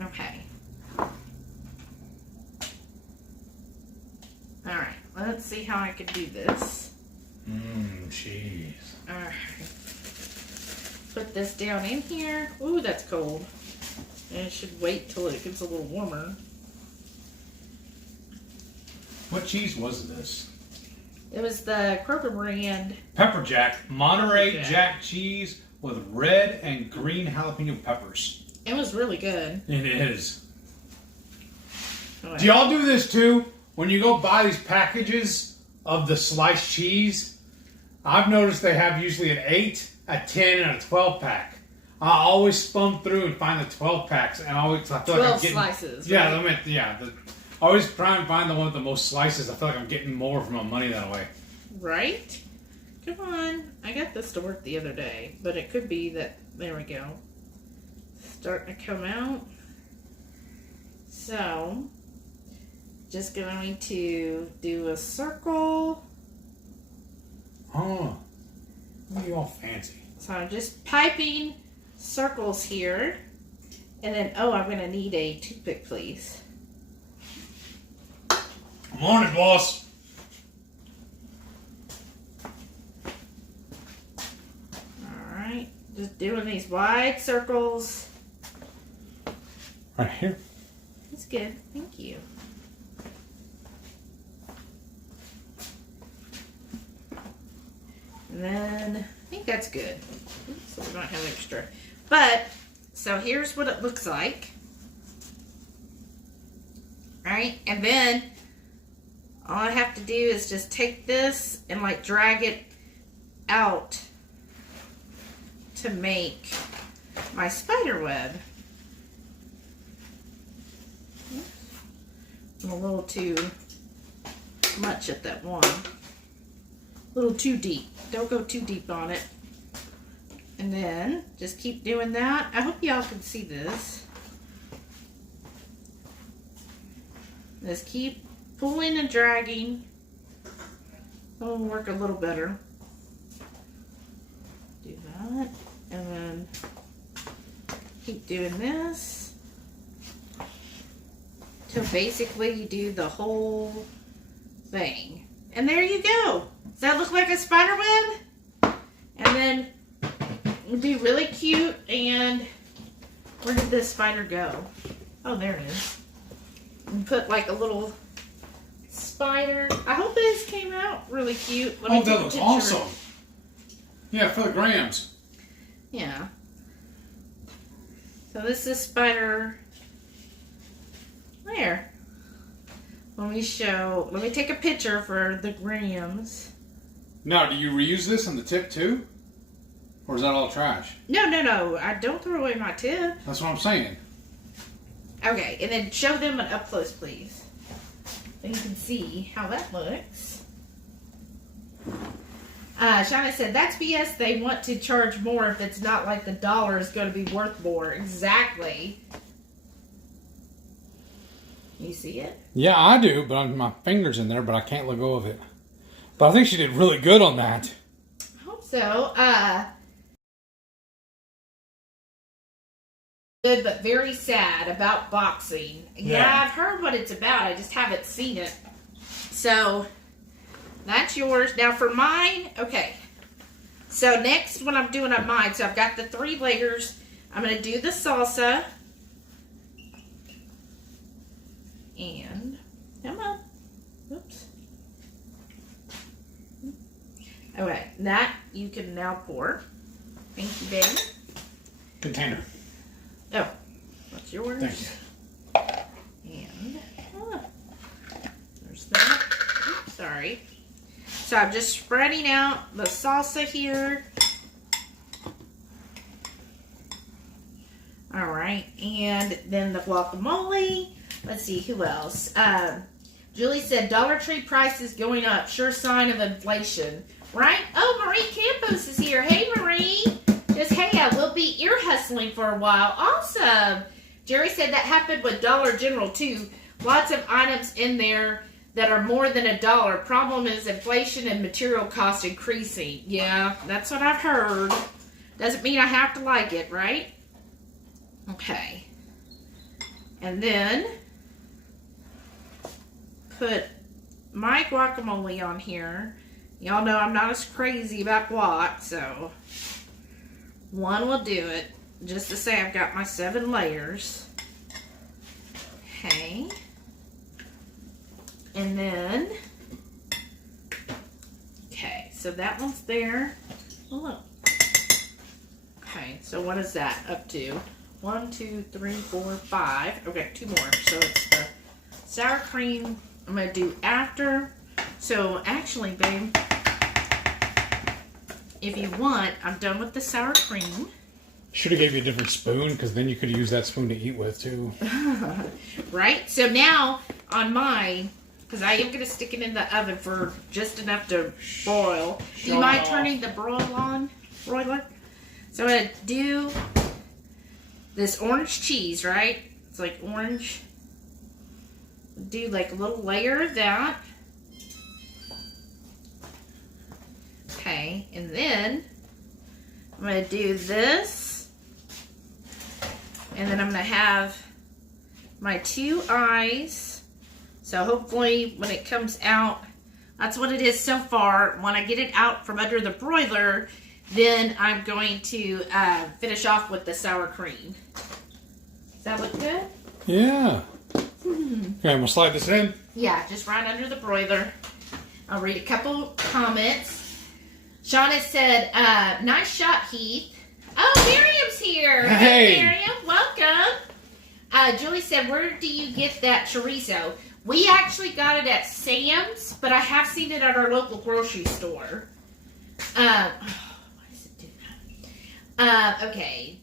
Okay. Alright, let's see how I can do this. Cheese. Alright. Put this down in here. Ooh, that's cold. And it should wait till it gets a little warmer. What cheese was this? It was the Kroger brand. Pepper Jack. Monterey Jack. Jack cheese with red and green jalapeno peppers. It was really good. It is. Right. Do y'all do this too? When you go buy these packages of the sliced cheese, I've noticed they have usually an 8, a 10, and a 12 pack. I always spun through and find the 12 packs, and I feel like 12 I'm getting slices. Yeah, Right? I always try and find the one with the most slices. I feel like I'm getting more for my money that way. Right? Come on. I got this to work the other day, but it could be that, there we go. Starting to come out. So, just going to do a circle. Oh, what are you all fancy? So I'm just piping circles here. And then, oh, I'm going to need a toothpick, please. I'm on it, boss. Alright, just doing these wide circles. Right here. That's good, thank you. And then, I think that's good. So we might have extra. But, so here's what it looks like. Right? And then, all I have to do is just take this and like drag it out to make my spider web. I'm a little too much at that one. A little too deep. Don't go too deep on it. And then just keep doing that. I hope y'all can see this. Just keep pulling and dragging. It'll work a little better. Do that. And then keep doing this. So basically you do the whole thing. And there you go. Does that look like a spider web? And then it'd be really cute. And where did this spider go? Oh, there it is. And put like a little spider. I hope this came out really cute. Oh, that looks awesome. Yeah, for the grams. Yeah. So this is spider. There. Let me take a picture for the grams. Now, do you reuse this on the tip too? Or is that all trash? No. I don't throw away my tip. That's what I'm saying. Okay, and then show them an up close, please. So you can see how that looks. Shauna said, that's BS. They want to charge more if it's not like the dollar is going to be worth more. Exactly. You see it? Yeah, I do, but my finger's in there, but I can't let go of it. But I think she did really good on that. I hope so. Good, but very sad about boxing. Yeah, I've heard what it's about. I just haven't seen it. So, that's yours. Now for mine, okay. So next, what I'm doing on mine, so I've got the 3 layers. I'm going to do the salsa. And, come on. Oops. Okay, that you can now pour. Thank you, baby. Container. Oh, that's yours. Thank you. And, there's that. Oops, sorry. So I'm just spreading out the salsa here. All right, and then the guacamole. Let's see, who else? Julie said, Dollar Tree price is going up. Sure sign of inflation. Right? Oh, Marie Campos is here. Hey, Marie. Just, hey, I will be ear hustling for a while. Awesome. Jerry said that happened with Dollar General, too. Lots of items in there that are more than $1. Problem is inflation and material costs increasing. Yeah, that's what I've heard. Doesn't mean I have to like it, right? Okay. And then put my guacamole on here. Y'all know I'm not as crazy about guac, so one will do it. Just to say I've got my 7 layers. Okay. And then, okay, so that one's there. Oh, look. Okay, so what is that up to? 1, 2, 3, 4, 5. Okay, 2 more. So it's the sour cream I'm going to do after. So actually, babe, if you want, I'm done with the sour cream. Should have gave you a different spoon, because then you could use that spoon to eat with, too. Right? So now, on mine, because I am going to stick it in the oven for just enough to broil. Do you mind turning the broiler? So I'm going to do this orange cheese, right? It's like orange. Do like a little layer of that. Okay, and then I'm going to do this. And then I'm going to have my 2 eyes. So hopefully when it comes out, that's what it is so far. When I get it out from under the broiler, then I'm going to finish off with the sour cream. Does that look good? Yeah. Okay, I'm going to slide this in. Yeah, just right under the broiler. I'll read a couple comments. Shauna said, nice shot, Heath. Oh, Miriam's here. Hey. Miriam, welcome. Julie said, where do you get that chorizo? We actually got it at Sam's, but I have seen it at our local grocery store. Why does it do that? Okay.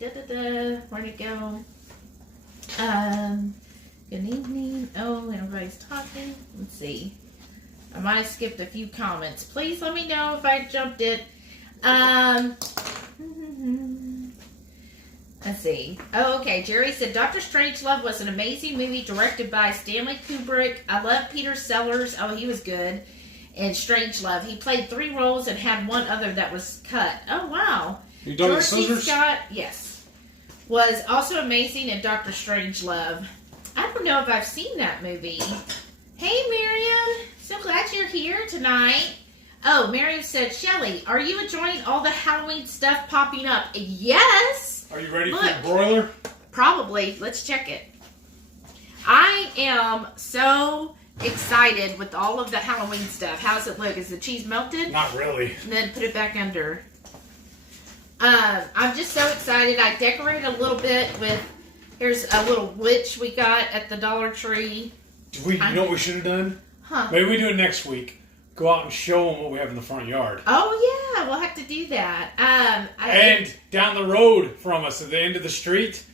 Where'd it go? Good evening. Oh, everybody's talking. Let's see. I might have skipped a few comments. Please let me know if I jumped it. Let's see. Oh, okay. Jerry said, Dr. Strangelove was an amazing movie directed by Stanley Kubrick. I love Peter Sellers. Oh, he was good. And Strangelove. He played 3 roles and had 1 other that was cut. Oh, wow. You done with scissors? Scott, yes. Was also amazing in Dr. Strangelove. I don't know if I've seen that movie. Hey, Miriam. So glad you're here tonight. Oh, Miriam said, Shelly, are you enjoying all the Halloween stuff popping up? Yes. Are you ready for the broiler? Probably. Let's check it. I am so excited with all of the Halloween stuff. How does it look? Is the cheese melted? Not really. And then put it back under. I'm just so excited. I decorated a little bit with, here's a little witch we got at the Dollar Tree. You know what we should have done? Huh. Maybe we do it next week. Go out and show them what we have in the front yard. Oh, yeah. We'll have to do that. And down the road from us, at the end of the street,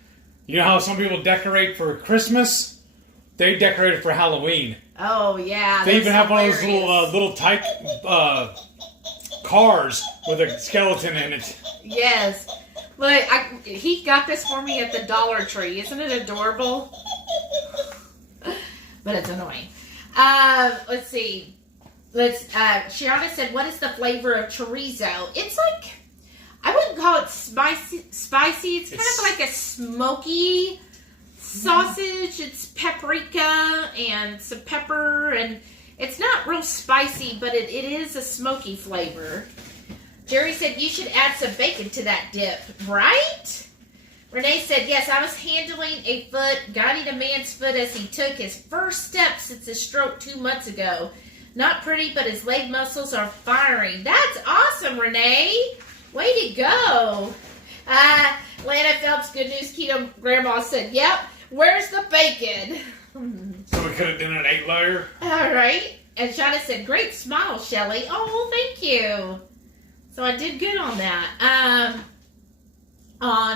you know how some people decorate for Christmas? They decorated for Halloween. Oh, yeah. They even have one of those little type cars with a skeleton in it. Yes. Look, he got this for me at the Dollar Tree. Isn't it adorable? But it's annoying. Let's see. Shiana said, what is the flavor of chorizo? It's like, I wouldn't call it spicy. It's kind of like a smoky sausage. It's paprika and some pepper, and it's not real spicy, but it is a smoky flavor. Jerry said, you should add some bacon to that dip, right? Renee said, yes, I was handling a foot, guiding a man's foot as he took his first steps since his stroke 2 months ago. Not pretty, but his leg muscles are firing. That's awesome, Renee. Way to go. Lana Phelps, Good News Keto Grandma said, yep, where's the bacon? So we could have done an 8-layer. All right. And Shauna said, great smile, Shelly. Oh, thank you. So I did good on that.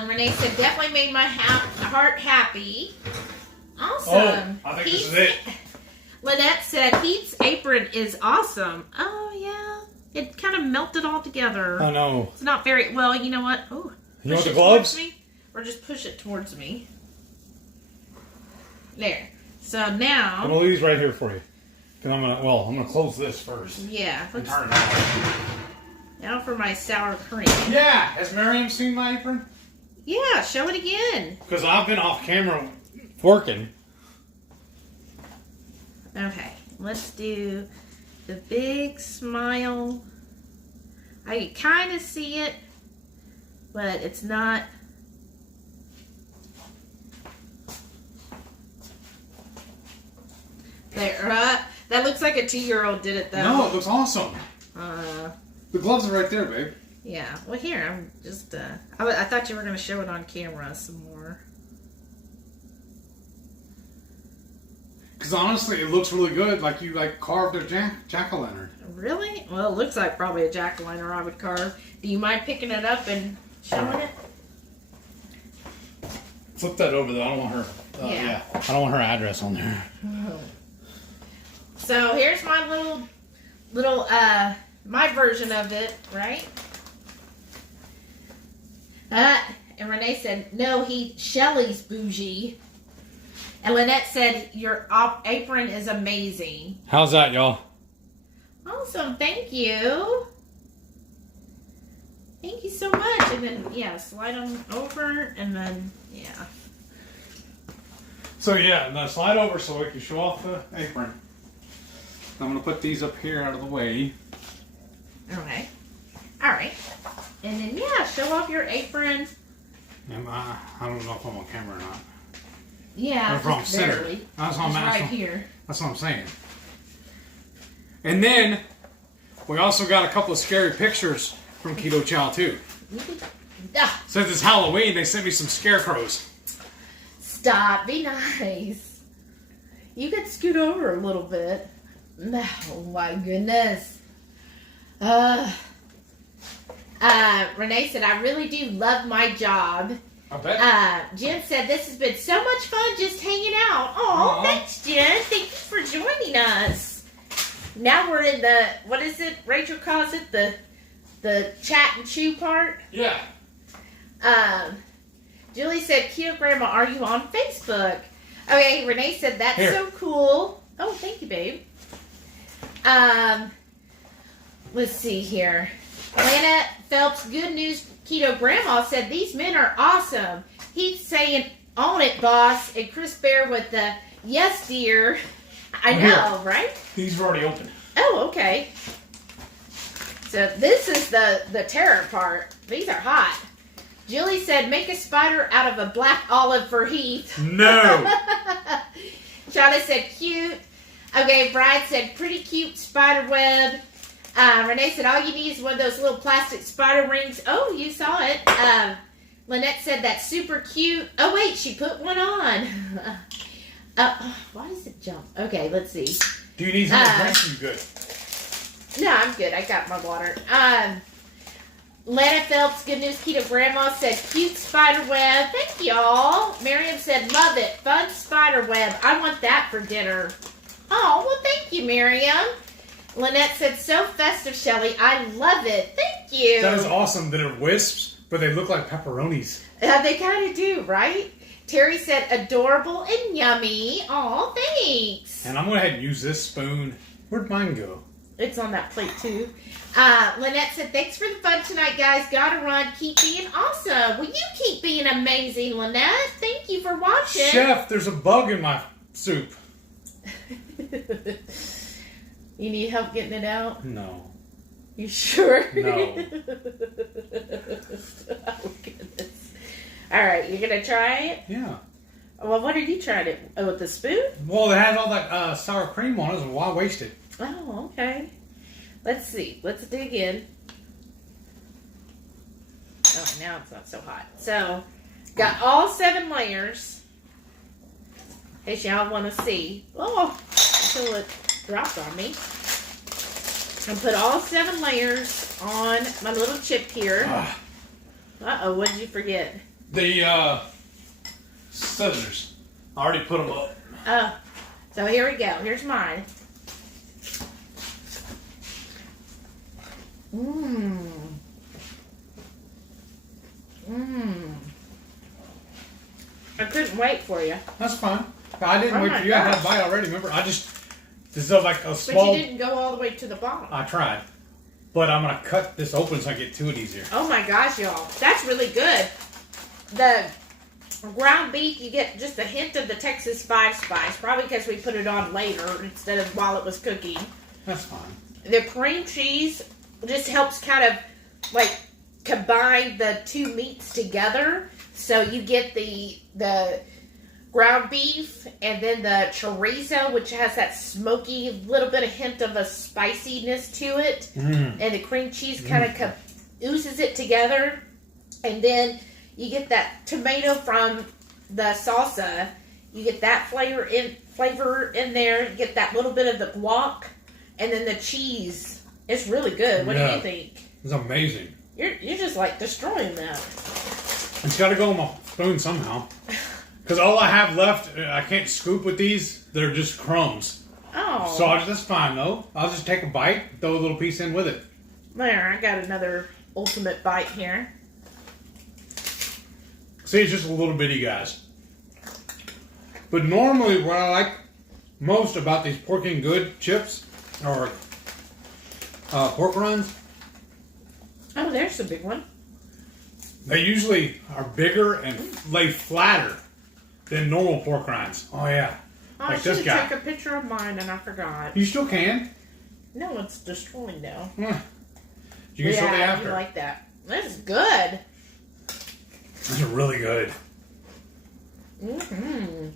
Renee said, definitely made my heart happy. Awesome. Oh, I think this is it. Lynette said, Heath's apron is awesome. Oh, yeah. It kind of melted all together. I know. It's not very, well, you know what? Oh, you want the gloves? Me, or just push it towards me. There. So now. I'm going to leave these right here for you. Because I'm going to close this first. Yeah. And turn it on. Now for my sour cream. Yeah. Has Miriam seen my apron? Yeah, show it again. Because I've been off camera working. Okay, let's do the big smile. I can kind of see it, but it's not. There, that looks like a 2-year-old did it though. No, it looks awesome. Uh, The gloves are right there, babe. Yeah. Well, here, I'm just, I thought you were going to show it on camera some more. Because honestly, it looks really good. Like you carved a jack-o'-lantern. Really? Well, it looks like probably a jack-o'-lantern I would carve. Do you mind picking it up and showing it? Flip that over though. I don't want her. Yeah. I don't want her address on there. Oh. So here's my little my version of it, right? And Renee said, no, Shelly's bougie. And Lynette said, your apron is amazing. How's that, y'all? Awesome, thank you. Thank you so much. And then, yeah, slide them over, and then, yeah. So, yeah, now slide over so we can show off the apron. I'm going to put these up here out of the way. Okay. All right. And then, yeah, show off your apron. I don't know if I'm on camera or not. Yeah, that's wrong center. That's what I'm right here. That's what I'm saying. And then we also got a couple of scary pictures from Keto Chow too. Since it's Halloween, they sent me some scarecrows. Stop. Be nice. You could scoot over a little bit. Oh my goodness. Renee said, I really do love my job. I bet. Jen said, this has been so much fun just hanging out. Oh, thanks, Jen. Thank you for joining us. Now we're in the, what is it? Rachel calls it the chat and chew part. Yeah. Julie said, Keto Grandma, are you on Facebook? Okay, Renee said, that's so cool. Oh, thank you, babe. Let's see here. Lana Phelps, good news. Keto Grandma said, these men are awesome. He's saying, own it, boss. And Chris Bear with the, yes, dear. I know, right? These are already open. Oh, okay. So this is the terror part. These are hot. Julie said, make a spider out of a black olive for Heath. No. Shauna said, cute. Okay, Brad said, pretty cute spider web. Renee said, all you need is one of those little plastic spider rings. Oh, you saw it. Lynette said, that's super cute. Oh, wait, she put one on. Why does it jump? Okay, let's see. Do you need something to drink? You good? No, I'm good. I got my water. Lana Phelps, good news. Keto Grandma said, cute spider web. Thank y'all. Miriam said, love it. Fun spider web. I want that for dinner. Oh, well, thank you, Miriam. Lynette said, so festive, Shelly. I love it. Thank you. That is awesome that are wisps, but they look like pepperonis. They kind of do, right? Terry said, adorable and yummy. Aw, thanks. And I'm going to go ahead and use this spoon. Where'd mine go? It's on that plate, too. Lynette said, thanks for the fun tonight, guys. Gotta run. Keep being awesome. Well, you keep being amazing, Lynette. Thank you for watching. Chef, there's a bug in my soup. You need help getting it out? No. You sure? No. Oh, goodness. All right, you're going to try it? Yeah. Well, what are you trying it? Oh, with the spoon? Well, it has all that sour cream on it, so why waste it? Oh, okay. Let's see. Let's dig in. Oh, now it's not so hot. So, got all 7 layers. In case y'all want to see. Oh, until it dropped on me. And put all 7 layers on my little chip here. Uh-oh, what did you forget? The scissors. I already put them up. Oh, so here we go. Here's mine. Mmm. Mmm. I couldn't wait for you. That's fine. I didn't wait for you. I had a bite already. Remember, this is like a small. But you didn't go all the way to the bottom. I tried. But I'm going to cut this open so I get to it easier. Oh my gosh, y'all. That's really good. The ground beef, you get just a hint of the Texas 5 spice. Probably because we put it on later instead of while it was cooking. That's fine. The cream cheese just helps kind of like combine the 2 meats together. So you get the ground beef and then the chorizo, which has that smoky little bit of hint of a spiciness to it. And the cream cheese kind of oozes it together. And then you get that tomato from the salsa. You get that flavor in there. You get that little bit of the guac. And then the cheese. It's really good. What do you think? It's amazing. You're just like destroying that. It's got to go on my spoon somehow. Because all I have left, I can't scoop with these. They're just crumbs. Oh. So that's fine though. I'll just take a bite, throw a little piece in with it. There, I got another ultimate bite here. See, it's just a little bitty, guys. But normally, what I like most about these Porking Good chips or pork rinds. Oh, there's a big one. They usually are bigger and lay flatter than normal pork rinds. Oh yeah, I should have took a picture of mine and I forgot. You still can. No, it's destroying now. You can something after. I like that. This is good. This is really good. Mm-hmm.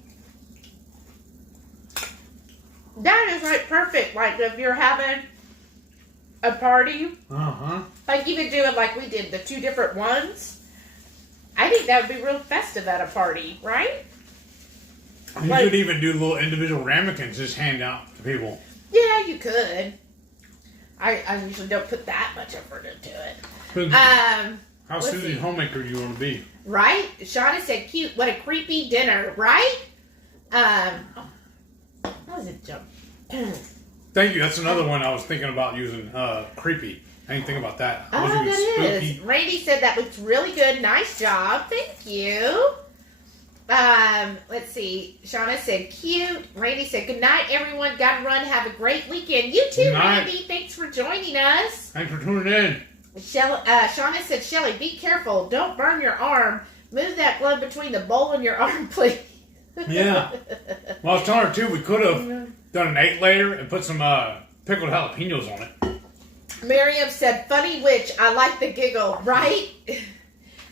That is like perfect. Like if you're having a party, like you could do it like we did, the 2 different ones. I think that would be real festive at a party, right? You could even do little individual ramekins, just hand out to people. Yeah, you could. I usually don't put that much effort into it. How Susie homemaker do you want to be? Right? Shauna said, "Cute. What a creepy dinner." Right? What was it, Jump? Thank you. That's another one I was thinking about using. Creepy. I didn't think about that. Oh, that is. Randy said that looks really good. Nice job. Thank you. Let's see. Shauna said, "Cute." Randy said, "Good night, everyone. Gotta run. Have a great weekend." You too, Randy. Thanks for joining us. Thanks for tuning in. Shauna said, "Shelly, be careful. Don't burn your arm. Move that glove between the bowl and your arm, please." Yeah. Well, I was telling her, too, we could have done an 8-layer and put some pickled jalapenos on it. Miriam said, "Funny witch. I like the giggle." Right?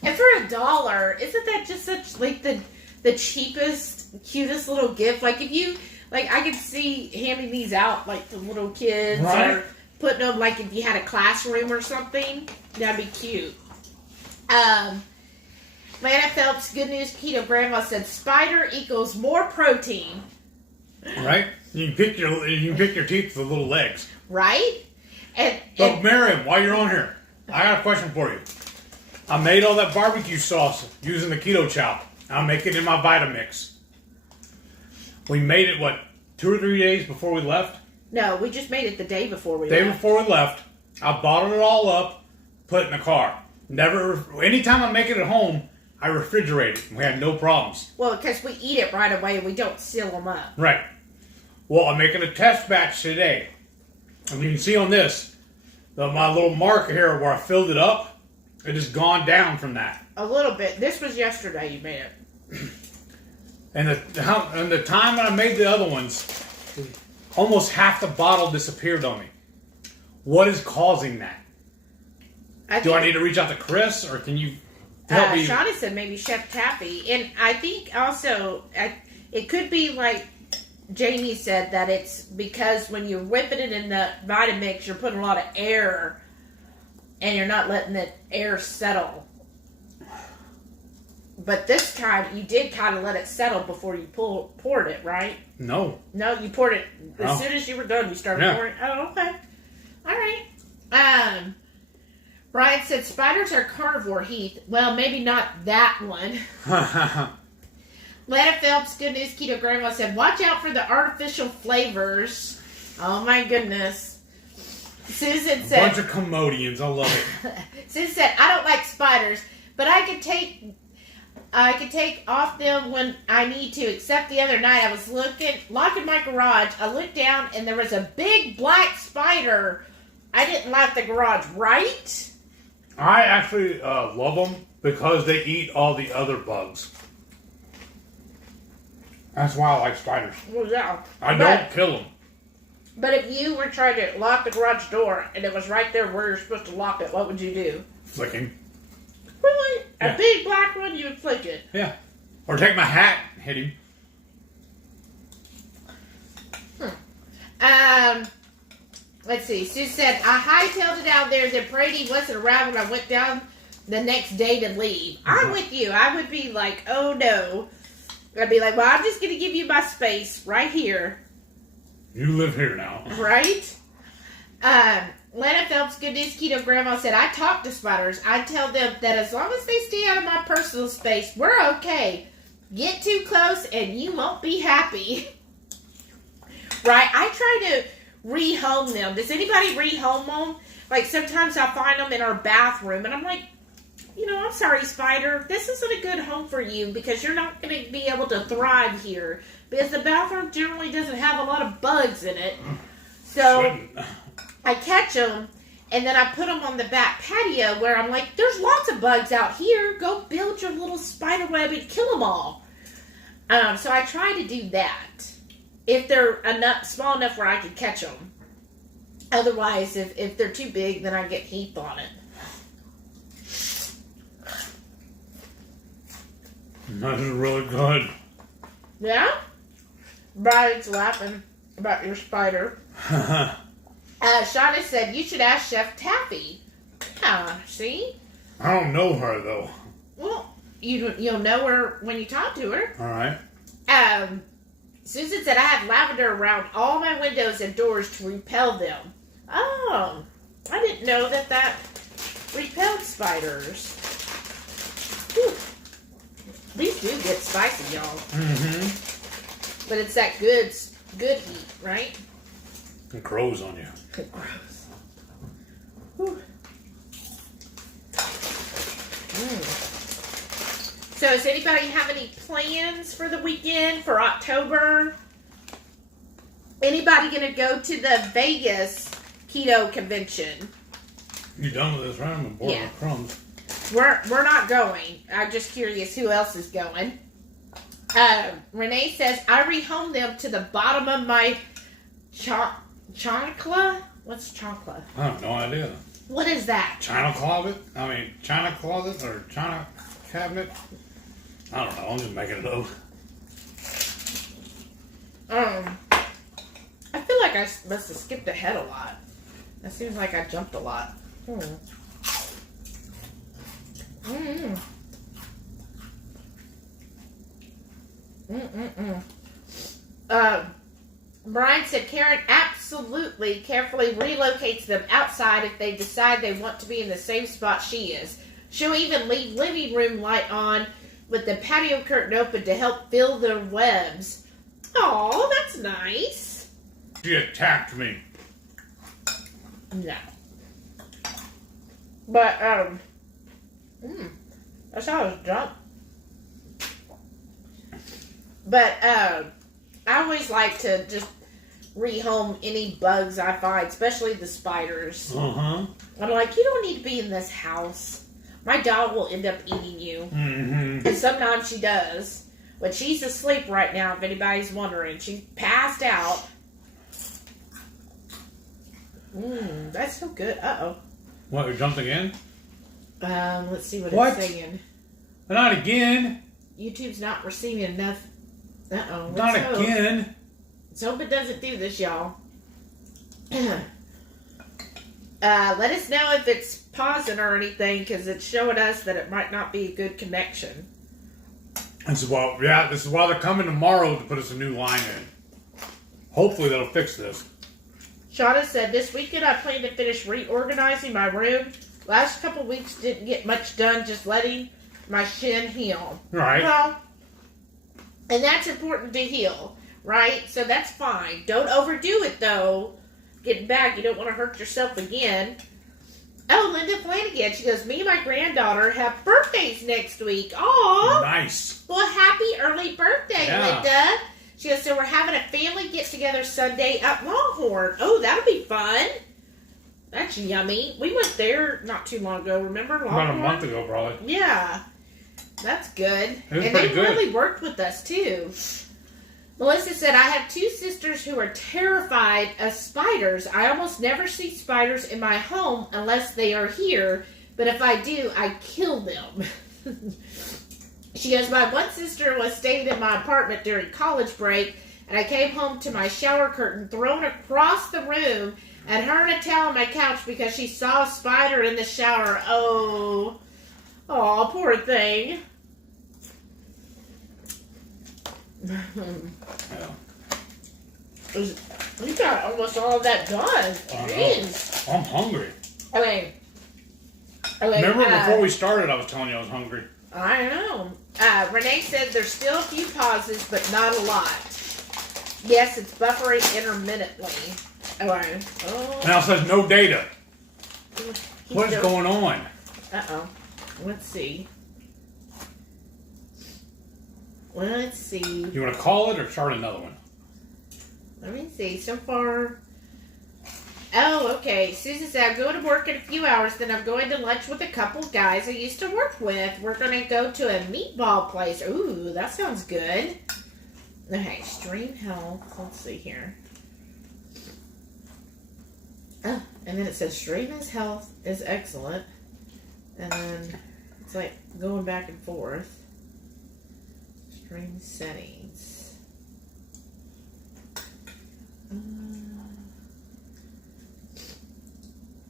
And for $1, isn't that just such, like, the cheapest, cutest little gift? Like, if you, like, I could see handing these out, like, to little kids. Right. Or putting them, like, if you had a classroom or something. That'd be cute. Lana Phelps, Good News Keto Grandma said, "Spider equals more protein." Right? You can pick your teeth with the little legs. Right? And Miriam, while you're on here, I got a question for you. I made all that barbecue sauce using the keto chow. I'm making it in my Vitamix. We made it, 2 or 3 days before we left? No, we just made it the day before we left. Before we left, I bottled it all up, put it in the car. Anytime I make it at home, I refrigerate it. We had no problems. Well, because we eat it right away and we don't seal them up. Right. Well, I'm making a test batch today. And you can see on this, my little mark here where I filled it up, it has gone down from that. A little bit. This was yesterday you made it. And the time I made the other ones, almost half the bottle disappeared on me. What is causing that? Do I need to reach out to Chris, or can you help me? Shauna said maybe Chef Taffy. And I think also, it could be like Jamie said, that it's because when you're whipping it in the Vitamix, you're putting a lot of air, and you're not letting the air settle. But this time, you did kind of let it settle before you poured it, right? No. No, you poured it as soon as you were done. You started pouring. Oh, okay. All right. Brian said, "Spiders are carnivore, Heath." Well, maybe not that one. Lana Phelps, Good News Keto Grandma said, "Watch out for the artificial flavors." Oh, my goodness. Susan said... A bunch of commodians. I love it. Susan said, "I don't like spiders, but I can take off them when I need to, except the other night I was locking my garage. I looked down and there was a big black spider. I didn't lock the garage, right?" I actually love them because they eat all the other bugs. That's why I like spiders. Well, yeah. I don't kill them. But if you were trying to lock the garage door and it was right there where you're supposed to lock it, what would you do? Flicking. Really? Yeah. A big black one, you would flick it? Yeah. Or take my hat and hit him. let's see. Sue said, I hightailed it out there. Then Brady wasn't around when I went down the next day to leave. I'm with you. I would be like, oh no. I'd be like, well, I'm just going to give you my space right here. You live here now. Right? Lena Phelps, Good News Keto Grandma said, I talk to spiders. I tell them that as long as they stay out of my personal space, we're okay. Get too close and you won't be happy. Right? I try to rehome them. Does anybody rehome them? Like, sometimes I find them in our bathroom, and I'm like, you know, I'm sorry, spider. This isn't a good home for you because you're not going to be able to thrive here. Because the bathroom generally doesn't have a lot of bugs in it. So I catch them, and then I put them on the back patio where I'm like, there's lots of bugs out here. Go build your little spider web and kill them all. So I try to do that. If they're small enough where I can catch them. Otherwise, if they're too big, then I get Heath on it. That is really good. Yeah? Brian's laughing about your spider. Shauna said, you should ask Chef Taffy. Yeah, see? I don't know her, though. Well, you'll know her when you talk to her. All right. Susan said, I have lavender around all my windows and doors to repel them. Oh, I didn't know that repelled spiders. Whew. These do get spicy, y'all. Mm-hmm. But it's that good heat, right? It grows on you. It grows. Whew. So does anybody have any plans for the weekend, for October? Anybody going to go to the Vegas keto convention? You done with this round? I'm bored Yeah. with crumbs. We're not going. I'm just curious who else is going. Renee says, I rehomed them to the bottom of my chancla. What's chancla? I have no idea. What is that? China closet or China cabinet? I don't know. I'm just making it up. I feel like I must have skipped ahead a lot. It seems like I jumped a lot. Brian said Karen absolutely carefully relocates them outside if they decide they want to be in the same spot she is. She'll even leave living room light on with the patio curtain open to help fill their webs. Oh, that's nice. She attacked me. No. But, that's how I was drunk. But, I always like to just rehome any bugs I find, especially the spiders. Uh-huh. I'm like, you don't need to be in this house. My dog will end up eating you. Mm-hmm. And sometimes she does. But she's asleep right now, if anybody's wondering. She passed out. That's so good. Uh-oh. What, you jumped again? Let's see what it's saying. Not again. YouTube's not receiving enough. Uh-oh. Not again. Let's hope it doesn't do this, y'all. Let us know if it's pausing or anything, because it's showing us that it might not be a good connection. This is why they're coming tomorrow to put us a new line in. Hopefully that'll fix this. Shauna said, this weekend I plan to finish reorganizing my room. Last couple weeks didn't get much done, just letting my shin heal. Right. Well, and that's important to heal, right? So that's fine. Don't overdo it, though. Getting back, you don't want to hurt yourself again. Oh, Linda Flanagan. She goes, me and my granddaughter have birthdays next week. Aw. Nice. Well, happy early birthday, Linda. She goes, so we're having a family get-together Sunday at Longhorn. Oh, that'll be fun. That's yummy. We went there not too long ago, remember? Longhorn? About a month ago, probably. Yeah. That's good. And they really worked with us, too. Melissa said, I have two sisters who are terrified of spiders. I almost never see spiders in my home unless they are here, but if I do, I kill them. She goes, my one sister was staying in my apartment during college break, and I came home to my shower curtain thrown across the room. And her in a towel on my couch because she saw a spider in the shower. Oh, poor thing. You got almost all of that done. Jeez. I'm hungry. Okay. Remember before we started, I was telling you I was hungry. I know. Renee said there's still a few pauses, but not a lot. Yes, it's buffering intermittently. Okay. Oh. Now it says no data. What is going on? Uh-oh. Let's see. You want to call it or start another one? Let me see. So far... Oh, okay. Susan said, I'm going to work in a few hours, then I'm going to lunch with a couple guys I used to work with. We're going to go to a meatball place. Ooh, that sounds good. Okay, stream health. Let's see here. Oh, and then it says stream his health is excellent. And then it's like going back and forth. Stream settings.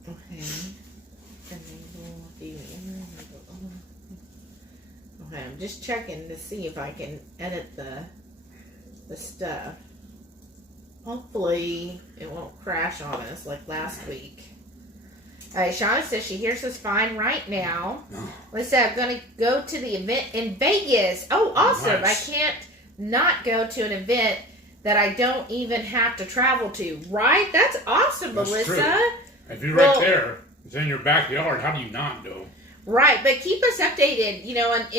Okay. Okay, I'm just checking to see if I can edit the stuff. Hopefully it won't crash on us like last week. Alright, Shauna says she hears us fine right now. Let's say I'm going to go to the event in Vegas. Oh, awesome. Nice. I can't not go to an event that I don't even have to travel to. Right? That's awesome, that's Melissa. True. If you're right there, it's in your backyard, how do you not know? Right, but keep us updated, in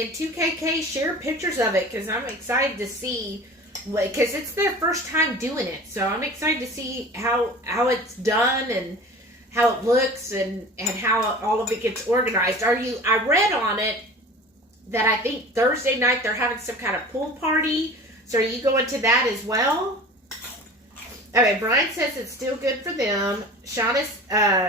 2KK, share pictures of it, because I'm excited to see, because it's their first time doing it, so I'm excited to see how it's done, and how it looks, and how all of it gets organized. I read on it that I think Thursday night they're having some kind of pool party, so are you going to that as well? Okay, Brian says it's still good for them. Shauna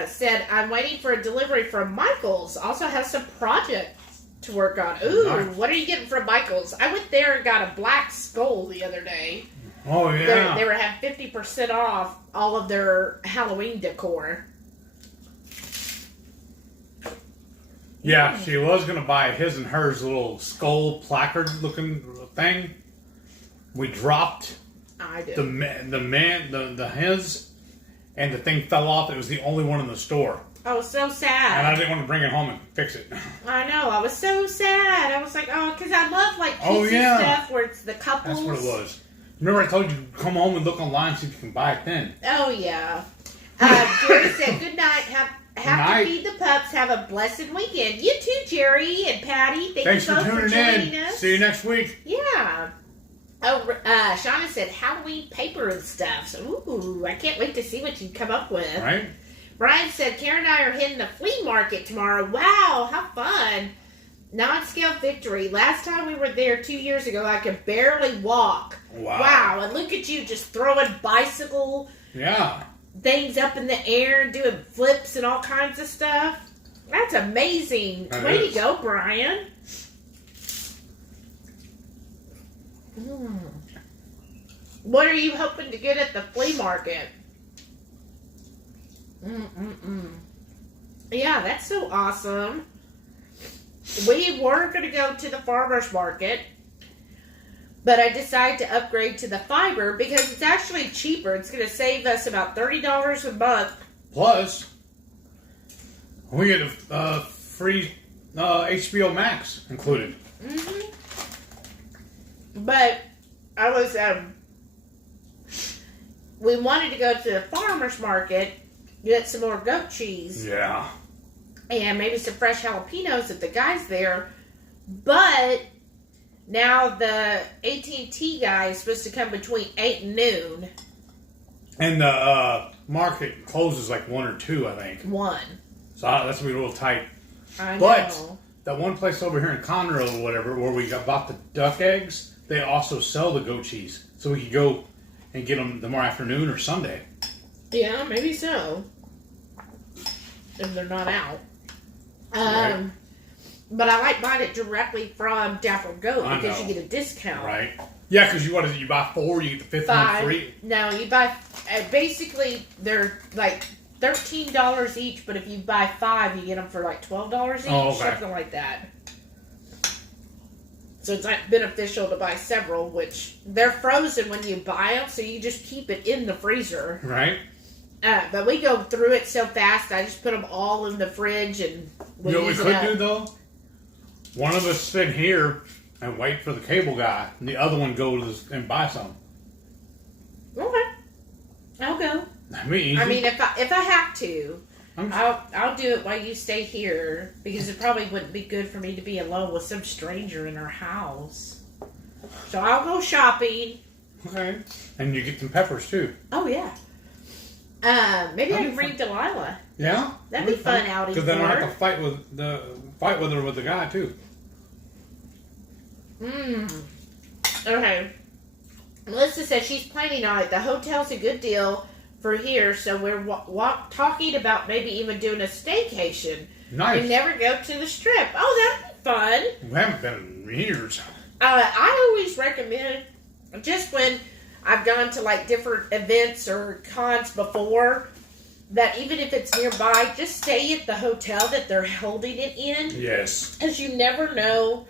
said, I'm waiting for a delivery from Michael's. Also has some projects to work on. Ooh, nice. What are you getting from Michael's? I went there and got a black skull the other day. Oh, yeah. They were having 50% off all of their Halloween decor. Yeah, she was going to buy his and hers little skull placard looking thing. We dropped... I did. The his, and the thing fell off. It was the only one in the store. Oh, so sad. And I didn't want to bring it home and fix it. I know. I was so sad. I was like, because I love cutesy stuff where it's the couples. That's what it was. Remember I told you to come home and look online and see if you can buy it then. Oh, yeah. Jerry said, good night. Have to feed the pups. Have a blessed weekend. You too, Jerry and Patty. Thanks you both for tuning in. Us. See you next week. Yeah. Oh, Shauna said Halloween paper and stuff. So, ooh, I can't wait to see what you come up with. Right. Brian said, Karen and I are hitting the flea market tomorrow. Wow, how fun. Non-scale victory. Last time we were there 2 years ago, I could barely walk. Wow. And look at you just throwing bicycle things up in the air and doing flips and all kinds of stuff. That's amazing. Way to go, Brian. What are you hoping to get at the flea market? Yeah, that's so awesome. We were going to go to the farmer's market, but I decided to upgrade to the fiber because it's actually cheaper. It's going to save us about $30 a month. Plus, we get a free HBO Max included. Mm-hmm. But I was, we wanted to go to the farmer's market, get some more goat cheese. Yeah. And maybe some fresh jalapenos if the guy's there. But now the AT&T guy is supposed to come between 8 and noon. And the market closes like 1 or 2, I think. 1. So that's going to be a little tight. I know. But that one place over here in Conroe or whatever, where we bought the duck eggs, they also sell the goat cheese. So we could go and get them tomorrow afternoon or Sunday. Yeah, maybe so. If they're not out. Right. But I like buying it directly from Dapper Goat because you get a discount. Right. Yeah, because you buy 4, you get the 5th one free. No, you buy, basically, they're like $13 each, but if you buy 5, you get them for like $12 each, something like that. So it's like beneficial to buy several, which they're frozen when you buy them, so you just keep it in the freezer. Right. But we go through it so fast, I just put them all in the fridge and you know what we could do though? One of us sit here and wait for the cable guy, and the other one goes and buy some. Okay, I'll go. That'd be easy. I mean, if I have to, I'll do it while you stay here, because it probably wouldn't be good for me to be alone with some stranger in our house. So I'll go shopping. Okay, and you get some peppers too. Oh yeah. Maybe I can bring Delilah. Yeah, that'd be fun outing. Because then I don't have to fight with her with the guy too. Okay. Melissa says she's planning on it. The hotel's a good deal for here, so we're talking about maybe even doing a staycation. Nice. We never go to the Strip. Oh, that'd be fun. We haven't been in years. I always recommend, just when I've gone to like different events or cons before, that even if it's nearby, just stay at the hotel that they're holding it in. Yes. Because you never know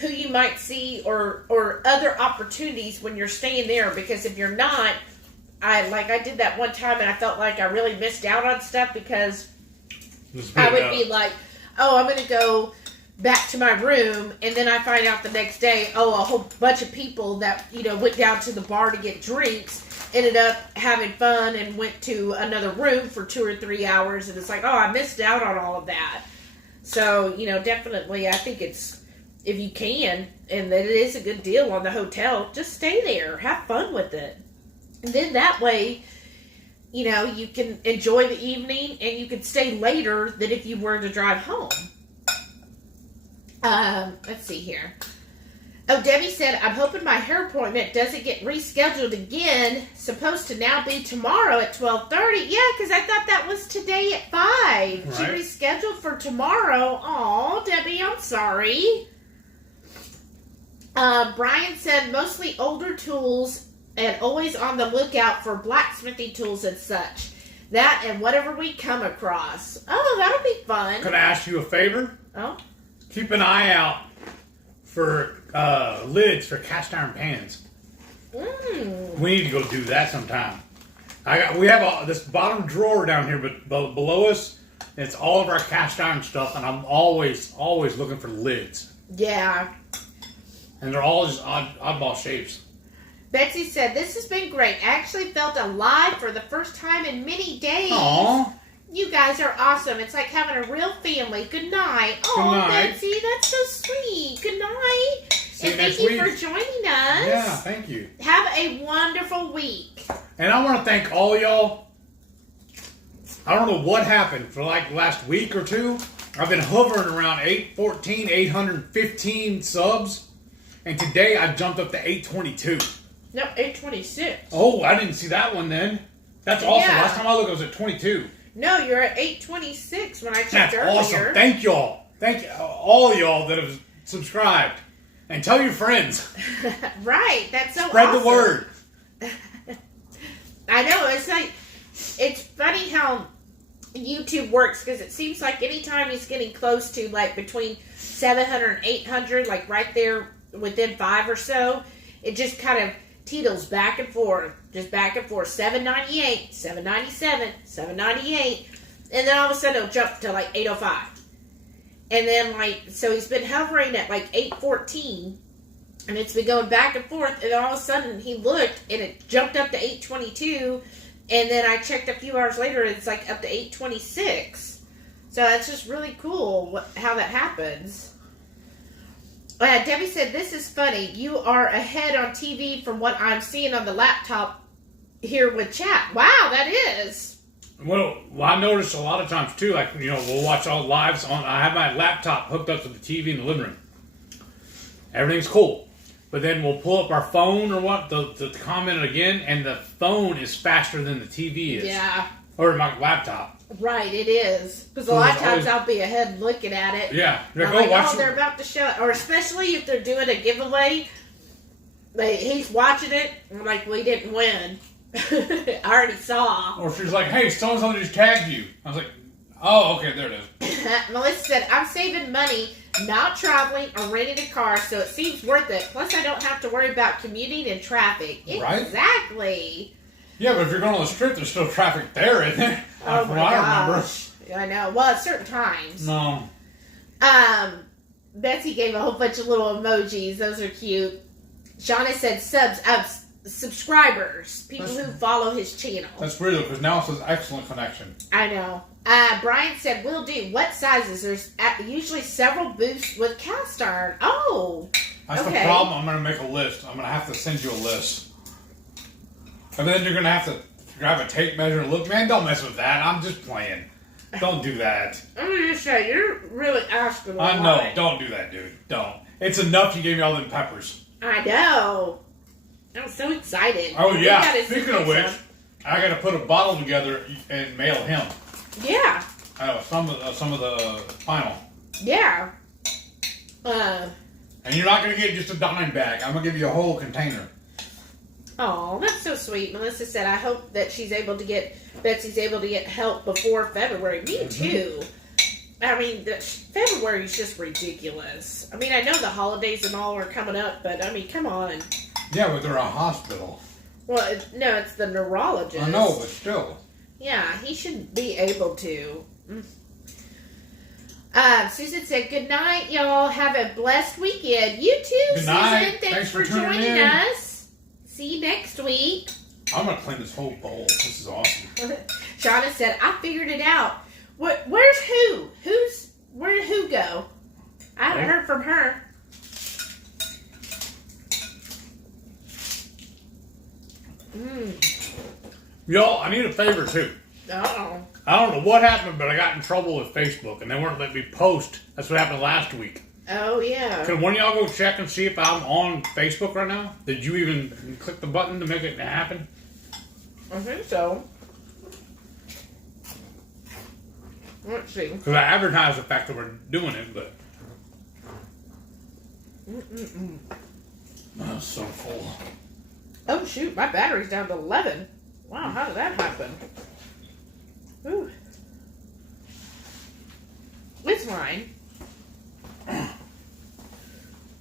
who you might see or other opportunities when you're staying there. Because if you're not, I did that one time and I felt like I really missed out on stuff because I would be like, oh, I'm going to go back to my room, and then I find out the next day, a whole bunch of people that, went down to the bar to get drinks ended up having fun and went to another room for 2 or 3 hours, and it's like, I missed out on all of that. So, definitely, I think it's, if you can, and that it is a good deal on the hotel, just stay there. Have fun with it. And then that way, you can enjoy the evening, and you can stay later than if you were to drive home. Let's see here. Oh, Debbie said, I'm hoping my hair appointment doesn't get rescheduled again. Supposed to now be tomorrow at 12:30. Yeah, because I thought that was today at 5. Right. She rescheduled for tomorrow. Aw, Debbie, I'm sorry. Brian said, mostly older tools and always on the lookout for blacksmithing tools and such. That and whatever we come across. Oh, that'll be fun. Could I ask you a favor? Oh? Keep an eye out for lids for cast iron pans. We need to go do that sometime. We have this bottom drawer down here, but below us, it's all of our cast iron stuff, and I'm always looking for lids. Yeah. And they're all just oddball shapes. Betsy said, this has been great. I actually felt alive for the first time in many days. Aww. You guys are awesome. It's like having a real family. Good night. Oh, Betsy, that's so sweet. Good night. And thank you for joining us. Yeah, thank you. Have a wonderful week. And I want to thank all y'all. I don't know what happened for like last week or two. I've been hovering around 815 subs. And today I've jumped up to 822. No, 826. Oh, I didn't see that one then. That's awesome. Yeah. Last time I looked, I was at 22. No, you're at 826 when I checked earlier. That's awesome. Thank y'all. Thank all y'all that have subscribed. And tell your friends. Right. That's so Spread awesome. the word. I know. It's funny how YouTube works, because it seems like anytime he's getting close to like between 700 and 800, like right there within 5 or so, it just kind of teetles back and forth, just back and forth. 798, 797, 798, and then all of a sudden it'll jump to like 805. And then so he's been hovering at like 814, and it's been going back and forth, and all of a sudden he looked and it jumped up to 822, and then I checked a few hours later and it's like up to 826. So that's just really cool how that happens. Debbie said, this is funny. You are ahead on TV from what I'm seeing on the laptop here with chat. Wow, that is. Well, I noticed a lot of times too, like, we'll watch all lives I have my laptop hooked up to the TV in the living room. Everything's cool. But then we'll pull up our phone or what, to comment again, and the phone is faster than the TV is. Yeah. Or my laptop. Right, it is. Because a lot of times I'll be ahead looking at it. Yeah. They're about to show it. Or especially if they're doing a giveaway, he's watching it, and I'm like, we didn't win. I already saw. Or she's like, hey, so-and-so just tagged you. I was like, oh, okay, there it is. Melissa said, I'm saving money, not traveling or renting a car, so it seems worth it. Plus, I don't have to worry about commuting and traffic. Right? Exactly. Yeah, but if you're going on the strip, there's still traffic there, isn't there? Oh, From my what gosh. I remember. I know. Well, at certain times. No. Betsy gave a whole bunch of little emojis. Those are cute. Shauna said subscribers. People who follow his channel. That's weird, though, because now it says excellent connection. I know. Brian said, will do. What sizes? There's usually several booths with cast iron. Oh. That's okay. the problem. I'm going to make a list. I'm going to have to send you a list. And then you're going to have to grab a tape measure and look. Man, don't mess with that. I'm just playing. Don't do that. I'm going to say, you're really asking a lot. I know. Don't do that, dude. Don't. It's enough you gave me all them peppers. I know. I'm so excited. Oh, yeah. Speaking of which, I got to put a bottle together and mail him. Yeah. Some of the final. Yeah. And you're not going to get just a dime bag. I'm going to give you a whole container. Oh, that's so sweet. Melissa said, I hope that Betsy's able to get help before February. Me too. I mean, February is just ridiculous. I mean, I know the holidays and all are coming up, but I mean, come on. Yeah, but they're a hospital. Well, no, it's the neurologist. I know, but still. Yeah, he should be able to. Susan said, good night, y'all. Have a blessed weekend. You too, Good night. Susan. Thanks for tuning joining in. us. See you next week. I'm going to clean this whole bowl. This is awesome. Shauna said, I figured it out. Where's who? Where did who go? I haven't heard from her. Y'all, I need a favor too. Uh-oh. I don't know what happened, but I got in trouble with Facebook and they weren't letting me post. That's what happened last week. Oh, yeah. Can one of y'all go check and see if I'm on Facebook right now? Did you even click the button to make it happen? I think so. Let's see. Because I advertised the fact that we're doing it, but... Oh, it's so full. Oh, shoot. My battery's down to 11. Wow, how did that happen? Ooh. It's fine.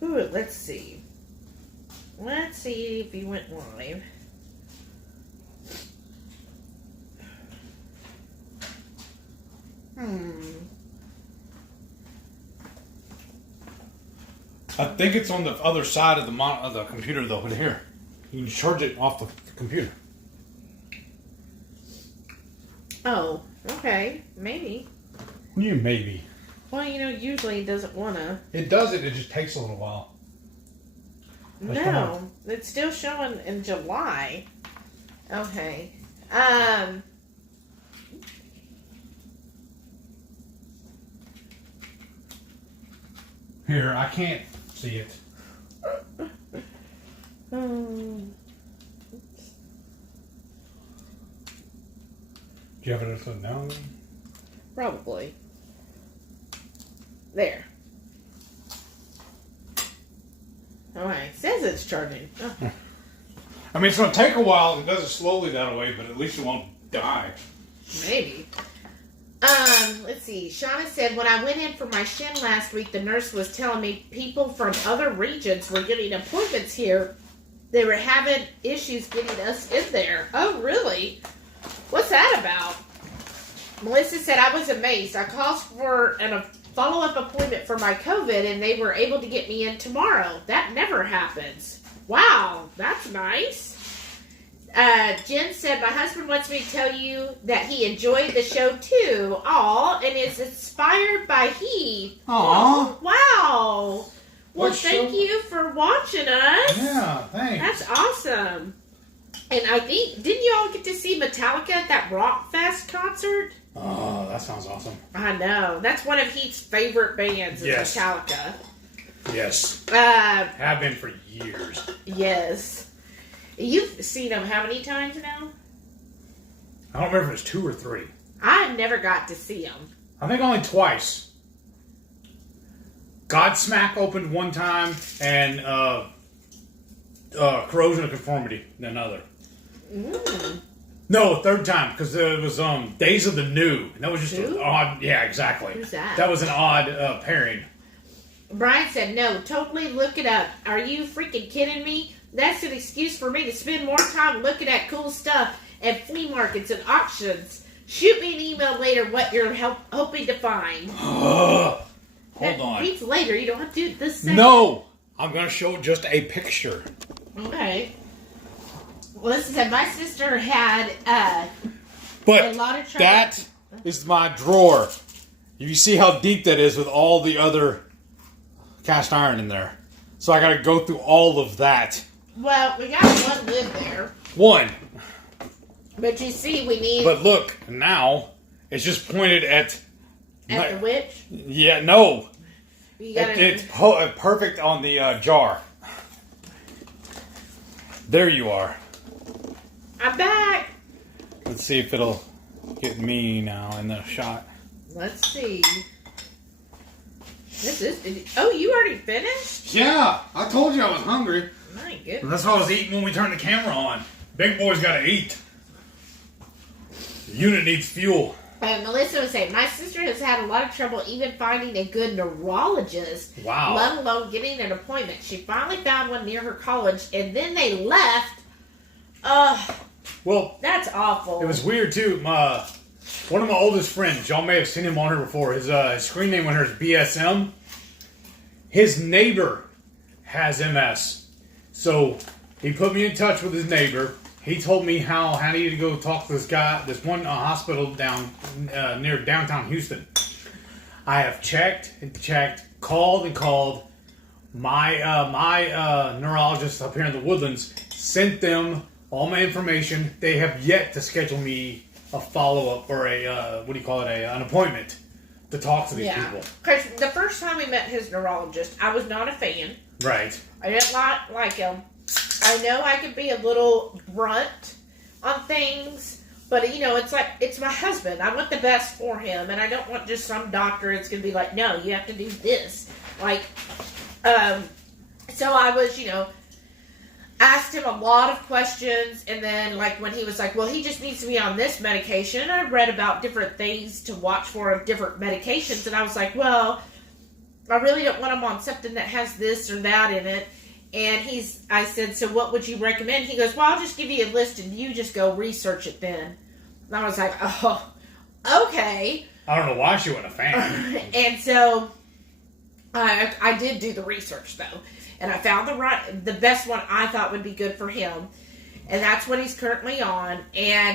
Ooh, let's see. Let's see if he went live. I think it's on the other side of the computer, though. Here, you can charge it off the computer. Oh, okay. Maybe. What do you mean, maybe? Well, usually it doesn't want to. It does it. It just takes a little while. No, it's still showing in July. Okay. Here, I can't see it. Do you have it upside down? Probably. There. Alright, it says it's charging. Oh. I mean, it's going to take a while. It does it slowly that way, but at least it won't die. Maybe. Let's see. Shauna said, when I went in for my shin last week, the nurse was telling me people from other regions were getting appointments here. They were having issues getting us in there. Oh, really? What's that about? Melissa said, I was amazed. I called for a follow-up appointment for my COVID, and they were able to get me in tomorrow. That never happens. Wow, that's nice. Jen said, my husband wants me to tell you that he enjoyed the show too. Aw, and is inspired by Heath. Aw. Wow. Well, What thank show? you for watching us. Yeah, thanks. That's awesome. And I think, didn't you all get to see Metallica at that Rock Fest concert? Oh, that sounds awesome. I know. That's one of Heath's favorite bands is Yes. Metallica. Yes. Have been for years. Yes. You've seen them how many times now? I don't remember if it was 2 or 3. I never got to see them. I think only twice. Godsmack opened one time, and Corrosion of Conformity another. Mm. No, third time, because it was Days of the New. And that was just an odd... Yeah, exactly. Who's that? That was an odd pairing. Brian said, no, totally look it up. Are you freaking kidding me? That's an excuse for me to spend more time looking at cool stuff at flea markets and auctions. Shoot me an email later what you're hoping to find. Hold on. Weeks later, you don't have to do this second. No! I'm going to show just a picture. Okay. Well, listen, said my sister had But a lot of trouble. that is my drawer. You see how deep that is with all the other cast iron in there. So I got to go through all of that. Well, we got one lid there. One. But you see, we need... But look, now it's just pointed at... At the witch? Yeah, no. You gotta... It's perfect on the jar. There you are. I'm back. Let's see if it'll get me now in the shot. Let's see. This is... Oh, you already finished? Yeah, I told you I was hungry. My goodness. That's what I was eating when we turned the camera on. Big boy's got to eat. The unit needs fuel. Melissa was saying, my sister has had a lot of trouble even finding a good neurologist. Wow. Let alone getting an appointment. She finally found one near her college, and then they left. Well, that's awful. it was weird, too. One of my oldest friends, y'all may have seen him on here before. His screen name on her is BSM. His neighbor has MS. So he put me in touch with his neighbor. He told me how I needed to go talk to this guy, this one hospital down near downtown Houston. I have checked and checked, called and called. My neurologist up here in the Woodlands sent them all my information. They have yet to schedule me a follow-up or an appointment to talk to these people. Because the first time we met his neurologist, I was not a fan. Right. I didn't like him. I know I could be a little blunt on things, but it's my husband. I want the best for him, and I don't want just some doctor that's going to be like, no, you have to do this. So I was, asked him a lot of questions, and then when he was like, well, he just needs to be on this medication, and I read about different things to watch for of different medications, and I was like, well, I really don't want him on something that has this or that in it. And I said, so what would you recommend? He goes, well, I'll just give you a list and you just go research it then. And I was like, oh, okay. I don't know why she wasn't a fan. And so I did do the research though. And I found the best one I thought would be good for him. And that's what he's currently on.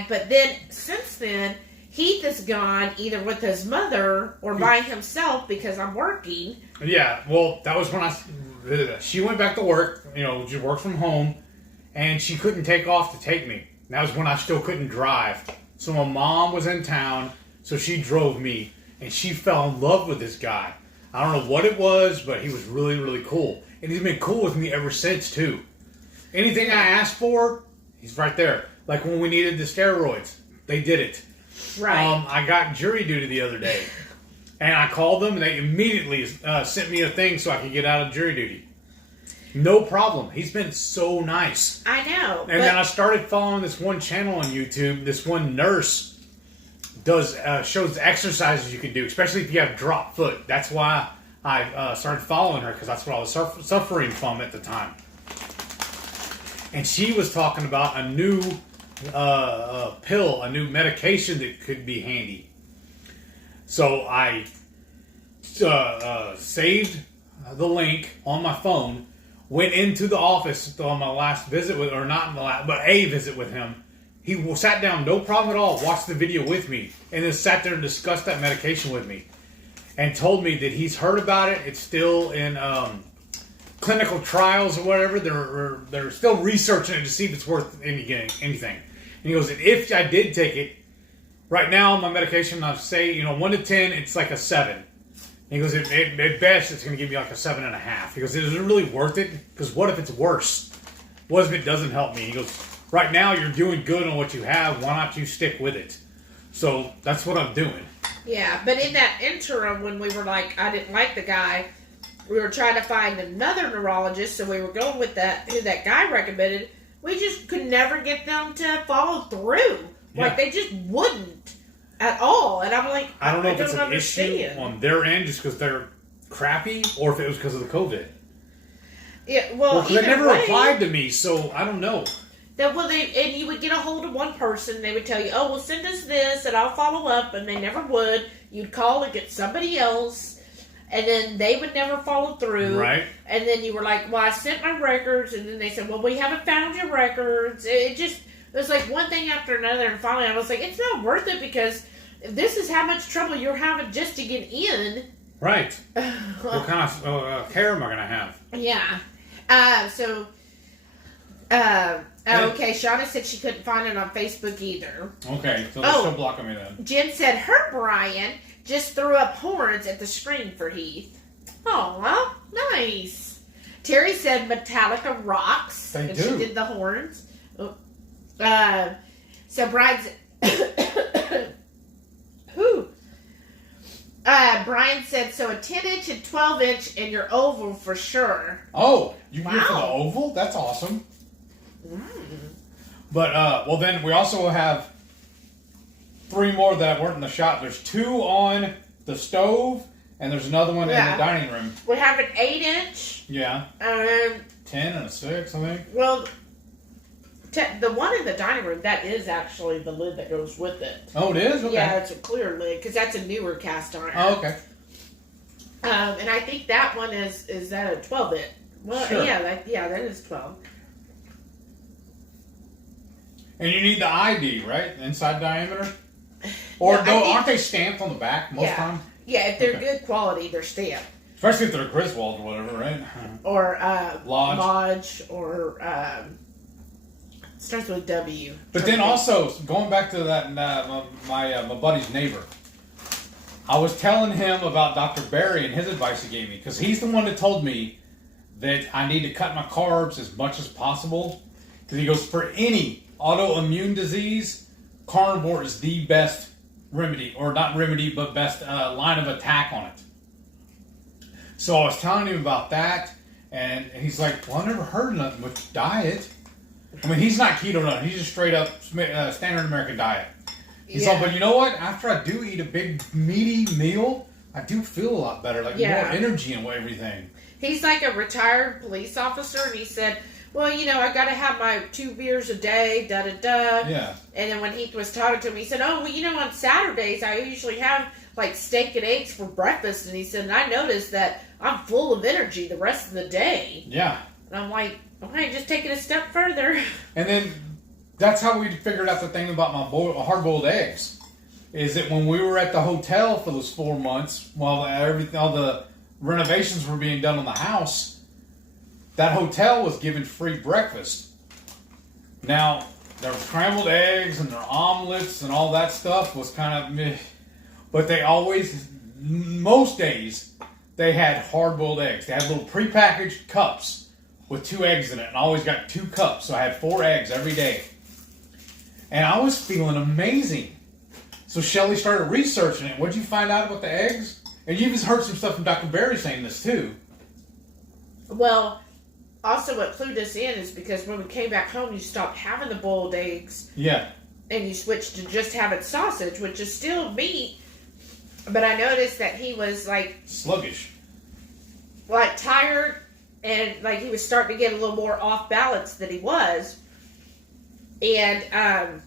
But then, since then, Heath is gone either with his mother or by himself because I'm working. Yeah, well, that was when she went back to work, she worked from home, and she couldn't take off to take me. That was when I still couldn't drive. So my mom was in town, so she drove me, and she fell in love with this guy. I don't know what it was, but he was really, really cool. And he's been cool with me ever since, too. Anything I asked for, he's right there. Like when we needed the steroids, they did it. Right. I got jury duty the other day. And I called them, and they immediately sent me a thing so I could get out of jury duty. No problem. He's been so nice. I know. And then I started following this one channel on YouTube. This one nurse shows exercises you can do, especially if you have drop foot. That's why I started following her, because that's what I was suffering from at the time. And she was talking about a new pill, a new medication that could be handy. So I saved the link on my phone, went into the office on my last visit with, or not the last, but a visit with him. He sat down, no problem at all, watched the video with me, and then sat there and discussed that medication with me, and told me that he's heard about it. It's still in clinical trials or whatever. They're still researching it to see if it's worth anything. And he goes, if I did take it, right now, my medication, I say, 1 to 10, it's like a 7. And he goes, at best, it's going to give me like a 7.5. He goes, is it really worth it? Because what if it's worse? What if it doesn't help me? He goes, right now, you're doing good on what you have. Why not you stick with it? So that's what I'm doing. Yeah, but in that interim, when we were I didn't like the guy, we were trying to find another neurologist, so we were going with who that guy recommended. we just could never get them to follow through. Like, they just wouldn't at all. And I'm like, I don't know if it's an understand. issue on their end just because they're crappy, or if it was because of the COVID. Yeah, well, they never replied to me, so I don't know. And you would get a hold of one person, they would tell you, oh, well, send us this, and I'll follow up, and they never would. You'd call and get somebody else, and then they would never follow through. Right. And then you were like, well, I sent my records, and then they said, well, we haven't found your records. It was like one thing after another, and finally I was like, it's not worth it, because if this is how much trouble you're having just to get in. Right. What kind of care am I going to have? Yeah. Okay, Shauna said she couldn't find it on Facebook either. Okay, so they're still blocking me then. Jen said her Brian just threw up horns at the screen for Heath. Oh, well, nice. Terry said Metallica rocks. They and do. She did the horns. So Brian said... Whew. Brian said, so a 10-inch and 12-inch and your oval for sure. Oh, you can go for the oval? That's awesome. But, well, then we also have 3 more that weren't in the shop. There's 2 on the stove, and there's another one in the dining room. We have an 8-inch. Yeah. 10 and a 6, I think. Well, the one in the dining room, that is actually the lid that goes with it. Oh, it is? Okay. Yeah, it's a clear lid, because that's a newer cast iron. Oh, okay. And I think that one is that a 12-inch? Well, sure. Yeah, that is 12. And you need the ID, right? Inside diameter? Or aren't they stamped on the back most time? Yeah, if they're good quality, they're stamped. Especially if they're Griswold or whatever, right? Or Lodge, or starts with W. But then also, going back to that, my buddy's neighbor, I was telling him about Dr. Barry and his advice he gave me, because he's the one that told me that I need to cut my carbs as much as possible. Because he goes, for any autoimmune disease, carnivore is the best remedy, or not remedy, but best line of attack on it. So I was telling him about that, and he's like, well, I never heard of nothing with diet. I mean, he's not keto, nothing. He's just straight up standard American diet. He's like, but you know what? After I do eat a big meaty meal, I do feel a lot better, more energy and everything. He's like a retired police officer, and he said, well, I got to have my 2 beers a day, da-da-da. Yeah. And then when Heath was talking to him, he said, oh, well, on Saturdays, I usually have, steak and eggs for breakfast. And he said, and I noticed that I'm full of energy the rest of the day. Yeah. And I'm like, okay, just take it a step further. And then that's how we figured out the thing about my hard-boiled eggs. Is that when we were at the hotel for those 4 months, while all the renovations were being done on the house, that hotel was giving free breakfast. Now, there were scrambled eggs and their omelets and all that stuff was kind of meh. But they always, most days, they had hard-boiled eggs. They had little prepackaged cups with 2 eggs in it. And I always got 2 cups, so I had 4 eggs every day. And I was feeling amazing. So Shelly started researching it. What'd you find out about the eggs? And you even heard some stuff from Dr. Barry saying this, too. Well, also what clued us in is because when we came back home, you stopped having the boiled eggs. Yeah. And you switched to just having sausage, which is still meat. But I noticed that he was, sluggish. Tired, and, he was starting to get a little more off balance than he was. And,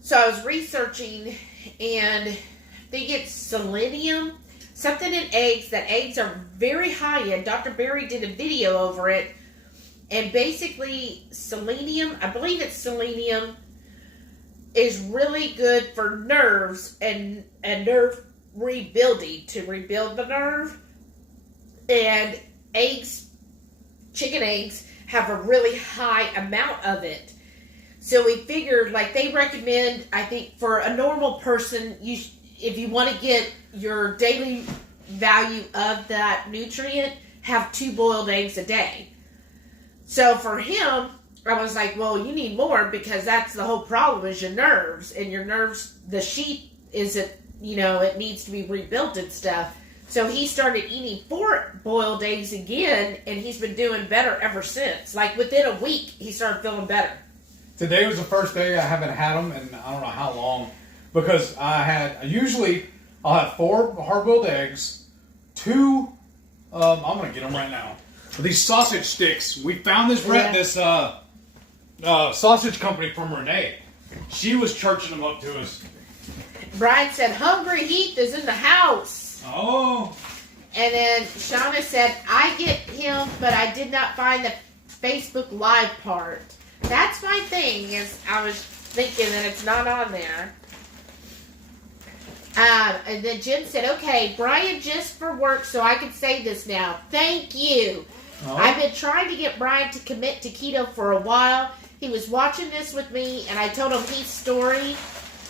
so I was researching, and I think it's selenium, something in eggs, that eggs are very high in. Dr. Barry did a video over it, and basically selenium, I believe it's selenium, is really good for nerves and nerve rebuilding, to rebuild the nerve. And eggs, chicken eggs, have a really high amount of it. So we figured, they recommend, I think, for a normal person, if you want to get your daily value of that nutrient, have 2 boiled eggs a day. So for him, I was like, well, you need more, because that's the whole problem, is your nerves. And your nerves, the sheath isn't, it needs to be rebuilt and stuff. So he started eating 4 boiled eggs again, and he's been doing better ever since. Like within a week, he started feeling better. Today was the first day I haven't had them in I don't know how long, because usually I'll have 4 hard-boiled eggs, 2. I'm gonna get them right now. These sausage sticks. We found this sausage company from Renee. She was churching them up to us. Brian said, HungryHeath is in the house. Oh. And then Shauna said, I get him, but I did not find the Facebook Live part. That's my thing, is I was thinking that it's not on there. And then Jen said, okay, Brian just for work so I can say this now. Thank you. Oh. I've been trying to get Brian to commit to keto for a while. He was watching this with me, and I told him Heath's story,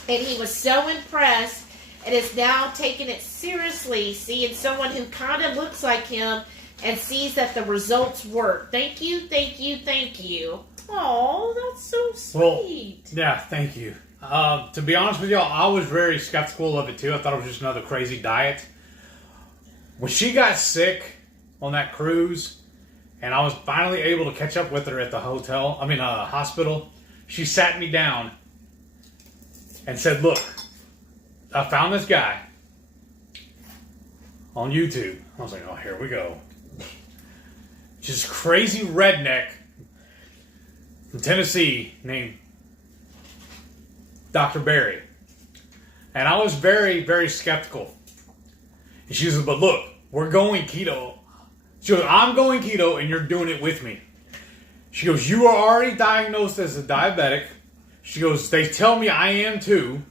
and he was so impressed, and is now taking it seriously, seeing someone who kind of looks like him and sees that the results work. Thank you, thank you, thank you. Oh, that's so sweet. Well, yeah, thank you. To be honest with y'all, I was very skeptical of it too. I thought it was just another crazy diet. When she got sick on that cruise, and I was finally able to catch up with her at the hospital, she sat me down and said, look, I found this guy on YouTube. I was like, oh, here we go. Just crazy redneck from Tennessee named Dr. Barry. And I was very, very skeptical. And she said, but look, we're going keto. She goes, I'm going keto and you're doing it with me. She goes, you are already diagnosed as a diabetic. She goes, they tell me I am too.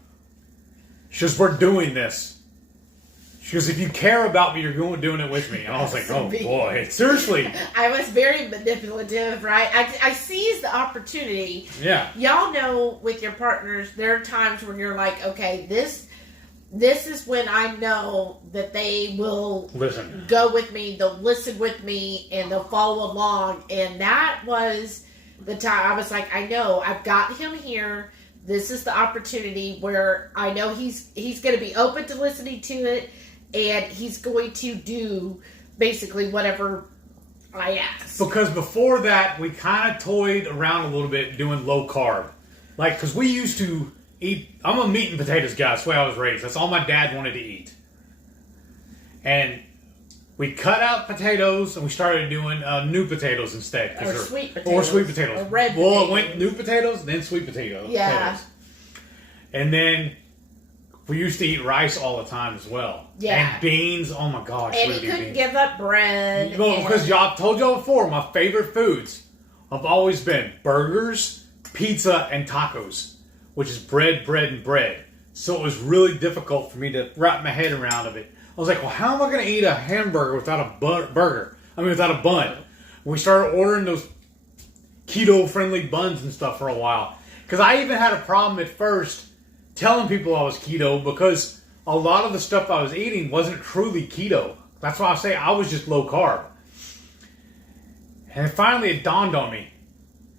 She goes, we're doing this. She goes, if you care about me, you're doing it with me. And I was like, oh boy, seriously. I was very manipulative, right? I seized the opportunity. Yeah. Y'all know with your partners, there are times when you're like, okay, this is when I know that they will go with me, they'll listen with me, and they'll follow along. And that was the time I was like, I know, I've got him here. This is the opportunity where I know he's going to be open to listening to it, and he's going to do basically whatever I ask. Because before that, we kind of toyed around a little bit doing low carb. Like, because we used to eat, I'm a meat and potatoes guy. That's the way I was raised. That's all my dad wanted to eat. And we cut out potatoes and we started doing new potatoes instead. Or sweet potatoes. Or sweet potatoes. Or red potatoes. Well, potatoes. it went new potatoes, then sweet potatoes. Yeah. Potatoes. And then we used to eat rice all the time as well. Yeah. And beans. Oh my gosh. And he couldn't give up bread. Well, because y'all told y'all before, my favorite foods have always been burgers, pizza, and tacos, which is bread, and bread. So it was really difficult for me to wrap my head around of it. I was like, well, how am I going to eat a hamburger without without a bun? We started ordering those keto-friendly buns and stuff for a while. Because I even had a problem at first telling people I was keto because a lot of the stuff I was eating wasn't truly keto. That's why I say I was just low carb. And finally it dawned on me.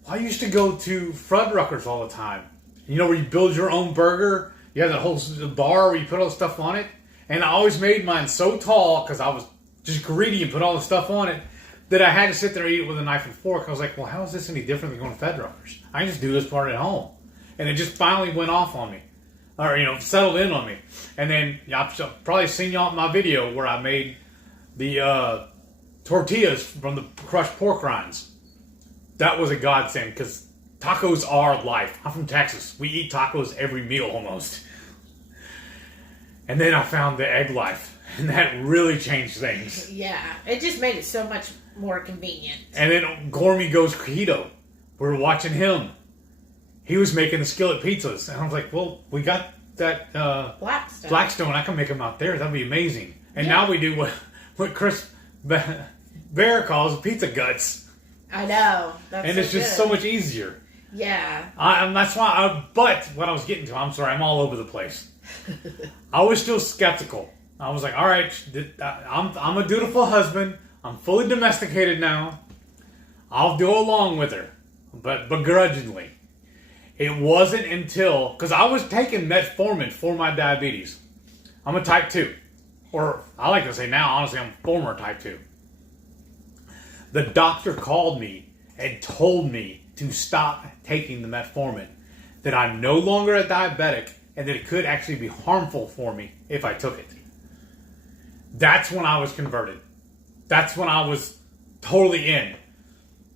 I used to go to Fuddruckers all the time. You know, where you build your own burger. You have that whole bar where you put all the stuff on it. And I always made mine so tall because I was just greedy and put all the stuff on it that I had to sit there and eat it with a knife and fork. I was like, well, how is this any different than going to Fuddruckers? I can just do this part at home. And it just finally went off on me. Or, settled in on me. And then I've probably seen y'all in my video where I made the tortillas from the crushed pork rinds. That was a godsend because tacos are life. I'm from Texas. We eat tacos every meal almost. And then I found the egg life. And that really changed things. Yeah. It just made it so much more convenient. And then Gormy goes keto. We were watching him. He was making the skillet pizzas. And I was like, well, we got that Blackstone. I can make them out there. That'd be amazing. And now we do what Chris Bear calls pizza guts. I know. And it's just so much easier. Yeah. That's why. But what I was getting to, I'm sorry, I'm all over the place. I was still skeptical. I was like, all right, I'm a dutiful husband. I'm fully domesticated now. I'll go along with her, but begrudgingly. It wasn't until, because I was taking metformin for my diabetes. I'm a type 2. or I like to say now, honestly, I'm former type 2. The doctor called me and told me to stop taking the metformin, that I'm no longer a diabetic, and that it could actually be harmful for me if I took it. That's when I was converted. That's when I was totally in.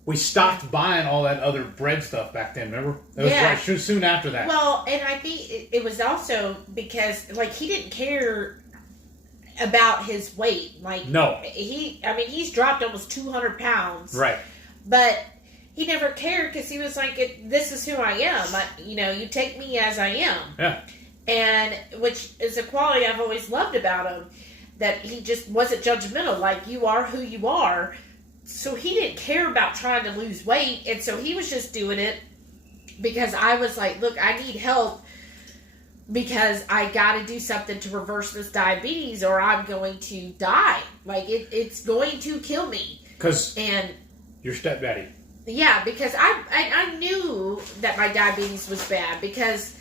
We stopped buying all that other bread stuff back then, remember? It was right soon after that. Well, and I think it was also because, like, he didn't care about his weight. Like, no. He's dropped almost 200 pounds. Right. But he never cared because he was like, this is who I am. You take me as I am. Yeah. And, which is a quality I've always loved about him, that he just wasn't judgmental. Like, you are who you are. So he didn't care about trying to lose weight, and so he was just doing it because I was like, look, I need help because I got to do something to reverse this diabetes or I'm going to die. Like, it's going to kill me. And your stepdaddy. Yeah, because I knew that my diabetes was bad because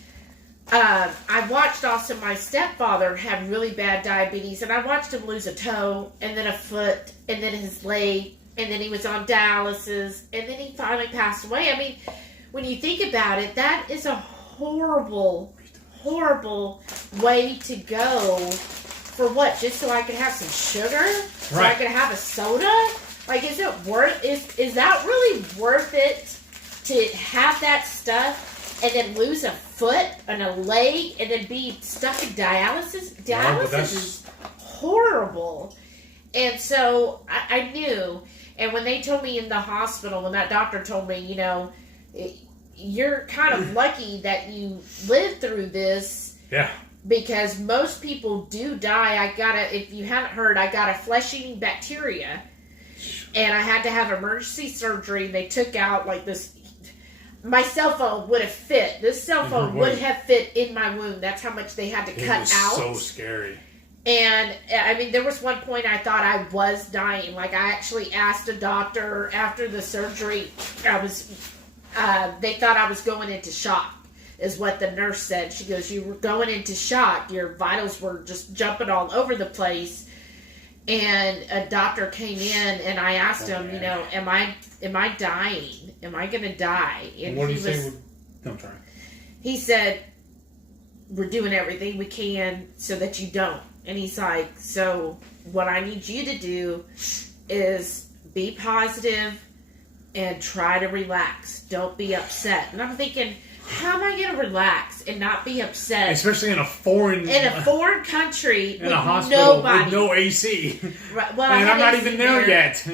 I watched also my stepfather have really bad diabetes, and I watched him lose a toe and then a foot and then his leg. And then he was on dialysis, and then he finally passed away. I mean, when you think about it, that is a horrible, horrible way to go for what? Just so I could have some sugar? So I could have a soda? Like, is that really worth it to have that stuff and then lose a foot and a leg and then be stuck in dialysis? Dialysis is horrible. And so I knew. And when they told me in the hospital, when that doctor told me, you're kind of lucky that you lived through this. Yeah. Because most people do die. If you haven't heard, I got a flesh-eating bacteria. And I had to have emergency surgery. They took out like this. My cell phone would have fit. This cell phone would have fit in my wound. That's how much they had to cut out. It was so scary. And, I mean, there was one point I thought I was dying. Like, I actually asked a doctor after the surgery, they thought I was going into shock, is what the nurse said. She goes, you were going into shock. Your vitals were just jumping all over the place. And a doctor came in, and I asked him, am I dying? Am I going to die? And what did he say? I'm sorry. He said, we're doing everything we can so that you don't. And he's like, so what I need you to do is be positive and try to relax. Don't be upset. And I'm thinking, how am I going to relax and not be upset? Especially in a foreign country in a hospital nobody. With no AC. Right, well, and I'm not even there yet.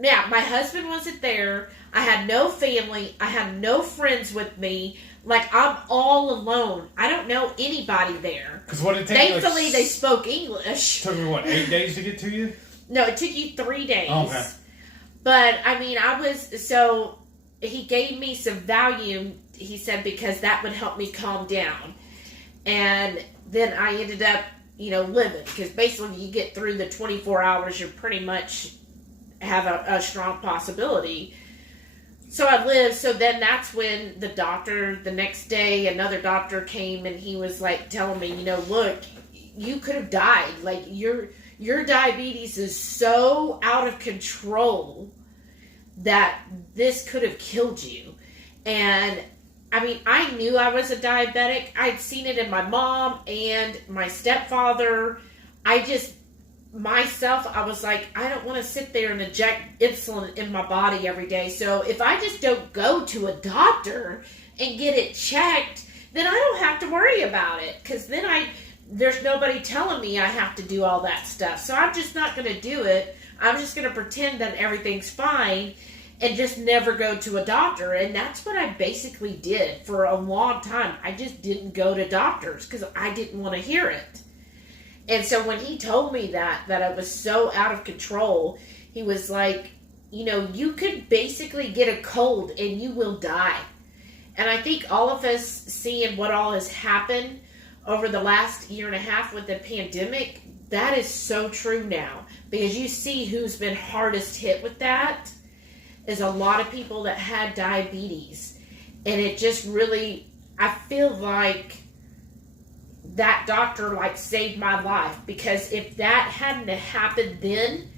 Yeah, my husband wasn't there. I had no family. I had no friends with me. Like, I'm all alone. I don't know anybody there. Because what it takes. Thankfully, they spoke English. Took me, 8 days to get to you? No, it took you 3 days. Oh, okay. But, I mean, so he gave me some Valium, he said, because that would help me calm down. And then I ended up, living. Because basically, you get through the 24 hours, you pretty much have a strong possibility. So I lived. So then that's when the next day, another doctor came and he was like telling me, look, you could have died. Like, your diabetes is so out of control that this could have killed you. And I mean, I knew I was a diabetic. I'd seen it in my mom and my stepfather. I was like, I don't want to sit there and inject insulin in my body every day. So if I just don't go to a doctor and get it checked, then I don't have to worry about it. Because then there's nobody telling me I have to do all that stuff. So I'm just not going to do it. I'm just going to pretend that everything's fine and just never go to a doctor. And that's what I basically did for a long time. I just didn't go to doctors because I didn't want to hear it. And so when he told me that I was so out of control, he was like, you could basically get a cold and you will die. And I think all of us seeing what all has happened over the last year and a half with the pandemic, that is so true now. Because you see who's been hardest hit with that is a lot of people that had diabetes. And it just really, I feel like that doctor like saved my life, because if that hadn't happened then,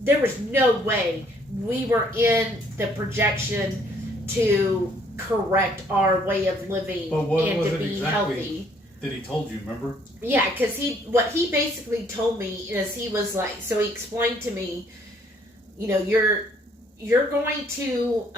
there was no way we were in the projection to correct our way of living and to be healthy. That he told you, remember? Yeah, because what he basically told me is he was like, so he explained to me, you know, you're going to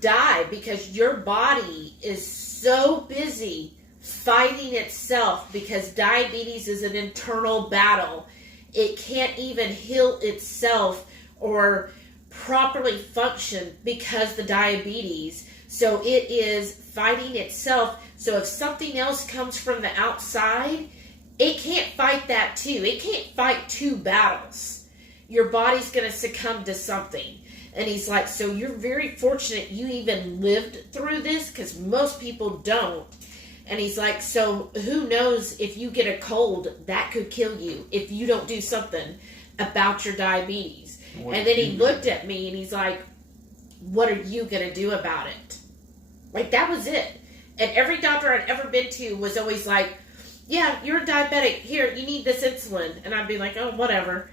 die because your body is so busy fighting itself, because diabetes is an internal battle. It can't even heal itself or properly function because the diabetes. So it is fighting itself. So if something else comes from the outside, it can't fight that too. It can't fight two battles. Your body's going to succumb to something. And he's like, so you're very fortunate you even lived through this, because most people don't. And he's like, so who knows, if you get a cold, that could kill you if you don't do something about your diabetes. And then he looked at me and he's like, what are you going to do about it? Like, that was it. And every doctor I'd ever been to was always like, yeah, you're diabetic. Here, you need this insulin. And I'd be like, oh, whatever.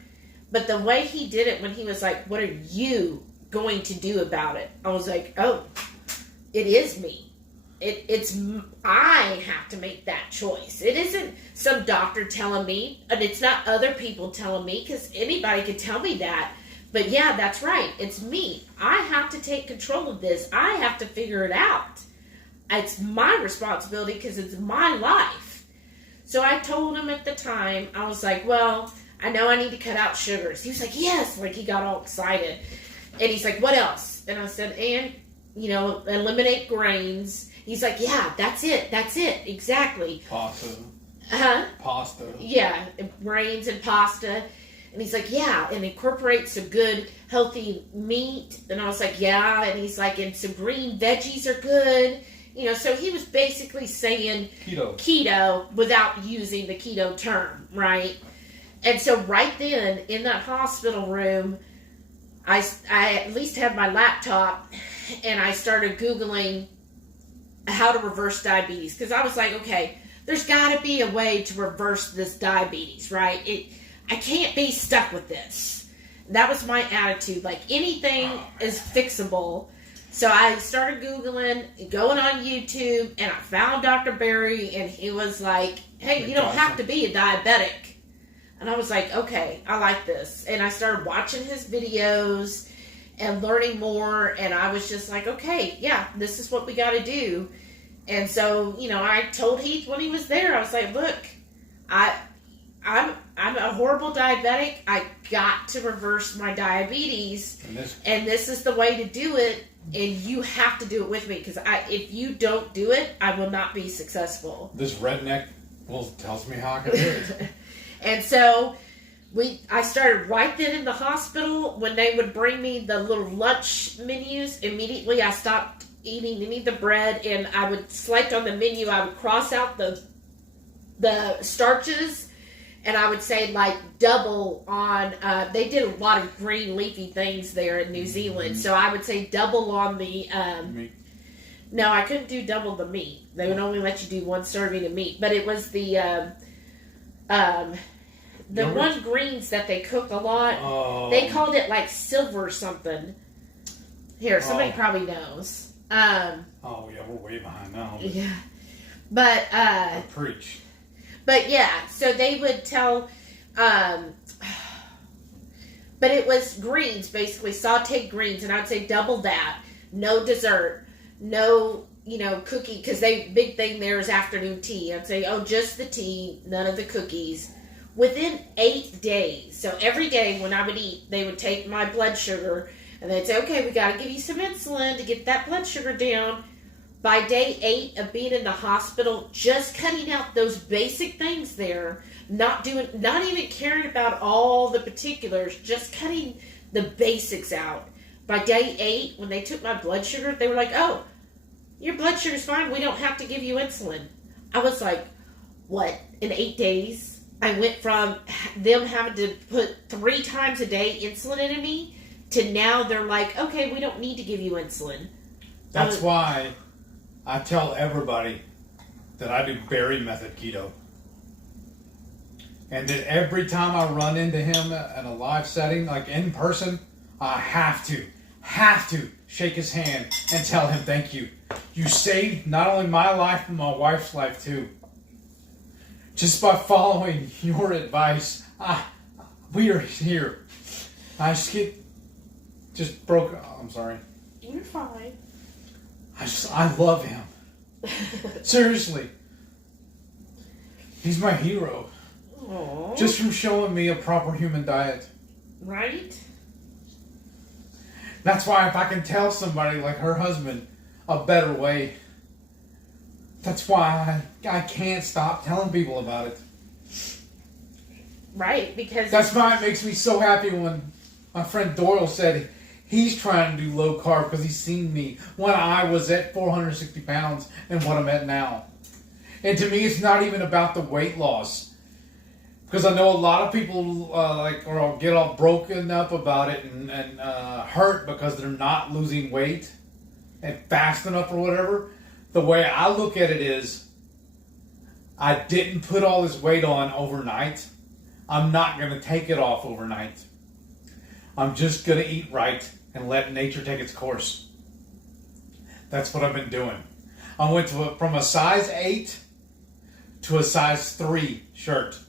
But the way he did it when he was like, what are you going to do about it? I was like, oh, it is me. I have to make that choice. It isn't some doctor telling me, and it's not other people telling me, because anybody could tell me that. But yeah, that's right. It's me. I have to take control of this. I have to figure it out. It's my responsibility because it's my life. So I told him at the time, I was like, well, I know I need to cut out sugars. He was like, yes. Like, he got all excited. And he's like, what else? And I said, and, you know, eliminate grains. He's like, yeah, that's it. That's it. Exactly. Pasta. Pasta. Yeah, grains and pasta. And he's like, yeah, and incorporate some good, healthy meat. And I was like, yeah. And he's like, and some green veggies are good. You know, so he was basically saying keto without using the keto term, right? And so right then, in that hospital room, I at least had my laptop, and I started Googling how to reverse diabetes. Because I was like, okay, there's got to be a way to reverse this diabetes, right? I can't be stuck with this. That was my attitude. Like, anything is fixable. So I started Googling, going on YouTube, and I found Dr. Barry, and he was like, hey, you don't have to be a diabetic. And I was like, okay, I like this. And I started watching his videos and learning more, and I was just like, okay, yeah, this is what we got to do. And so, you know, I told Heath when he was there, I was like, look, I'm a horrible diabetic. I got to reverse my diabetes, and this is the way to do it, and you have to do it with me, because if you don't do it, I will not be successful. This redneck tells me how I can do it. And so I started right then in the hospital. When they would bring me the little lunch menus, immediately I stopped eating any of the bread, and I would select on the menu. I would cross out the starches, and I would say, like, double on, they did a lot of green leafy things there in New Zealand. So I would say double on the, meat. No, I couldn't do double the meat. They would only let you do one serving of meat. But it was the one greens that they cook a lot. Oh. They called it like silver something. Here, somebody probably knows. Yeah, we're way behind now. Yeah. But, preach. But yeah, so they would tell, but it was greens, basically, sauteed greens, and I'd say double that, no dessert, no, cookie, because big thing there is afternoon tea. I'd say, just the tea, none of the cookies. Within 8 days, so every day when I would eat, they would take my blood sugar, and they'd say, okay, we got to give you some insulin to get that blood sugar down. By day 8 of being in the hospital, just cutting out those basic things there, not even caring about all the particulars, just cutting the basics out. By day 8, when they took my blood sugar, they were like, oh, your blood sugar's fine. We don't have to give you insulin. I was like, what? In 8 days? I went from them having to put 3 times a day insulin into me to now they're like, okay, we don't need to give you insulin. That's why I tell everybody, that I do berry method keto. And that every time I run into him in a live setting, like in person, I have to shake his hand and tell him thank you. You saved not only my life, but my wife's life too. Just by following your advice, we are here. I just broke. I'm sorry. You're fine. I love him. Seriously. He's my hero. Aww. Just from showing me a proper human diet. Right? That's why if I can tell somebody like her husband a better way, that's why I can't stop telling people about it. Right, because... That's why it makes me so happy when my friend Doyle said he's trying to do low carb because he's seen me when I was at 460 pounds and what I'm at now. And to me, it's not even about the weight loss. Because I know a lot of people get all broken up about it and hurt because they're not losing weight and fast enough or whatever. The way I look at it is, I didn't put all this weight on overnight. I'm not going to take it off overnight. I'm just going to eat right and let nature take its course. That's what I've been doing. I went from a size 8 to a size 3 shirt.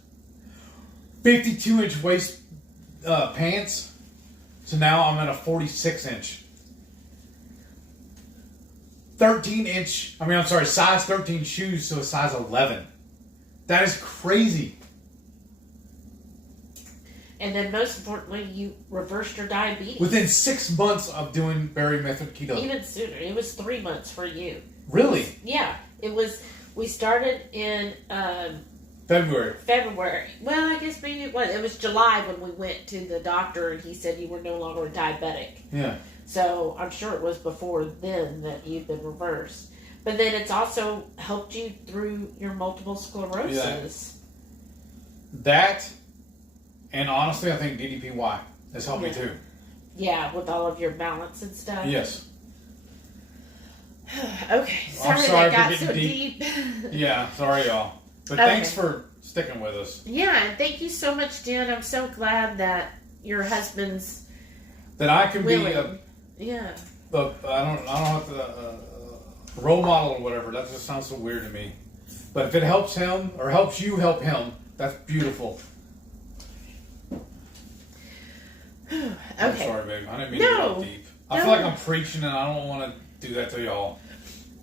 52-inch waist pants, so now I'm at a 46-inch. Size 13 shoes to a size 11. That is crazy. And then most importantly, you reversed your diabetes. Within 6 months of doing berry method keto. Even sooner. It was 3 months for you. Really? Yeah. It was, we started in... February. Well, I guess maybe it was. It was July when we went to the doctor and he said you were no longer diabetic. Yeah. So I'm sure it was before then that you've been reversed. But then it's also helped you through your multiple sclerosis. Yeah. That, and honestly, I think DDPY has helped me too. Yeah, with all of your balance and stuff. Yes. Okay. I'm sorry that got for so getting deep. Yeah, sorry y'all. But Okay. Thanks for sticking with us. Yeah, and thank you so much, Jen. I'm so glad that your husband's that I can willing. be I don't have to role model or whatever. That just sounds so weird to me. But if it helps him or helps you help him, that's beautiful. Okay. I'm sorry, babe. I didn't mean to go deep. I feel like I'm preaching and I don't want to do that to y'all.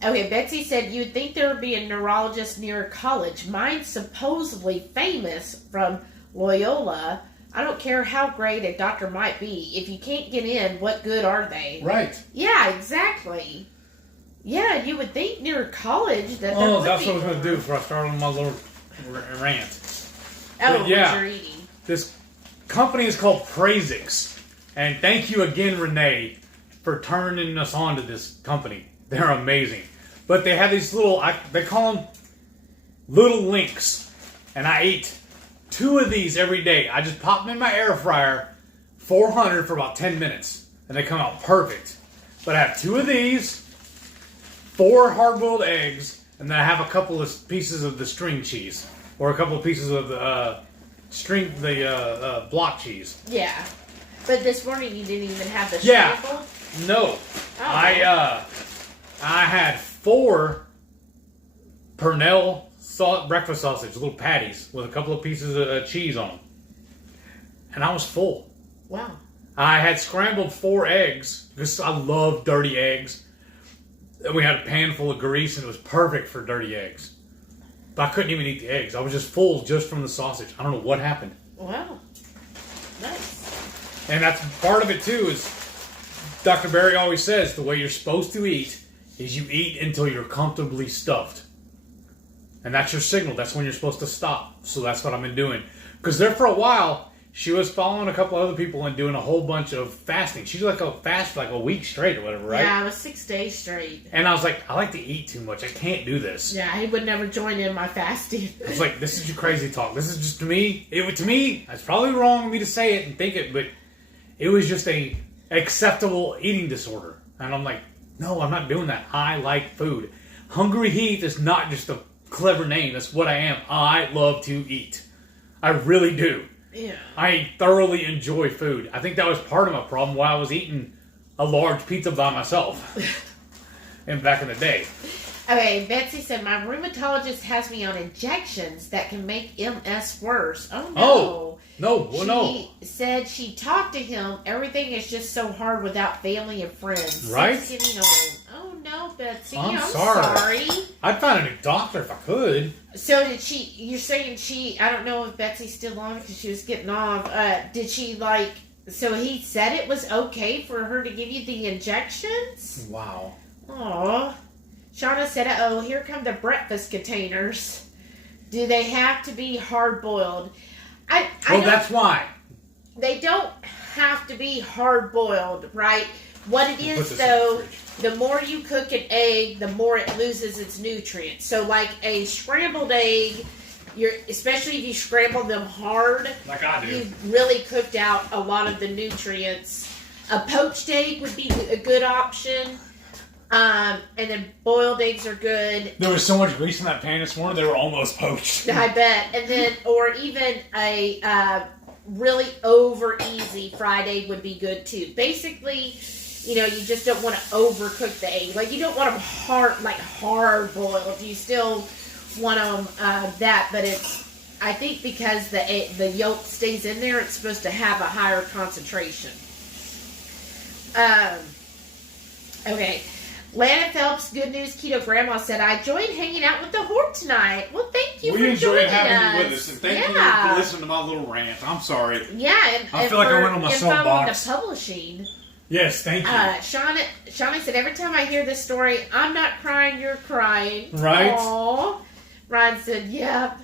Okay, Betsy said, you'd think there would be a neurologist near a college. Mine's supposedly famous from Loyola. I don't care how great a doctor might be. If you can't get in, what good are they? Right. Yeah, exactly. Yeah, you would think near a college that Oh, that's what I was going to do before I started on my little rant. Oh, yeah, what you're eating. This company is called Praisix. And thank you again, Renee, for turning us on to this company. They're amazing. But they have these little, they call them little links. And I eat 2 of these every day. I just pop them in my air fryer, 400 for about 10 minutes. And they come out perfect. But I have 2 of these, 4 hard-boiled eggs, and then I have a couple of pieces of the string cheese. Or a couple of pieces of the block cheese. Yeah. But this morning you didn't even have the scrambled? No. Oh. I had 4 Pernell breakfast sausage, little patties, with a couple of pieces of cheese on them. And I was full. Wow. I had scrambled 4 eggs, because I love dirty eggs. And we had a pan full of grease, and it was perfect for dirty eggs. But I couldn't even eat the eggs. I was just full just from the sausage. I don't know what happened. Wow. Nice. And that's part of it, too, is Dr. Berry always says the way you're supposed to eat is you eat until you're comfortably stuffed. And that's your signal. That's when you're supposed to stop. So that's what I've been doing. Because there for a while, she was following a couple other people and doing a whole bunch of fasting. She's like a fast for like a week straight or whatever, right? Yeah, it was 6 days straight. And I was like, I like to eat too much. I can't do this. Yeah, he would never join in my fasting. I was like, this is your crazy talk. This is just to me. To me, it's probably wrong of me to say it and think it, but it was just a acceptable eating disorder. And I'm like, no, I'm not doing that. I like food. HungryHeath is not just a clever name. That's what I am. I love to eat. I really do. Yeah. I thoroughly enjoy food. I think that was part of my problem while I was eating a large pizza by myself. And back in the day. Okay, Betsy said, my rheumatologist has me on injections that can make MS worse. Oh, no. Oh, no. Well, no. She said she talked to him. Everything is just so hard without family and friends. Right? 6 getting old. Oh, no, Betsy. I'm sorry. I'd find a new doctor if I could. So you're saying I don't know if Betsy's still on because she was getting off. Did she so he said it was okay for her to give you the injections? Wow. Aw. Shauna said, oh, here come the breakfast containers. Do they have to be hard-boiled? That's why. They don't have to be hard-boiled, right? What it is, though, the more you cook an egg, the more it loses its nutrients. So, like a scrambled egg, especially if you scramble them hard, like I do, you've really cooked out a lot of the nutrients. A poached egg would be a good option. And then boiled eggs are good. There was so much grease in that pan this morning, they were almost poached. I bet. And then, or even a really over easy fried egg would be good too. Basically, you just don't want to overcook the egg. Like, you don't want them hard boiled. You still want them that, but I think because the yolk stays in there, it's supposed to have a higher concentration. Okay. Lana Phelps, Good News Keto Grandma said, I enjoyed hanging out with the horde tonight. Well, thank you for joining us. We enjoyed having you with us, and thank you for listening to my little rant. I'm sorry. Yeah, and I feel like I went on my soapbox. The publishing. Yes, thank you. Shauna said, every time I hear this story, I'm not crying, you're crying. Right. Aww. Ryan said, yep.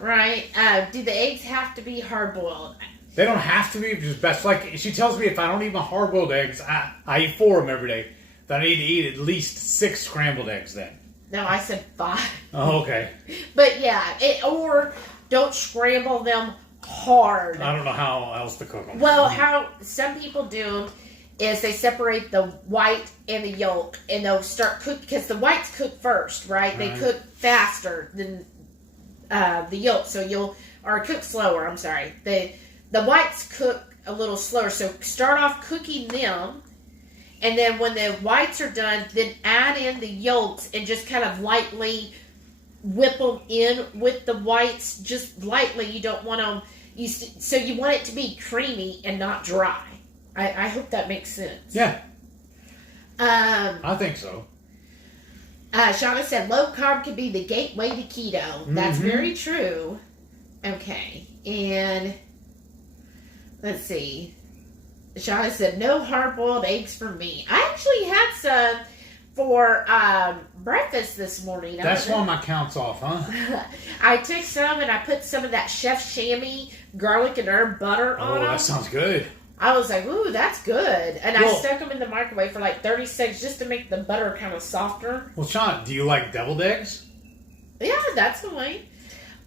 Right. Do the eggs have to be hard-boiled? They don't have to be, just best. Like, she tells me if I don't eat my hard-boiled eggs, I eat 4 of them every day. That I need to eat at least 6 scrambled eggs then. No, I said 5. Oh, okay. But yeah, or don't scramble them hard. I don't know how else to cook them. Well, how some people do them is they separate the white and the yolk, and they'll start cook because the whites cook first, right? They cook faster than the yolk, or cook slower. I'm sorry. The whites cook a little slower, so start off cooking them. And then when the whites are done, then add in the yolks and just kind of lightly whip them in with the whites. Just lightly. You don't want them... So you want it to be creamy and not dry. I hope that makes sense. Yeah. I think so. Shauna said, low carb can be the gateway to keto. That's very true. Okay. And let's see. Shauna said, no hard-boiled eggs for me. I actually had some for breakfast this morning. That's why my count's off, huh? I took some and I put some of that Chef Chamois garlic and herb butter on them. Oh, that sounds good. I was like, ooh, that's good. And I stuck them in the microwave for like 30 seconds just to make the butter kind of softer. Well, Sean, do you like deviled eggs? Yeah, that's the way.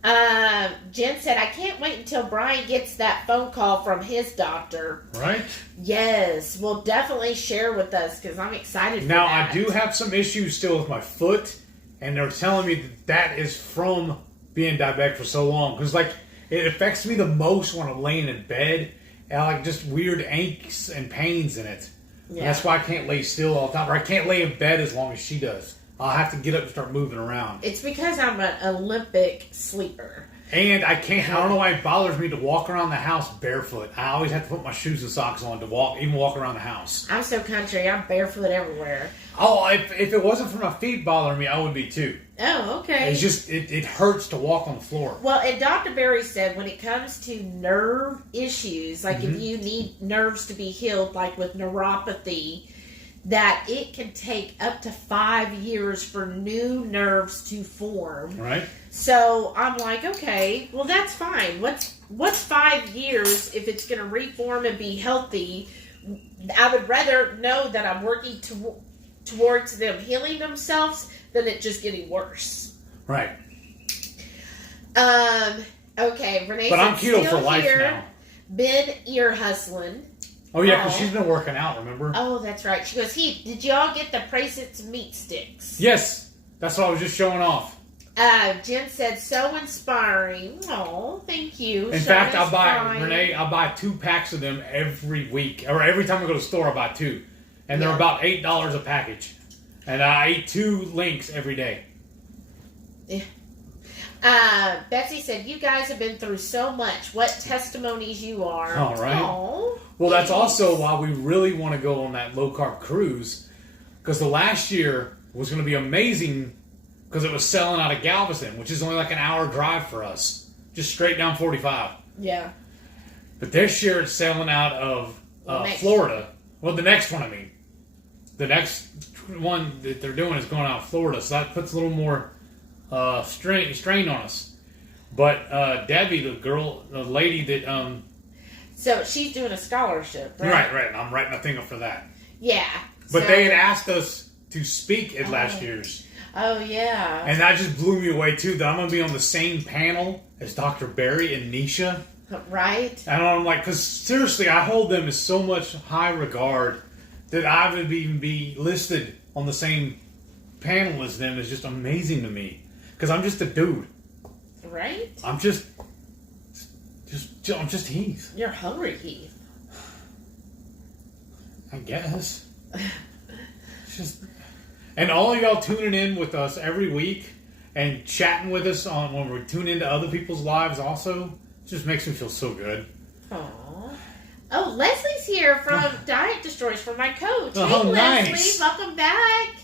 Jen said, I can't wait until Brian gets that phone call from his doctor. Right? Yes. Well, definitely share with us because I'm excited for that. Now, I do have some issues still with my foot, and they're telling me that is from being diabetic for so long. Because, it affects me the most when I'm laying in bed, and, just weird aches and pains in it. Yeah. And that's why I can't lay still all the time, or I can't lay in bed as long as she does. I'll have to get up and start moving around. It's because I'm an Olympic sleeper. And I don't know why it bothers me to walk around the house barefoot. I always have to put my shoes and socks on to walk around the house. I'm so country. I'm barefoot everywhere. Oh, if it wasn't for my feet bothering me, I would be too. Oh, okay. It's just, it hurts to walk on the floor. Well, and Dr. Berry said when it comes to nerve issues, if you need nerves to be healed, like with neuropathy, that it can take up to 5 years for new nerves to form. Right. So I'm like, okay, well that's fine. What's 5 years if it's going to reform and be healthy? I would rather know that I'm working towards them healing themselves than it just getting worse. Right. Okay, Renee. But I'm keto for life now. Been ear hustling. Oh, yeah, because she's been working out, remember? Oh, that's right. She goes, did y'all get the Praisit's meat sticks? Yes. That's what I was just showing off. Jen said, so inspiring. Oh, thank you. In fact, I'll buy 2 packs of them every week. Or every time I go to the store, I buy 2. And they're about $8 a package. And I eat 2 links every day. Yeah. Betsy said, you guys have been through so much. What testimonies you are. All right. Aww, well, that's also why we really want to go on that low-carb cruise. Because the last year was going to be amazing because it was selling out of Galveston, which is only like an hour drive for us. Just straight down 45. Yeah. But this year it's selling out of Florida. Well, the next one, I mean. The next one that they're doing is going out of Florida, so that puts a little more strain on us. But Debbie, the lady that... so she's doing a scholarship, right? Right. I'm writing a thing up for that. Yeah. But they had asked us to speak at last year's. Oh, yeah. And that just blew me away, too, that I'm going to be on the same panel as Dr. Barry and Nisha. Right. And I'm like, because seriously, I hold them in so much high regard that I would even be listed on the same panel as them is just amazing to me. Because I'm just a dude. Right? I'm just Heath. You're hungry, Heath. I guess. It's just... And all y'all tuning in with us every week and chatting with us on when we tune into other people's lives also just makes me feel so good. Aww. Oh, Leslie's here from Diet Destroyers from my coach. Oh, hey, Leslie, nice. welcome back.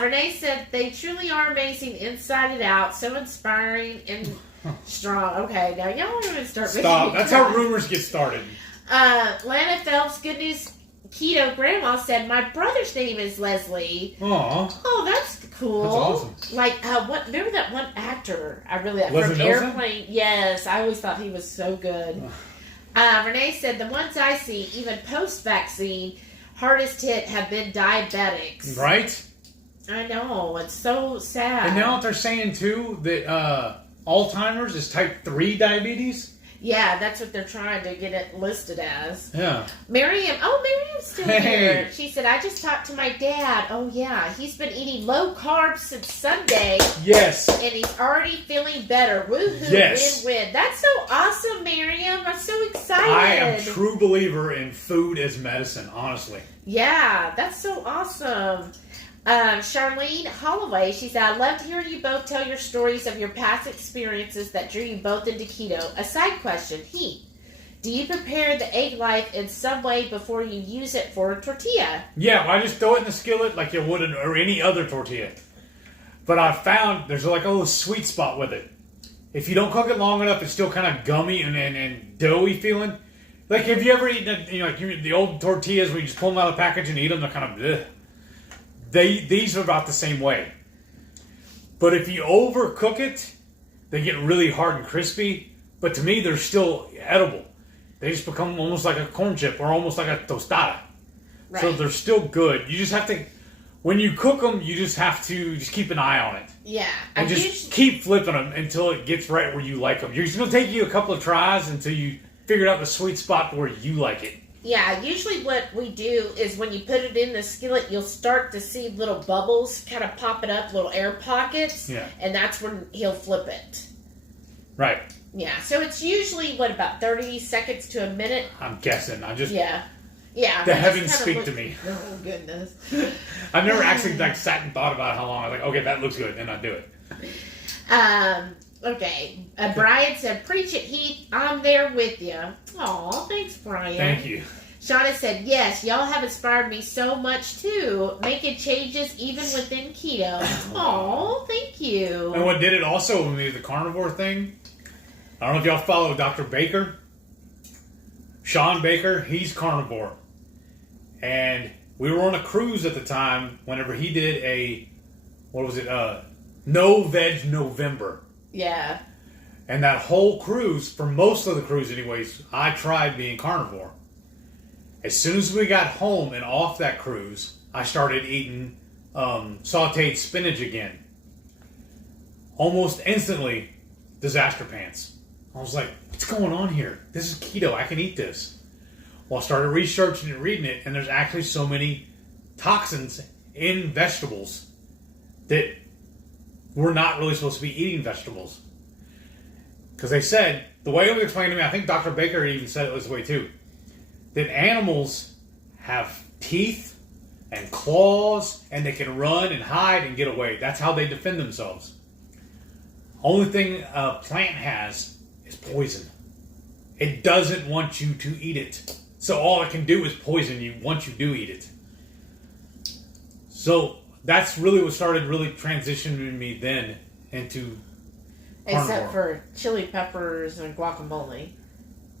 Renee said they truly are amazing inside and out, so inspiring and strong. Okay, now y'all want to start. Stop. That's how rumors get started. Lana Phelps, good news. Keto Grandma said, my brother's name is Leslie. Aw. Oh, that's cool. That's awesome. Like, remember that one actor? From Leslie Airplane? Yes, I always thought he was so good. Renee said, the ones I see, even post-vaccine, hardest hit have been diabetics. Right? I know. It's so sad. And now they're saying, too, that Alzheimer's is type 3 diabetes. Yeah, that's what they're trying to get it listed as. Yeah. Miriam's still here. She said, I just talked to my dad. Oh, yeah. He's been eating low carbs since Sunday. Yes. And he's already feeling better. Woohoo. Yes. Win-win. That's so awesome, Miriam. I'm so excited. I am a true believer in food as medicine, honestly. Yeah, that's so awesome. Charlene Holloway, she said, I loved hearing you both tell your stories of your past experiences that drew you both into keto. A side question, Heath, do you prepare the egg life in some way before you use it for a tortilla? Yeah, I just throw it in the skillet like you would or any other tortilla. But I found there's like a little sweet spot with it. If you don't cook it long enough, it's still kind of gummy and doughy feeling. Like, have you ever eaten the old tortillas where you just pull them out of the package and eat them? They're kind of bleh. These are about the same way. But if you overcook it, they get really hard and crispy. But to me, they're still edible. They just become almost like a corn chip or almost like a tostada. Right. So they're still good. You just have to, when you cook them, you just have to just keep an eye on it. Yeah. And keep flipping them until it gets right where you like them. It's going to take you a couple of tries until you figure out the sweet spot where you like it. Yeah, usually what we do is when you put it in the skillet, you'll start to see little bubbles kind of popping up, little air pockets. Yeah. And that's when he'll flip it. Right. Yeah, so it's usually, about 30 seconds to a minute? I'm guessing. Yeah. Yeah. The heavens speak to me. Oh, goodness. I've never actually sat and thought about how long. I was like, okay, that looks good, and I do it. Okay. Brian said, preach it, Heath. I'm there with you. Aw, thanks, Brian. Thank you. Shauna said, yes, y'all have inspired me so much, too. Making changes even within keto. Aw, thank you. And what did it also when we did the carnivore thing? I don't know if y'all follow Dr. Baker. Sean Baker, he's carnivore. And we were on a cruise at the time whenever he did No Veg November. Yeah. And that whole cruise, for most of the cruise anyways, I tried being carnivore. As soon as we got home and off that cruise, I started eating sauteed spinach again. Almost instantly, disaster pants. I was like, what's going on here? This is keto. I can eat this. Well, I started researching and reading it, and there's actually so many toxins in vegetables that we're not really supposed to be eating vegetables. Because they said, the way it was explained to me, I think Dr. Baker even said it this way too, that animals have teeth and claws, and they can run and hide and get away. That's how they defend themselves. Only thing a plant has is poison. It doesn't want you to eat it. So all it can do is poison you once you do eat it. So that's really what started really transitioning me then into carnivore. Except for chili peppers and guacamole.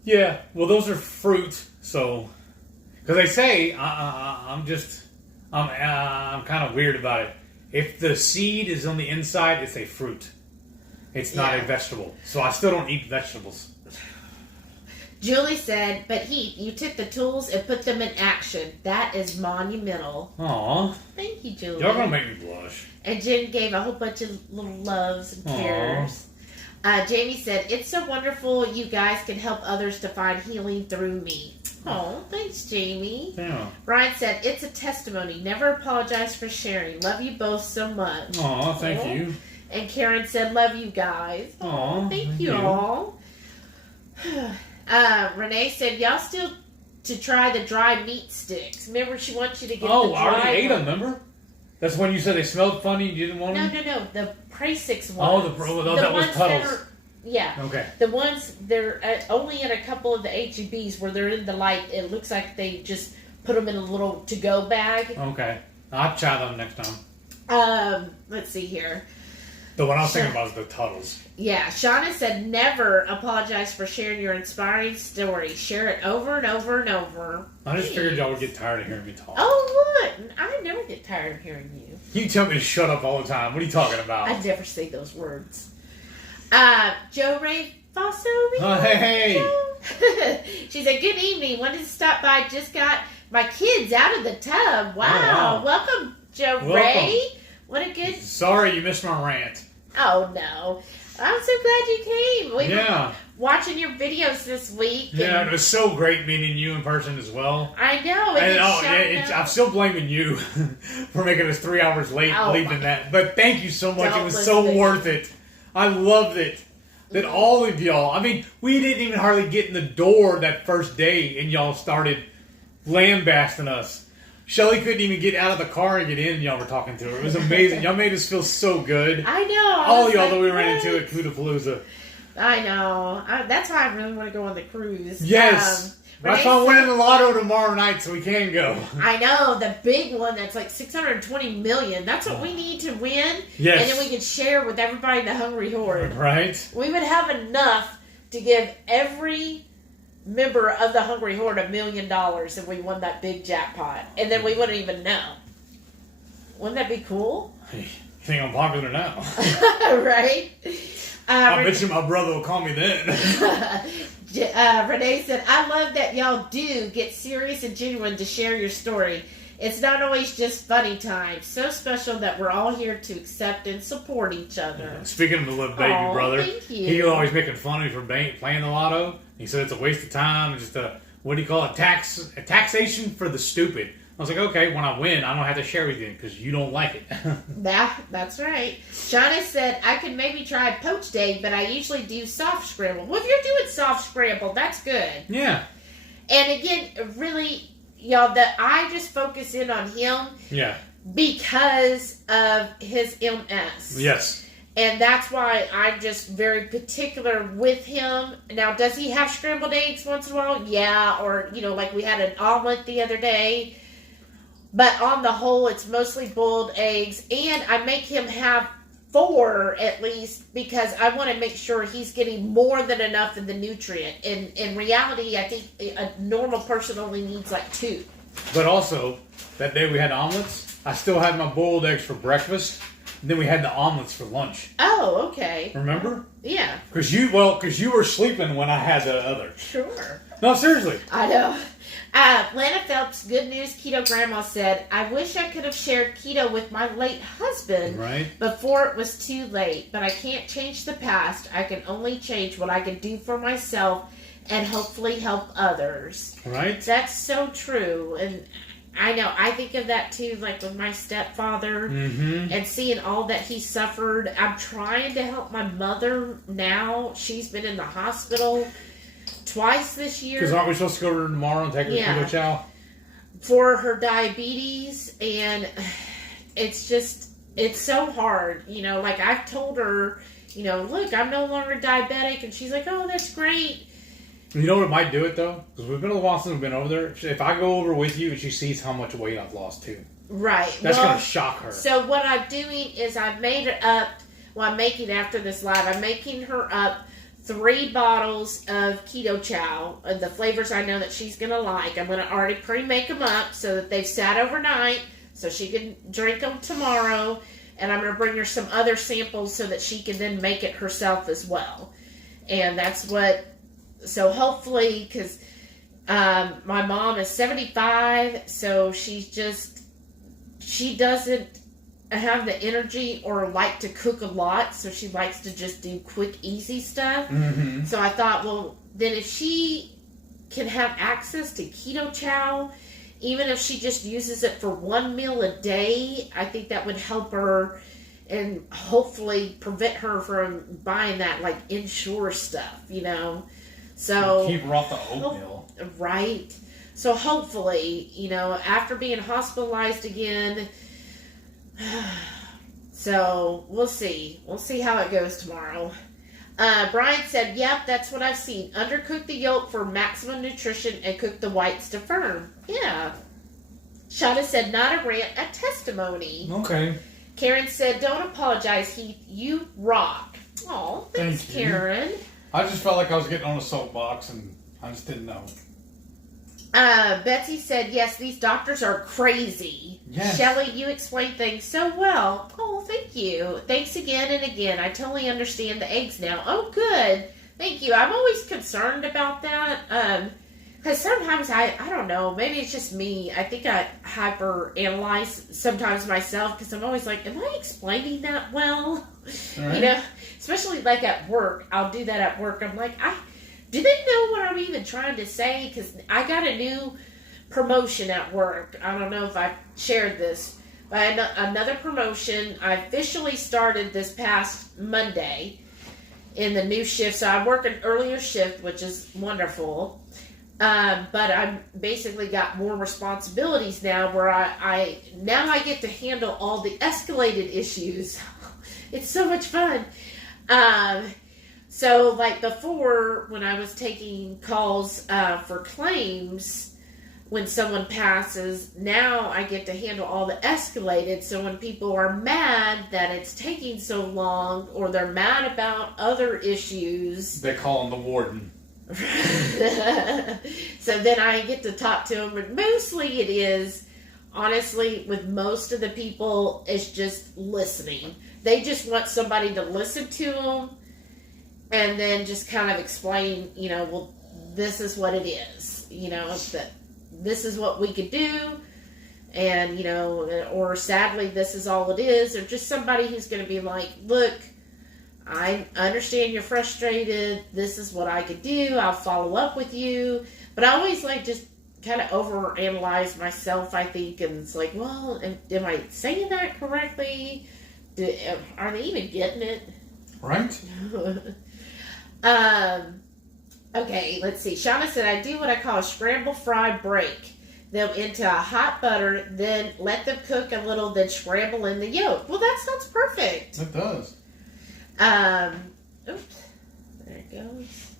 Yeah, well, those are fruit, so... Because they say, I'm kind of weird about it. If the seed is on the inside, it's a fruit. It's not a vegetable. So I still don't eat vegetables. Julie said, but Heath, you took the tools and put them in action. That is monumental. Aw. Thank you, Julie. Y'all gonna make me blush. And Jen gave a whole bunch of little loves and cares. Jamie said, it's so wonderful you guys can help others to find healing through me. Oh, thanks, Jamie. Yeah. Ryan said, it's a testimony. Never apologize for sharing. Love you both so much. Aw, thank you. And Karen said, love you guys. Aw, thank you all. Renee said, y'all still to try the dry meat sticks. Remember, she wants you to get the dry I already ate them, remember? That's when you said they smelled funny and you didn't want them? No. The Prasix ones. That was Puddles. Yeah. Okay. The ones, they're only in a couple of the HEBs where they're in the light. It looks like they just put them in a little to-go bag. Okay. I'll try them next time. Let's see here. The one I was thinking about is the Tuddles. Yeah. Shauna said, never apologize for sharing your inspiring story. Share it over and over and over. I just figured y'all would get tired of hearing me talk. Oh, what? I never get tired of hearing you. You tell me to shut up all the time. What are you talking about? I never say those words. Joe Ray Fosso. Oh, hey. She said, good evening. Wanted to stop by. Just got my kids out of the tub. Wow. Welcome, Joe Ray. What a good... Sorry you missed my rant. Oh, no. I'm so glad you came. We were watching your videos this week. Yeah, it was so great meeting you in person as well. I know. I'm still blaming you for making us 3 hours late leaving that. But thank you so much. It was so worth it. I loved it. That all of y'all, I mean, we didn't even hardly get in the door that first day and y'all started lambasting us. Shelly couldn't even get out of the car and get in and y'all were talking to her. It was amazing. Y'all made us feel so good. I know. All y'all that we ran into at Kudapalooza. I know. That's why I really want to go on the cruise. Yes. That's why I'm winning the lotto tomorrow night so we can go. I know. The big one that's like $620 million. That's what we need to win. Yes. And then we could share with everybody in the Hungry Horde. Right. We would have enough to give every member of the Hungry Horde $1 million if we won that big jackpot. And then we wouldn't even know. Wouldn't that be cool? You think I'm popular now? Right? I bet you my brother will call me then. Renee said, I love that y'all do get serious and genuine to share your story. It's not always just funny times. So special that we're all here to accept and support each other. Speaking of the little baby brother, thank you. he was always making fun of me for playing the lotto. He said it's a waste of time. It's just what do you call it? A taxation for the stupid. I was like, okay, when I win, I don't have to share with you because you don't like it. That's right. Shauna said, I could maybe try a poached egg, but I usually do soft scramble. Well, if you're doing soft scramble, that's good. Yeah. And again, really, y'all, I just focus in on him. Yeah. Because of his MS. Yes. And that's why I'm just very particular with him. Now, does he have scrambled eggs once in a while? Yeah. Or, like we had an omelet the other day. But on the whole, it's mostly boiled eggs. And I make him have 4 at least because I want to make sure he's getting more than enough of the nutrient. And in reality, I think a normal person only needs like 2. But also, that day we had omelets, I still had my boiled eggs for breakfast. And then we had the omelets for lunch. Oh, okay. Remember? Yeah. Because you were sleeping when I had the other. Sure. No, seriously. I know. Lana Phelps, Good News Keto Grandma said, I wish I could have shared keto with my late husband before it was too late, but I can't change the past. I can only change what I can do for myself and hopefully help others. Right. That's so true. And I know. I think of that too, like with my stepfather and seeing all that he suffered. I'm trying to help my mother now. She's been in the hospital twice this year. Because aren't we supposed to go to her tomorrow and take her to keto chow? For her diabetes, and it's just, it's so hard. You know, like I've told her, you know, look, I'm no longer diabetic, and she's like, oh, that's great. You know what might do it, though? Because we've been a while since we've been over there. If I go over with you and she sees how much weight I've lost, too. Right. That's going to shock her. So what I'm doing is I've made it up, well, I'm making after this live, I'm making her up 3 bottles of keto chow, the flavors I know that she's going to like. I'm going to already pre-make them up so that they've sat overnight so she can drink them tomorrow. And I'm going to bring her some other samples so that she can then make it herself as well. And that's what... So hopefully, because my mom is 75, so she doesn't have the energy or like to cook a lot, so she likes to just do quick, easy stuff. So I thought, well, then if she can have access to keto chow, even if she just uses it for 1 meal a day, I think that would help her and hopefully prevent her from buying that, like, Ensure stuff, you know? So keep her off the oatmeal. Right. So hopefully, you know, after being hospitalized again, so we'll see. We'll see how it goes tomorrow. Brian said, yep, that's what I've seen. Undercook the yolk for maximum nutrition and cook the whites to firm. Yeah. Shauna said, not a rant, a testimony. Okay. Karen said, don't apologize, Heath. You rock. Oh, thanks, Thank you. Karen. I just felt like I was getting on a soapbox and I just didn't know. Betsy said, yes, these doctors are crazy. Yes. Shelly, you explain things so well. Oh, thank you. Thanks again and again. I totally understand the eggs now. Oh, good. Thank you. I'm always concerned about that. Because sometimes I don't know, maybe it's just me. I think I hyper-analyze sometimes myself because I'm always like, am I explaining that well? Right. You know, especially like at work. I'll do that at work. I'm like, do they know what I'm even trying to say? Because I got a new promotion at work. I don't know if I shared this, but another promotion. I officially started this past Monday in the new shift. So I work an earlier shift, which is wonderful. But I'm basically got more responsibilities now where I get to handle all the escalated issues. It's so much fun. So like before, when I was taking calls for claims when someone passes, now I get to handle all the escalated. So when people are mad that it's taking so long or they're mad about other issues, they call him the warden. So then I get to talk to them, but mostly it is, honestly, with most of the people, it's just listening. They just want somebody to listen to them and then just kind of explain, you know, well, this is what it is, you know, that this is what we could do, and, you know, or sadly, this is all it is, or just somebody who's going to be like, look, I understand you're frustrated. This is what I could do. I'll follow up with you. But I always like just kind of overanalyze myself, I think. And it's like, well, am I saying that correctly? Are they even getting it? Right. Okay, let's see. Shauna said, I do what I call a scramble fry break them into a hot butter, then let them cook a little, then scramble in the yolk. Well, that sounds perfect. It does. Oops, there it goes.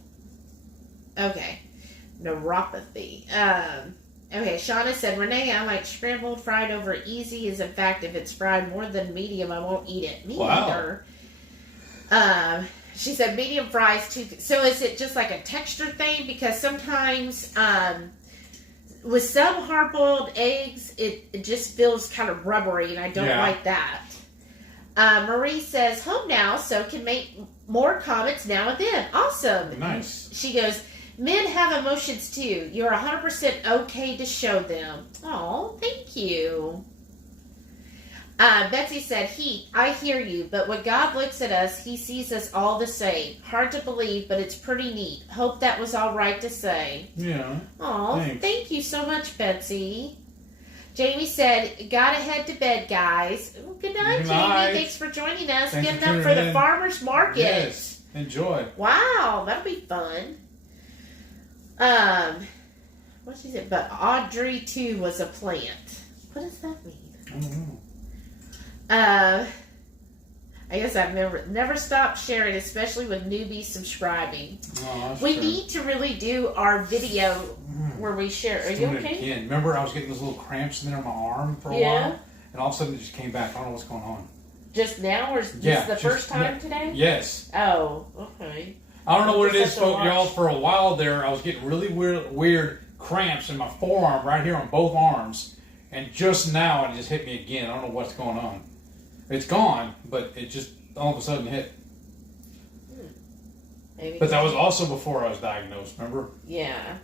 Okay, neuropathy. Okay, Shauna said, Renee, I like scrambled fried over easy. Is in fact, if it's fried more than medium, I won't eat it. Me either. She said medium fries too. So is it just like a texture thing? Because sometimes, with some hard-boiled eggs, it just feels kind of rubbery, and I don't like that. Marie says, home now, so can make more comments now and then. Awesome. Nice. She goes, men have emotions too. You're 100% okay to show them. Oh, thank you. Betsy said, Heath, I hear you, but when God looks at us, he sees us all the same. Hard to believe, but it's pretty neat. Hope that was all right to say. Yeah. Oh, thank you so much, Betsy. Jamie said, gotta head to bed, guys. Well, good night, Good Jamie. night. Thanks for joining us. Thanks Getting for up for tuning the in. farmer's market. Yes. Enjoy. Wow, that'll be fun. What she said? But Audrey, too, was a plant. What does that mean? I don't know. I guess I've never stopped sharing, especially with newbies subscribing. Oh, that's We true. need to really do our video where we share. Are Just you doing it okay? again. Remember, I was getting those little cramps in there on my arm for a while, and all of a sudden it just came back. I don't know what's going on. Just now, or is Yeah, this the just first time now. today? Yes. Oh, okay. I don't know what it is, Just have to folks, y'all. watch. For a while there, I was getting really weird cramps in my forearm, right here on both arms, and just now it just hit me again. I don't know what's going on. It's gone, but it just all of a sudden hit. Maybe. But that was also before I was diagnosed. Remember? Yeah.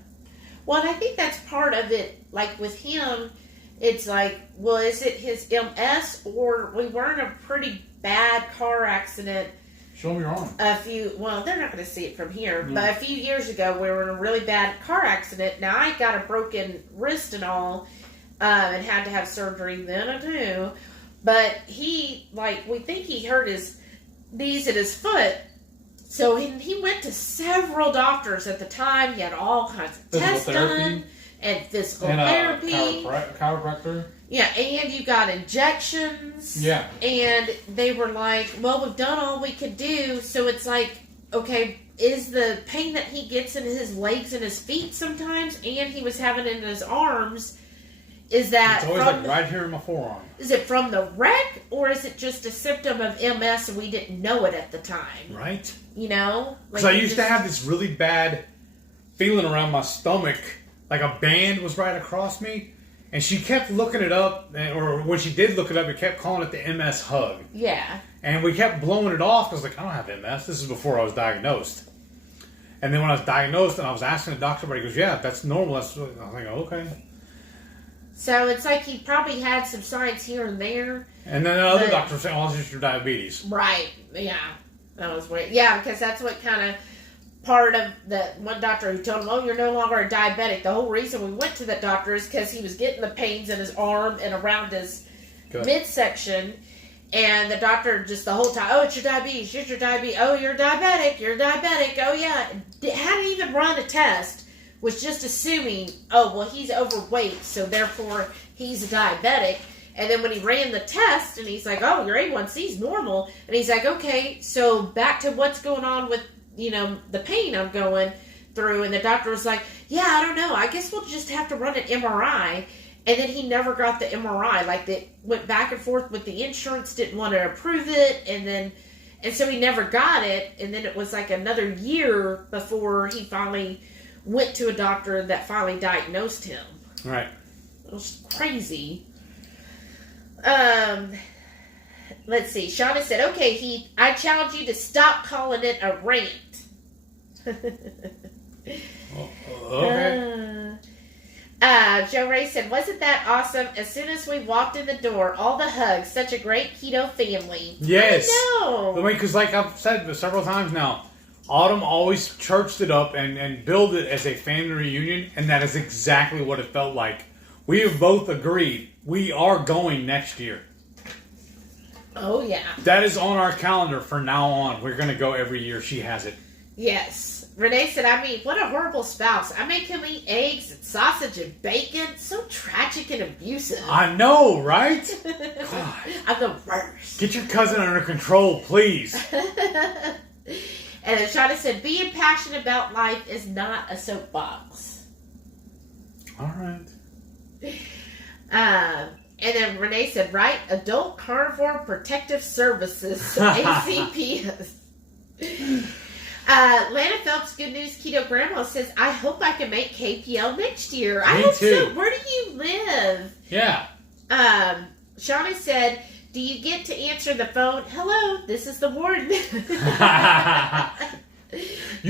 Well, and I think that's part of it. Like with him, it's like, well, is it his MS, or we were in a pretty bad car accident Show me your arm. well, they're not going to see it from here, but a few years ago we were in a really bad car accident. Now I got a broken wrist and all, and had to have surgery then I do. But we think he hurt his knees and his foot. So he went to several doctors at the time. He had all kinds of tests done and physical therapy. Chiropractor. Yeah, and you got injections. Yeah. And they were like, well, we've done all we could do. So it's like, okay, is the pain that he gets in his legs and his feet sometimes, and he was having it in his arms, is that It's always like right here in my forearm. Is it from the wreck, or is it just a symptom of MS and we didn't know it at the time? Right. You know? Because I used to have this really bad feeling around my stomach, like a band was right across me. And she kept looking it up, or when she did look it up, it kept calling it the MS hug. Yeah. And we kept blowing it off. I was like, I don't have MS. This is before I was diagnosed. And then when I was diagnosed and I was asking the doctor about it, he goes, yeah, that's normal. I was like, okay. So it's like he probably had some signs here and there. And then the other doctor was saying, oh, it's just your diabetes. Right. Yeah. That was weird. Yeah, because that's what kind of part of the one doctor who told him, oh, you're no longer a diabetic. The whole reason we went to that doctor is because he was getting the pains in his arm and around his midsection. And the doctor just the whole time, oh, it's your diabetes, it's your diabetes. Oh, you're diabetic, Oh, yeah. Hadn't even run a test. Was just assuming, oh, well, he's overweight, so therefore he's a diabetic. And then when he ran the test, and he's like, oh, your A1C's normal. And he's like, okay, so back to what's going on with, the pain I'm going through. And the doctor was like, yeah, I don't know. I guess we'll just have to run an MRI. And then he never got the MRI. Like, they went back and forth with the insurance, didn't want to approve it. And so he never got it. And then it was like another year before he finally went to a doctor that finally diagnosed him. Right. It was crazy. Let's see. Shauna said, okay, Heath, I challenge you to stop calling it a rant. Okay. Joe Ray said, wasn't that awesome? As soon as we walked in the door, all the hugs. Such a great keto family. Yes. I know. I mean, because like I've said several times now, Autumn always churched it up and billed it as a family reunion, and that is exactly what it felt like. We have both agreed we are going next year. Oh, yeah. That is on our calendar from now on. We're going to go every year. She has it. Yes. Renee said, I mean, what a horrible spouse. I make him eat eggs and sausage and bacon. So tragic and abusive. I know, right? God. I'm the worst. Get your cousin under control, please. And then Shauna said, being passionate about life is not a soapbox. All right. And then Renee said, right, Adult Carnivore Protective Services, ACPS. Lana Phelps, Good News Keto Grandma says, I hope I can make KPL next year. I hope too. so. Where do you live? Yeah. Shauna said, do you get to answer the phone? Hello, this is the warden. You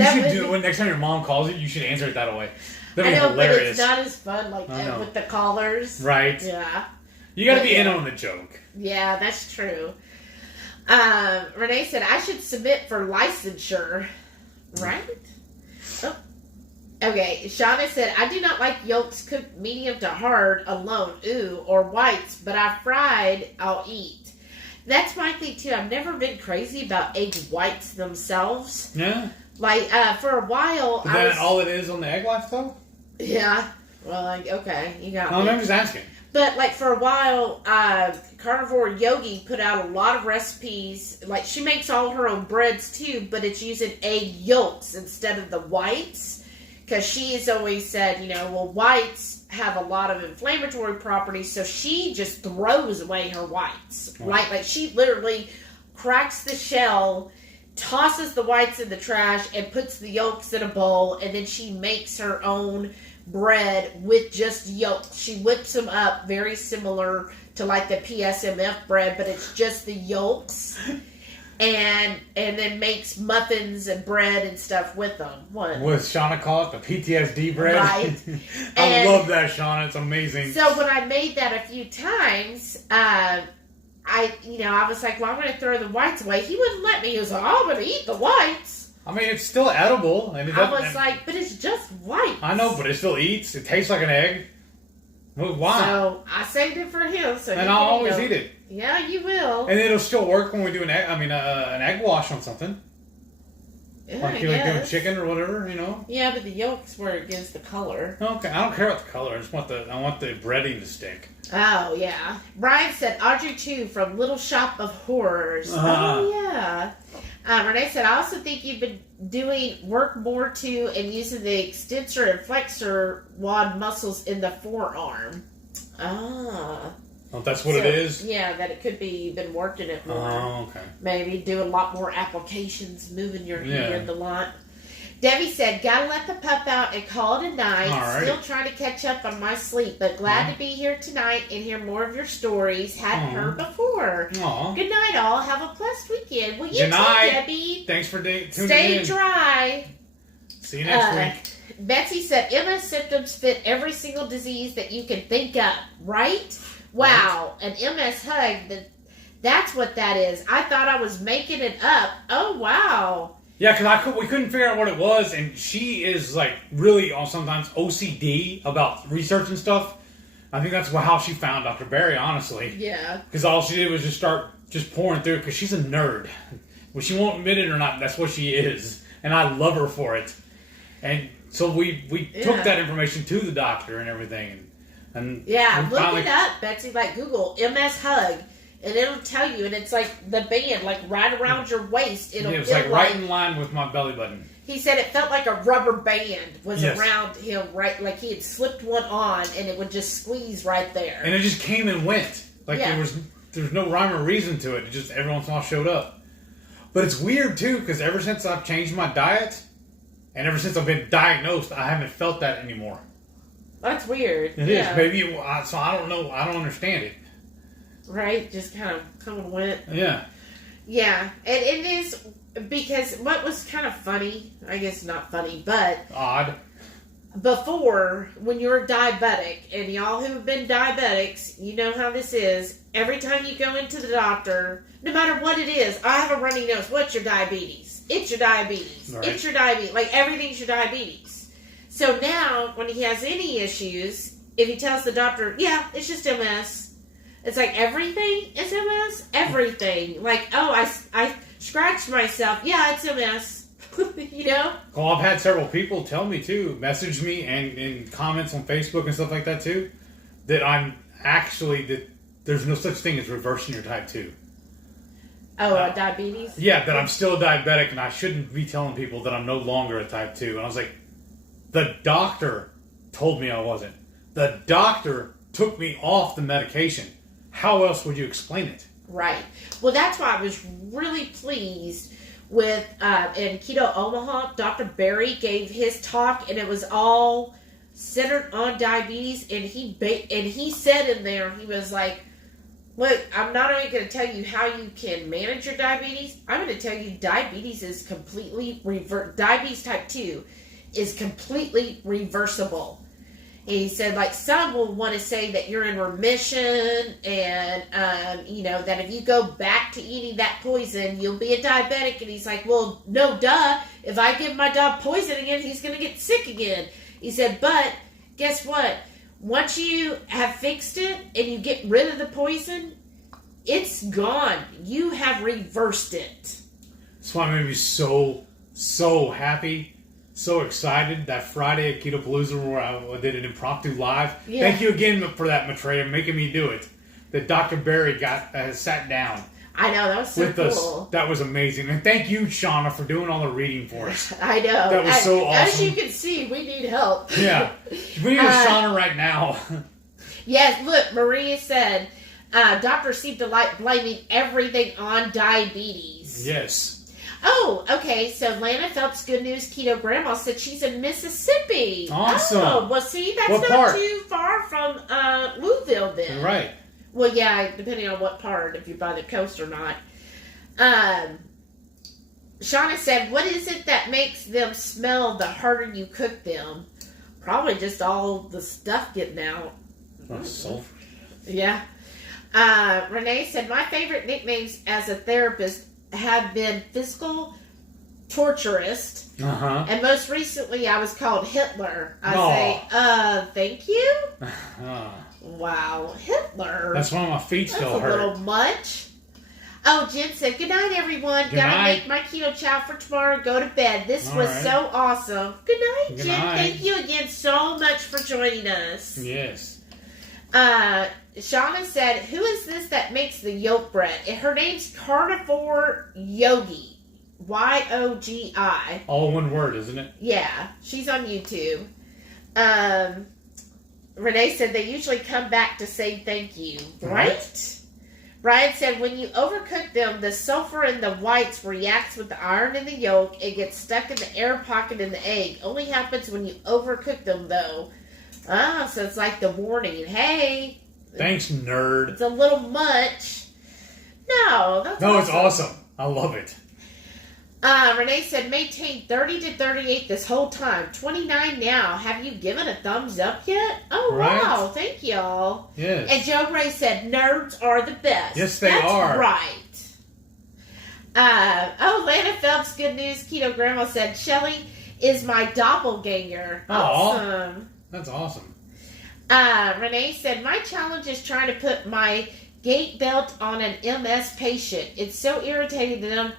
should do it when next time your mom calls you. You should answer it that way. That'd be hilarious. But it's not as fun like with the callers. Right. Yeah. You got to be in on the joke. Yeah, that's true. Renee said, I should submit for licensure. Right? Oh. Okay, Shauna said, I do not like yolks cooked medium to hard alone, or whites, but I fried, I'll eat. That's my thing, too. I've never been crazy about egg whites themselves. Yeah. Like, for a while, Is that all it is on the egg whites, though? Yeah. Well, like, okay, you got me. No, I'm just asking. But, like, for a while, Carnivore Yogi put out a lot of recipes. Like, she makes all her own breads, too, but it's using egg yolks instead of the whites. Because she's always said, whites have a lot of inflammatory properties, so she just throws away her whites. Oh. Right? Like, she literally cracks the shell, tosses the whites in the trash, and puts the yolks in a bowl, and then she makes her own bread with just yolks. She whips them up very similar to like the PSMF bread, but it's just the yolks, and then makes muffins and bread and stuff with them. What was Shauna call it? The PTSD bread? Right. I love that, Shauna. It's amazing. So when I made that a few times, I was like, well, I'm going to throw the whites away. He wouldn't let me. He was like, I'm going to eat the whites. I mean, it's still edible. And I was like, but it's just white. I know, but it still eats. It tastes like an egg. Well, why? So I saved it for him. And I'll always eat it. Yeah, you will. And it'll still work when we do an egg wash on something. Yeah, like you like doing chicken or whatever, Yeah, but the yolk's where it gives the color. Okay, I don't care about the color. I want the breading to stick. Oh yeah. Brian said Audrey 2 from Little Shop of Horrors. Uh-huh. Oh yeah. Renee said, I also think you've been doing work more too and using the extensor and flexor wad muscles in the forearm. Ah. Oh, that's what it is? Yeah, that it could be you've been working it more. Oh, okay. Maybe do a lot more applications, moving your hand a lot. Debbie said, gotta let the pup out and call it a night. Right. Still trying to catch up on my sleep, but glad to be here tonight and hear more of your stories. Hadn't heard before. Aww. Good night, all. Have a blessed weekend. Well, you Good too, night. Debbie. Thanks for tuning in. Stay dry. See you next week. Betsy said, MS symptoms fit every single disease that you can think of, right? Wow. An MS hug, that's what that is. I thought I was making it up. Oh, wow. Yeah, because we couldn't figure out what it was, and she is like really sometimes OCD about research and stuff. I think that's how she found Dr. Barry, honestly. Yeah. Because all she did was just start pouring through, because she's a nerd. Well, she won't admit it or not, that's what she is. And I love her for it. And so we took that information to the doctor and everything. And look it up, Betsy. Like Google MS hug, and it'll tell you. And it's like the band, like right around your waist. It was like right in line with my belly button. He said it felt like a rubber band was around him, right? Like he had slipped one on, and it would just squeeze right there. And it just came and went. Like there's no rhyme or reason to it. It just every once in a while showed up. But it's weird too, because ever since I've changed my diet, and ever since I've been diagnosed, I haven't felt that anymore. That's weird. It is. Maybe, so I don't know. I don't understand it. Right? Just kind of come and went. Yeah. Yeah. And it is, because what was kind of funny, I guess not funny, but... odd. Before, when you were diabetic, and y'all who have been diabetics, you know how this is. Every time you go into the doctor, no matter what it is, I have a runny nose. What's your diabetes? It's your diabetes. Right. It's your diabetes. Like, everything's your diabetes. So now, when he has any issues, if he tells the doctor, yeah, it's just MS, it's like, everything is MS? Everything. Like, oh, I scratched myself. Yeah, it's MS. Well, I've had several people tell me, too, message me and in comments on Facebook and stuff like that, too, that that there's no such thing as reversing your type 2. Oh, diabetes? Yeah, that I'm still a diabetic and I shouldn't be telling people that I'm no longer a type 2. And I was like, the doctor told me I wasn't. The doctor took me off the medication. How else would you explain it? Right. Well, that's why I was really pleased with, in Keto Omaha, Dr. Barry gave his talk, and it was all centered on diabetes, and he said in there, he was like, look, I'm not only going to tell you how you can manage your diabetes, I'm going to tell you diabetes is completely diabetes type 2 is completely reversible. He said, like, some will want to say that you're in remission and, that if you go back to eating that poison, you'll be a diabetic. And he's like, well, no, duh. If I give my dog poison again, he's going to get sick again. He said, but guess what? Once you have fixed it and you get rid of the poison, it's gone. You have reversed it. That's why it made me so happy. So excited that Friday at Keto Palooza where I did an impromptu live. Yeah. Thank you again for that, Maitreya, making me do it. That Dr. Barry sat down. I know, that was so with cool. Us. That was amazing. And thank you, Shauna, for doing all the reading for us. I know. That was so awesome. As you can see, we need help. Yeah. We need a Shauna right now. Yes, look, Maria said, doctors seem to like blaming everything on diabetes. Yes. Oh, okay. So Lana Phelps, Good News Keto Grandma, said she's in Mississippi. Awesome. Oh, well, see, that's what not part? too far from Louisville then. Right. Well, yeah, depending on what part, if you're by the coast or not. Shauna said, what is it that makes them smell the harder you cook them? Probably just all the stuff getting out. Oh, sulfur. Yeah. Renee said, my favorite nicknames as a therapist have been physical torturist, and most recently I was called Hitler. I say, thank you? Wow, Hitler. That's why my feet still hurt. That's a little much. Oh, Jen said, good night, everyone. Gotta make my keto chow for tomorrow. Go to bed. This was so awesome. Good night, Jen. Thank you again so much for joining us. Yes. Shauna said, who is this that makes the yolk bread? Her name's Carnivore Yogi. Y-O-G-I. All one word, isn't it? Yeah. She's on YouTube. Renee said they usually come back to say thank you. Right? Brian said, when you overcook them, the sulfur in the whites reacts with the iron in the yolk. It gets stuck in the air pocket in the egg. Only happens when you overcook them, though. So it's like the warning. Hey. Thanks, nerd. It's a little much. No, that's No, it's awesome. I love it. Renee said, maintain 30 to 38 this whole time. 29 now. Have you given a thumbs up yet? Oh, wow. Thank y'all. Yes. And Joe Ray said, nerds are the best. Yes, they are. Right. Lana Phelps, Good News Keto Grandma said, Shelly is my doppelganger. Awesome. That's awesome. Renee said, my challenge is trying to put my gait belt on an MS patient. It's so irritating to them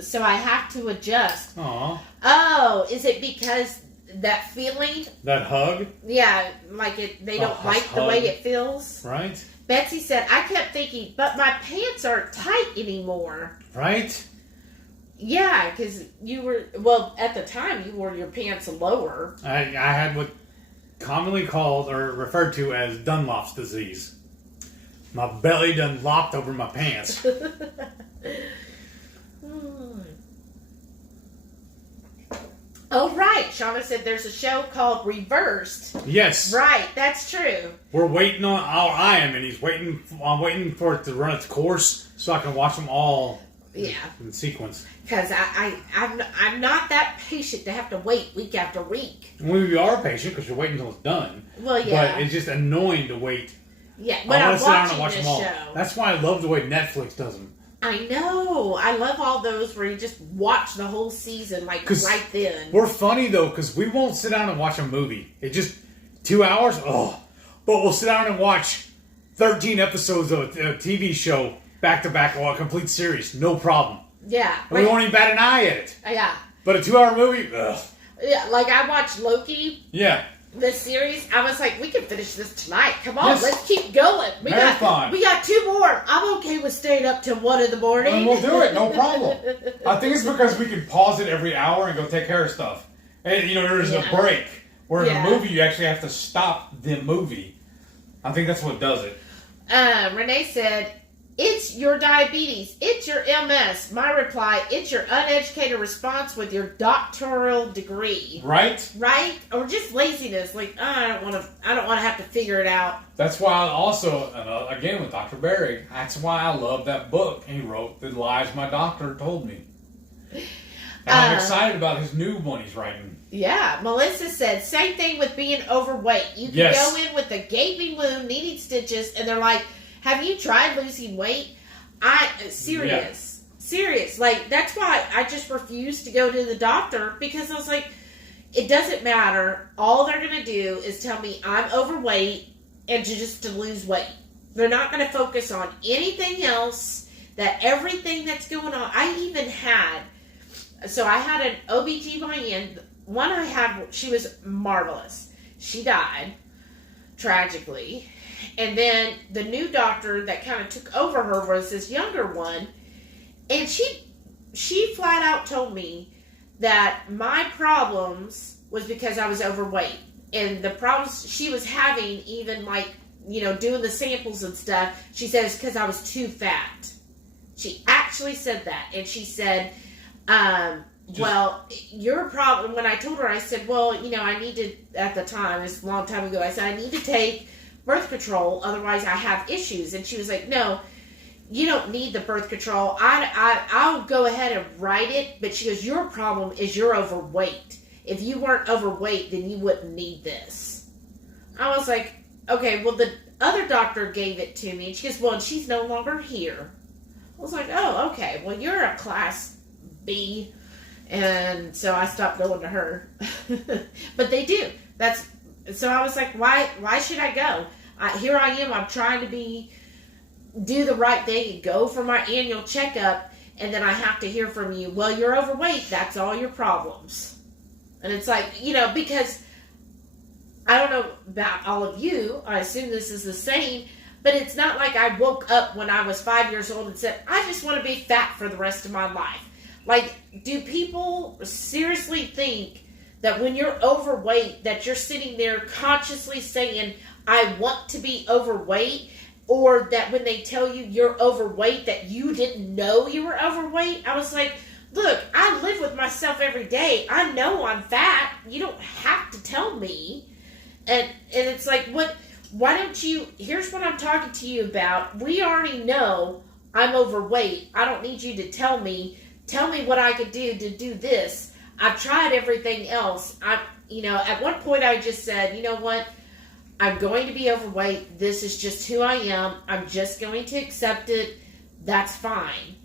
so I have to adjust. Aww. Oh, is it because that feeling? That hug? Yeah, like they don't like the way it feels. Right. Betsy said, I kept thinking, but my pants aren't tight anymore. Right. Yeah, because at the time you wore your pants lower. I had what commonly called or referred to as Dunlop's disease. My belly done lopped over my pants. Oh, right. Shauna said there's a show called Reversed. Yes. Right, that's true. We're waiting on I am, and I'm waiting for it to run its course so I can watch them all in sequence. Because I'm not that patient to have to wait week after week. We are patient because you're waiting until it's done. Well, yeah. But it's just annoying to wait. Yeah, but I'm watching this show. That's why I love the way Netflix does them. I know. I love all those where you just watch the whole season right then. We're funny, though, because we won't sit down and watch a movie. It just 2 hours? Oh. But we'll sit down and watch 13 episodes of a TV show back-to-back or a complete series. No problem. Yeah. And we won't even bat an eye at it. Yeah. But a 2-hour movie? Ugh. Yeah, like I watched Loki. Yeah. This series, I was like, we can finish this tonight. Come on, let's keep going. We got 2 more. I'm okay with staying up till 1 in the morning. And we'll do it, no problem. I think it's because we can pause it every hour and go take care of stuff. And, there's a break. Where in a movie, you actually have to stop the movie. I think that's what does it. Renee said, it's your diabetes. It's your MS. My reply, it's your uneducated response with your doctoral degree. Right? Right? Or just laziness. Like, I don't want to have to figure it out. That's why I also, again with Dr. Barry, that's why I love that book he wrote, The Lies My Doctor Told Me. And I'm excited about his new one he's writing. Yeah, Melissa said, same thing with being overweight. You can go in with a gaping wound, needing stitches, and they're like, have you tried losing weight? Serious. Like, that's why I just refused to go to the doctor, because I was like, it doesn't matter. All they're going to do is tell me I'm overweight and to lose weight. They're not going to focus on anything else, that everything that's going on. I had an OBGYN. One I had, she was marvelous. She died, tragically. And then the new doctor that kind of took over her was this younger one. And she flat out told me that my problems was because I was overweight. And the problems she was having, even like, doing the samples and stuff, she said it's because I was too fat. She actually said that. And she said, well, your problem, when I told her, I said, well, I need to, at the time, it's a long time ago, I said, I need to take birth control, otherwise I have issues. And she was like, no, you don't need the birth control. I'll go ahead and write it. But she goes, your problem is you're overweight. If you weren't overweight, then you wouldn't need this. I was like, okay, well, the other doctor gave it to me. And she goes, well, and she's no longer here. I was like, oh, okay, well, you're a class B. And so I stopped going to her. But they do. So I was like, why should I go? Here I am. I'm trying to do the right thing and go for my annual checkup. And then I have to hear from you, well, you're overweight. That's all your problems. And it's like, because I don't know about all of you. I assume this is the same. But it's not like I woke up when I was 5 years old and said, I just want to be fat for the rest of my life. Like, do people seriously think that when you're overweight, that you're sitting there consciously saying, I want to be overweight? Or that when they tell you you're overweight, that you didn't know you were overweight? I was like, look, I live with myself every day. I know I'm fat. You don't have to tell me. And it's like, why don't you, here's what I'm talking to you about. We already know I'm overweight. I don't need you to tell me what I could do to do this. I've tried everything else. At one point I just said, you know what? I'm going to be overweight. This is just who I am. I'm just going to accept it. That's fine.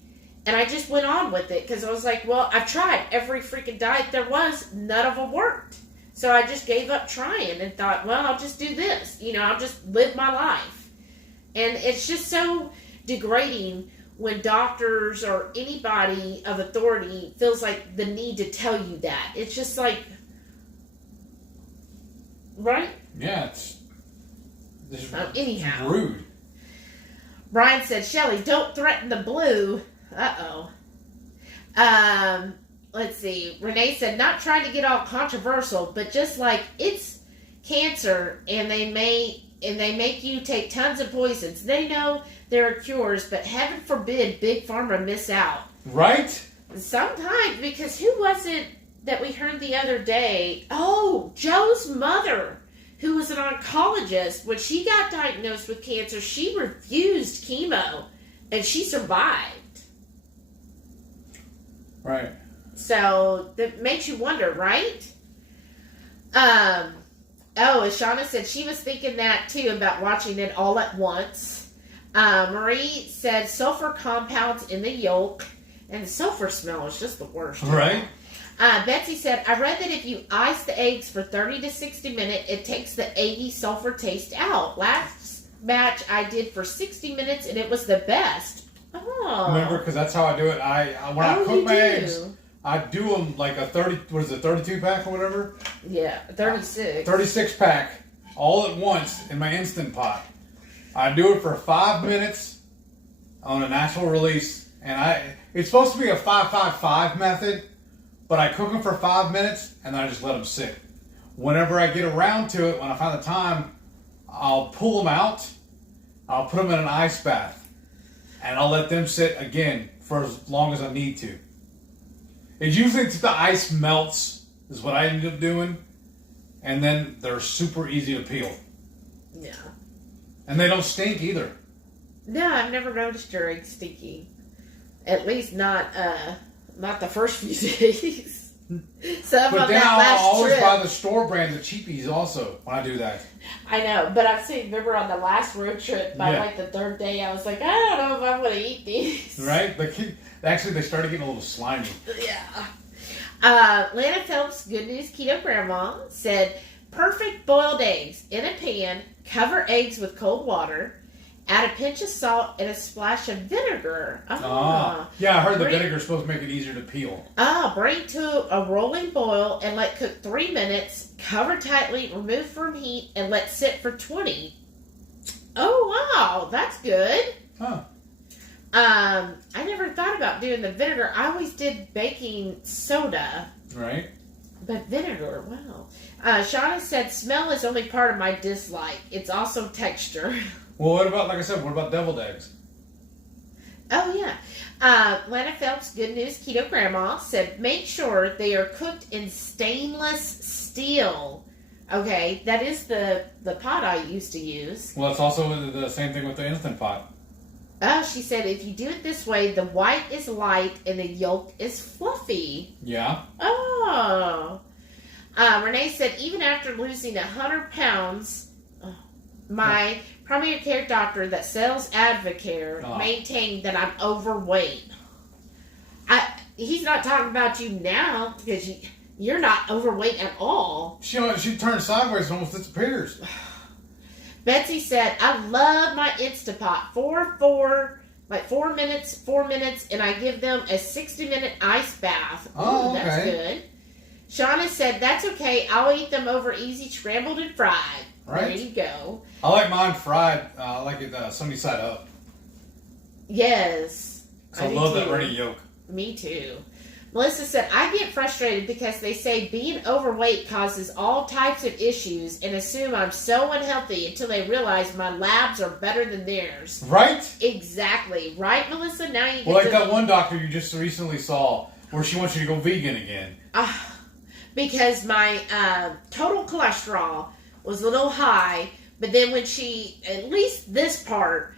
And I just went on with it because I was like, well, I've tried every freaking diet there was. None of them worked. So I just gave up trying and thought, well, I'll just do this. I'll just live my life. And it's just so degrading when doctors or anybody of authority feels like the need to tell you that. It's just like, right? Yeah, it's anyhow. rude. Brian said, Shelly, don't threaten the blue. Uh-oh. Let's see. Renee said, not trying to get all controversial, but just like it's cancer and they make you take tons of poisons. They know there are cures, but heaven forbid Big Pharma miss out. Right? Sometimes, because who was it that we heard the other day? Oh, Joe's mother, who was an oncologist. When she got diagnosed with cancer, she refused chemo, and she survived. Right. So, that makes you wonder, right? As Shauna said, she was thinking that, too, about watching it all at once. Marie said sulfur compounds in the yolk, and the sulfur smell is just the worst. Right. Betsy said, I read that if you ice the eggs for 30 to 60 minutes, it takes the eggy sulfur taste out. Last batch I did for 60 minutes, and it was the best. Oh. Remember, because that's how I do it. When I cook my eggs, I do them like a 32 pack or whatever? Yeah, 36. 36 pack, all at once in my Instant Pot. I do it for 5 minutes on a natural release, and it's supposed to be a 5-5-5 method, but I cook them for 5 minutes, and then I just let them sit. Whenever I get around to it, when I find the time, I'll pull them out, I'll put them in an ice bath, and I'll let them sit again for as long as I need to. It's usually until the ice melts is what I end up doing, and then they're super easy to peel. Yeah. And they don't stink either. No, I've never noticed your eggs stinky. At least not not the first few days. Some but of then that I'll last always trip. buy the store brands of cheapies also when I do that. I know, but I've seen, remember on the last road trip, by like the third day, I was like, I don't know if I'm going to eat these. Right? Actually, they started getting a little slimy. Yeah. Lana Phelps, Good News Keto Grandma, said, perfect boiled eggs in a pan, cover eggs with cold water, add a pinch of salt and a splash of vinegar. Yeah, I heard the vinegar is supposed to make it easier to peel. Bring to a rolling boil and let cook 3 minutes. Cover tightly, remove from heat, and let sit for 20. Oh, wow, that's good. Huh. I never thought about doing the vinegar. I always did baking soda. Right. But vinegar, wow. Shauna said, smell is only part of my dislike. It's also texture. Well, what about, like I said, what about deviled eggs? Oh, yeah. Lana Phelps, Good News Keto Grandma, said, make sure they are cooked in stainless steel. Okay, that is the pot I used to use. Well, it's also the same thing with the Instant Pot. She said, if you do it this way, the white is light and the yolk is fluffy. Yeah. Oh. Renee said, even after losing 100 pounds, my primary care doctor that sells Advocare maintained that I'm overweight. He's not talking about you now because you're not overweight at all. She turns sideways and almost disappears. Betsy said, I love my Instapot. 4 minutes, and I give them a 60-minute ice bath. Ooh, okay. That's good. Shauna said, that's okay. I'll eat them over easy, scrambled and fried. Right. There you go. I like mine fried. I like it sunny side up. Yes. So I love that runny yolk. Me too. Melissa said, I get frustrated because they say being overweight causes all types of issues and assume I'm so unhealthy until they realize my labs are better than theirs. Right? Exactly. Right, Melissa? Now you get like that one doctor you just recently saw where she wants you to go vegan again. Because my total cholesterol was a little high, but then when she, at least this part,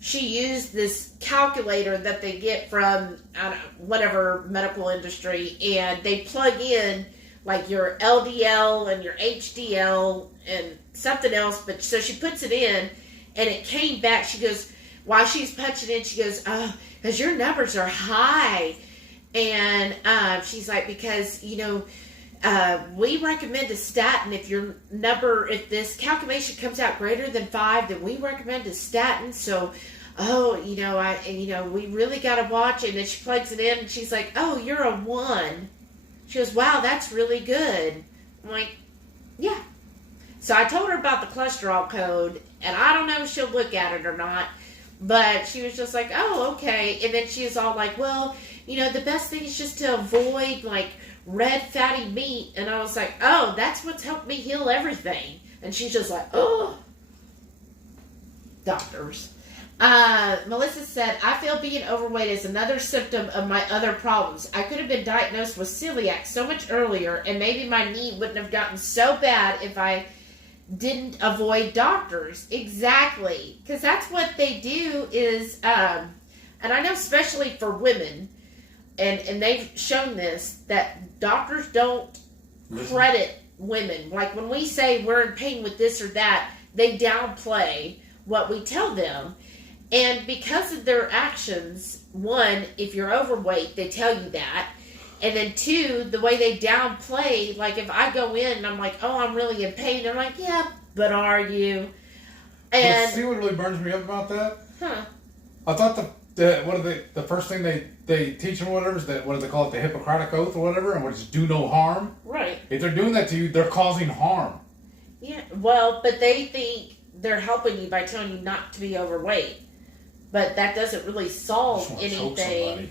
she used this calculator that they get from whatever medical industry, and they plug in like your LDL and your HDL and something else. But so she puts it in, and it came back. She goes, while she's punching in, she goes, "Oh, because your numbers are high," and she's like, because we recommend a statin if this calculation comes out greater than 5, then we recommend a statin. So, we really got to watch it. And then she plugs it in and she's like, oh, you're a 1. She goes, wow, that's really good. I'm like, yeah. So I told her about the cholesterol code, and I don't know if she'll look at it or not, but she was just like, oh, okay. And then she was all like, well, the best thing is just to avoid like red fatty meat. And I was like, oh, that's what's helped me heal everything. And she's just like, oh, doctors. Melissa said, I feel being overweight is another symptom of my other problems. I could have been diagnosed with celiac so much earlier, and maybe my knee wouldn't have gotten so bad if I didn't avoid doctors. Exactly. Because that's what they do is, and I know especially for women, and they've shown this, that doctors don't credit women. Like when we say we're in pain with this or that, they downplay what we tell them. And because of their actions, 1, if you're overweight, they tell you that. And then 2, the way they downplay, like if I go in and I'm like, oh, I'm really in pain, they're like, yeah, but are you? And see what really burns me up about that? Huh. I thought the first thing they teach them or whatever is that, what do they call it, the Hippocratic Oath or whatever, and what is do no harm? Right. If they're doing that to you, they're causing harm. Yeah, well, but they think they're helping you by telling you not to be overweight. But that doesn't really solve anything.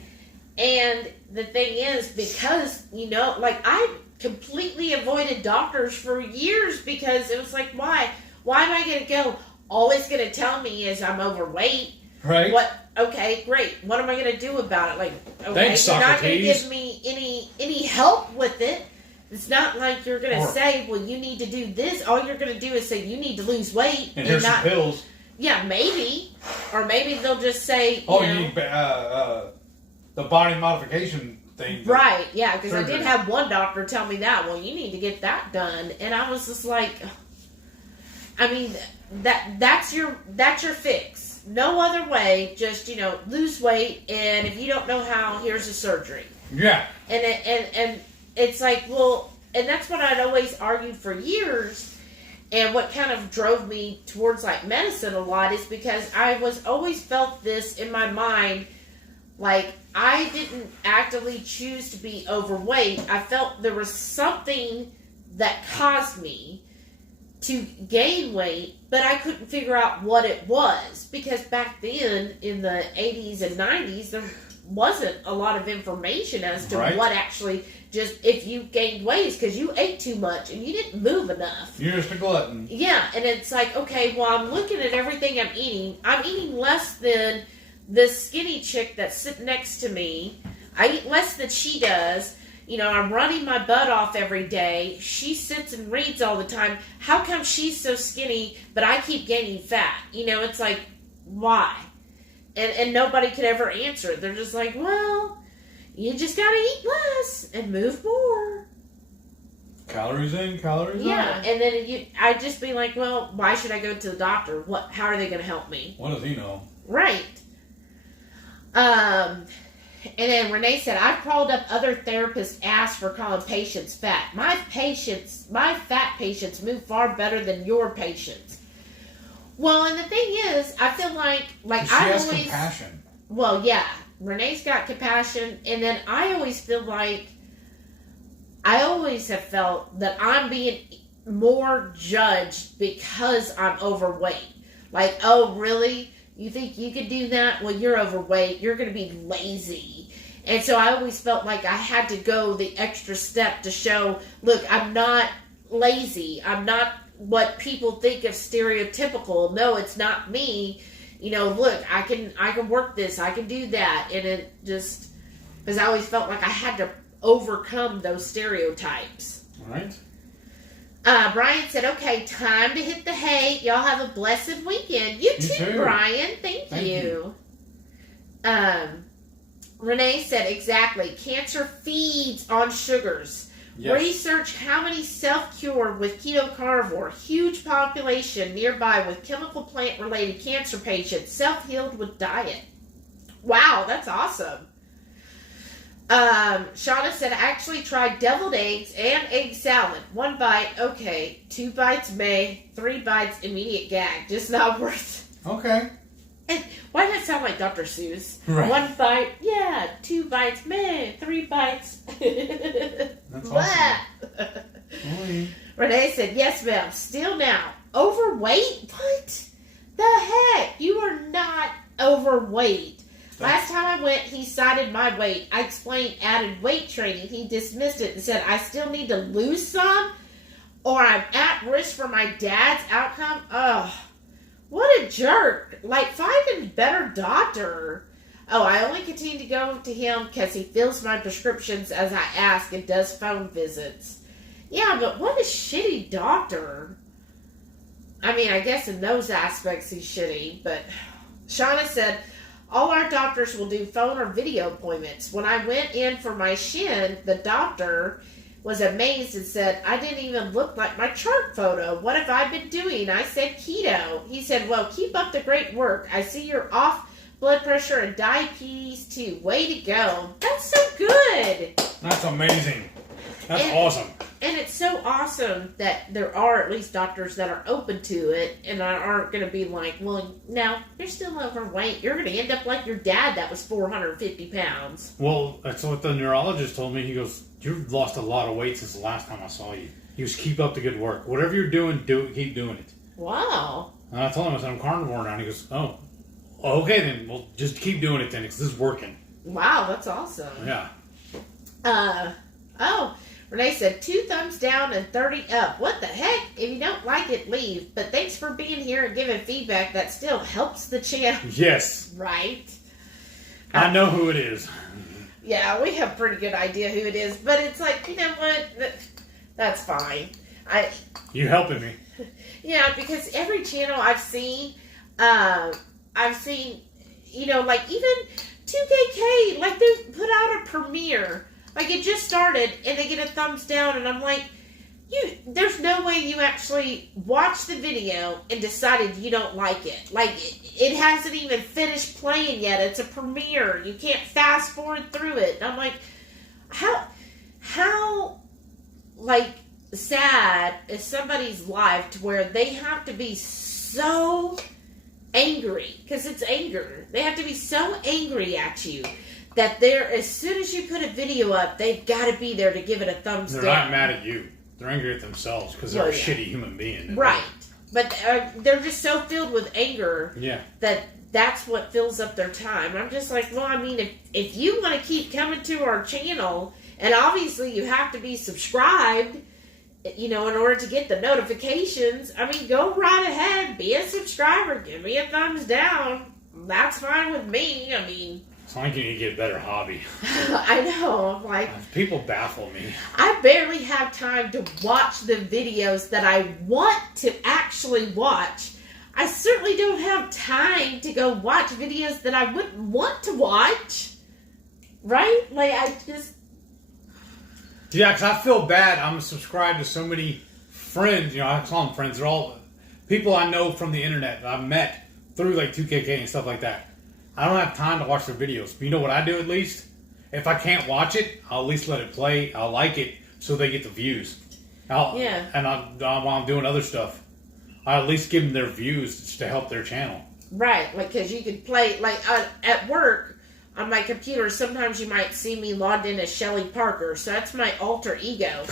And the thing is, because, I completely avoided doctors for years because it was like, why? Why am I going to go? Always going to tell me is I'm overweight. Right. What? Okay, great. What am I going to do about it? Like, okay, thanks, you're not going to Socrates. give me any help with it. It's not like you're going to say, well, you need to do this. All you're going to do is say, you need to lose weight. And here's some pills. Yeah, maybe. Or maybe they'll just say, you need the body modification things. Right, yeah, because I did Surgery. have one doctor tell me that. Well, you need to get that done, and I was just like, I mean, that's your fix. No other way. Just lose weight, and if you don't know how, here's a surgery. Yeah. And it's like, well, and that's what I'd always argued for years. And what kind of drove me towards like medicine a lot is because I was always felt this in my mind, like I didn't actively choose to be overweight. I felt there was something that caused me to gain weight, but I couldn't figure out what it was, because back then in the 80s and 90s there wasn't a lot of information as to what actually, just if you gained weight is because you ate too much and you didn't move enough. You're just a glutton. Yeah, and it's like, okay, well, I'm looking at everything I'm eating less than this skinny chick that's sitting next to me. I eat less than she does. I'm running my butt off every day. She sits and reads all the time. How come she's so skinny, but I keep gaining fat? It's like, why? And nobody could ever answer. They're just like, well, you just gotta eat less and move more. Calories in, calories out. Yeah, and then I'd just be like, well, why should I go to the doctor? How are they gonna help me? What does he know? Right. And then Renee said, I've called up other therapists, asked for calling patients fat. My fat patients move far better than your patients. Well, and the thing is, I feel like she has compassion. Well, yeah, Renee's got compassion, and then I always feel like, I always have felt that I'm being more judged because I'm overweight. Like, oh, really? You think you could do that? Well, you're overweight. You're going to be lazy. And so I always felt like I had to go the extra step to show, look, I'm not lazy. I'm not what people think of stereotypical. No, it's not me. Look, I can work this. I can do that. And it just, because I always felt like I had to overcome those stereotypes. All right. Brian said, okay, time to hit the hay. Y'all have a blessed weekend. You too, Brian. Thank you. Renee said, exactly. Cancer feeds on sugars. Yes. Research how many self-cured with keto carnivore. Huge population nearby with chemical plant-related cancer patients. Self-healed with diet. Wow, that's awesome. Shauna said, I actually tried deviled eggs and egg salad. 1 bite, okay. 2 bites, may. 3 bites, immediate gag. Just not worth it. Okay. And why does that sound like Dr. Seuss? Right. 1 bite, yeah. 2 bites, may. 3 bites. That's awesome. Renee said, yes, ma'am. Still now. Overweight? What the heck? You are not overweight. Last time I went, he cited my weight. I explained added weight training. He dismissed it and said, I still need to lose some, or I'm at risk for my dad's outcome. Ugh, what a jerk. Like, find a better doctor. Oh, I only continue to go to him because he fills my prescriptions as I ask and does phone visits. Yeah, but what a shitty doctor. I mean, I guess in those aspects he's shitty, but Shauna said, all our doctors will do phone or video appointments. When I went in for my shin, the doctor was amazed and said, I didn't even look like my chart photo. What have I been doing? I said keto. He said, well, keep up the great work. I see you're off blood pressure and diabetes too. Way to go. That's so good. That's amazing. That's awesome. And it's so awesome that there are at least doctors that are open to it and aren't going to be like, well, no, you're still overweight. You're going to end up like your dad that was 450 pounds. Well, that's what the neurologist told me. He goes, you've lost a lot of weight since the last time I saw you. He goes, keep up the good work. Whatever you're doing, keep doing it. Wow. And I told him, I said, I'm carnivore now. And he goes, oh, okay then. Well, just keep doing it then because this is working. Wow, that's awesome. Yeah. Renee said, 2 thumbs down and 30 up. What the heck? If you don't like it, leave. But thanks for being here and giving feedback. That still helps the channel. Yes. Right? I know who it is. Yeah, we have a pretty good idea who it is. But it's like, you know what? That's fine. You helping me. Yeah, because every channel I've seen, like even 2KK, like they put out a premiere. Like it just started and they get a thumbs down and I'm like, there's no way you actually watched the video and decided you don't like it. Like it hasn't even finished playing yet. It's a premiere. You can't fast forward through it. And I'm like, how like sad is somebody's life to where they have to be so angry, because it's anger. They have to be so angry at you that they're, as soon as you put a video up, they've got to be there to give it a thumbs down. They're not mad at you. They're angry at themselves because they're a shitty human being. Right. But they're just so filled with anger that's what fills up their time. I'm just like, well, I mean, if you want to keep coming to our channel, and obviously you have to be subscribed, you know, in order to get the notifications, I mean, go right ahead, be a subscriber, give me a thumbs down. That's fine with me. I mean, it's like you need to get a better hobby. I know. I'm like, people baffle me. I barely have time to watch the videos that I want to actually watch. I certainly don't have time to go watch videos that I wouldn't want to watch. Right? Like, I just... Yeah, because I feel bad. I'm subscribed to so many friends. You know, I call them friends. They're all people I know from the internet that I've met through, like, 2KK and stuff like that. I don't have time to watch their videos. But you know what I do at least? If I can't watch it, I'll at least let it play. I'll like it so they get the views. And while I'm doing other stuff, I'll at least give them their views just to help their channel. Right. Like, because you could play, like, at work, on my computer, sometimes you might see me logged in as Shelly Parker. So that's my alter ego.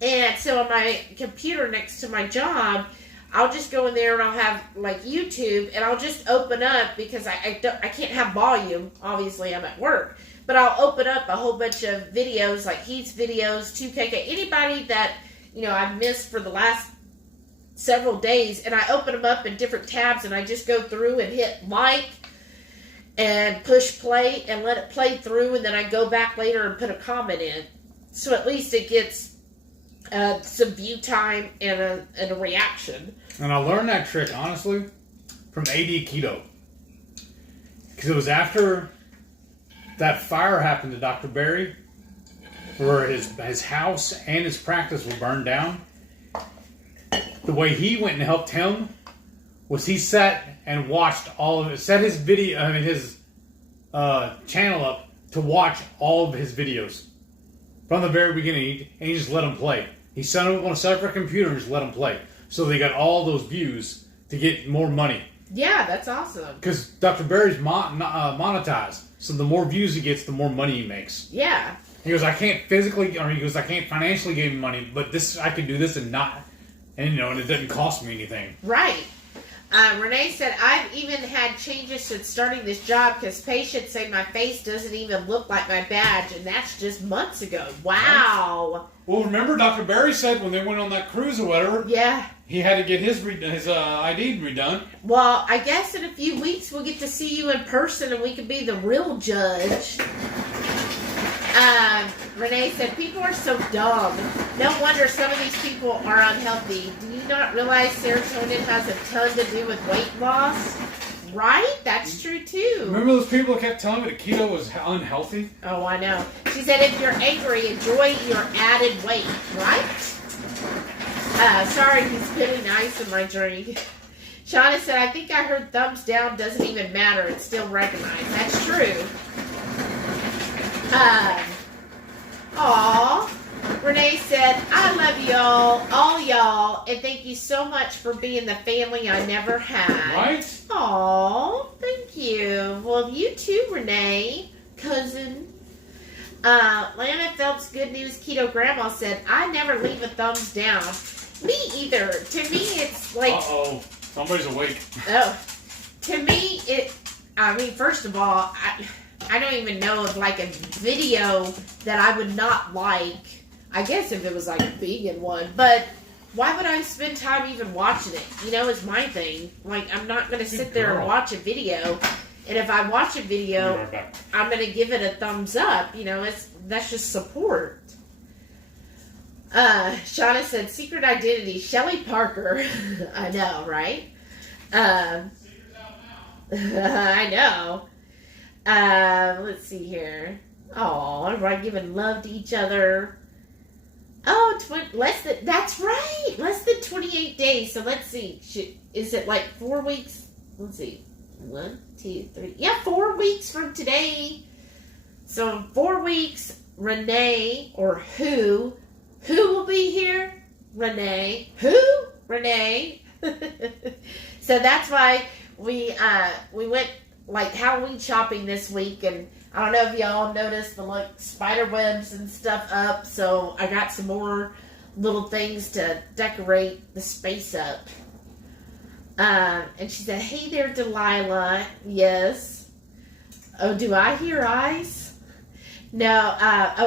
And so on my computer next to my job, I'll just go in there and I'll have, like, YouTube, and I'll just open up, because I can't have volume. Obviously, I'm at work. But I'll open up a whole bunch of videos, like Heath's videos, 2KK, anybody that, you know, I've missed for the last several days, and I open them up in different tabs, and I just go through and hit like and push play and let it play through, and then I go back later and put a comment in. So at least it gets some view time and a reaction. And I learned that trick, honestly, from AD Keto. Because it was after that fire happened to Dr. Barry, where his house and his practice were burned down. The way he went and helped him was he sat and watched all of it, set his video, his channel up to watch all of his videos from the very beginning, and he just let them play. He set them up on a separate computer and just let them play. So they got all those views to get more money. Yeah, that's awesome. Because Dr. Barry's monetized, so the more views he gets, the more money he makes. Yeah. He goes, I can't physically, or he goes, I can't financially give him money, but this, I could do this and not, and you know, and it didn't cost me anything. Right. Renee said, I've even had changes since starting this job because patients say my face doesn't even look like my badge, and that's just months ago. Wow. Well, remember Dr. Barry said when they went on that cruise or whatever, yeah, he had to get his ID redone. Well, I guess in a few weeks we'll get to see you in person and we can be the real judge. Renee said, people are so dumb. No wonder some of these people are unhealthy. Do you not realize serotonin has a ton to do with weight loss? Right? That's true, too. Remember those people that kept telling me that keto was unhealthy? Oh, I know. She said, if you're angry, enjoy your added weight. Right? Sorry, he's spilling ice in my drink. Shauna said, I think I heard thumbs down doesn't even matter. It's still recognized. That's true. Aw. Renee said, I love y'all, all y'all, and thank you so much for being the family I never had. Right? Aw, thank you. Well, you too, Renee, cousin. Lana Phelps, Good News Keto Grandma said, I never leave a thumbs down. Me either. To me, it's like... Uh-oh. Somebody's awake. Oh. To me, first of all, I don't even know of like a video that I would not like. I guess if it was like a vegan one, but why would I spend time even watching it? You know, it's my thing. Like, I'm not going to sit there and watch a video. And if I watch a video, I'm going to give it a thumbs up. You know, that's just support. Shauna said, secret identity, Shelly Parker. I know, right? I know. Let's see here. Oh, everybody giving love to each other. Oh, that's right. Less than 28 days. So let's see. Is it like 4 weeks? Let's see. 1, 2, 3. Yeah, 4 weeks from today. So in 4 weeks, Renee, or who will be here? Renee. Who? Renee. So that's why we went like Halloween shopping this week, and I don't know if y'all noticed the spider webs and stuff up, so I got some more little things to decorate the space up. And she said, "Hey there, Delilah." Yes. Oh, do I hear eyes? No.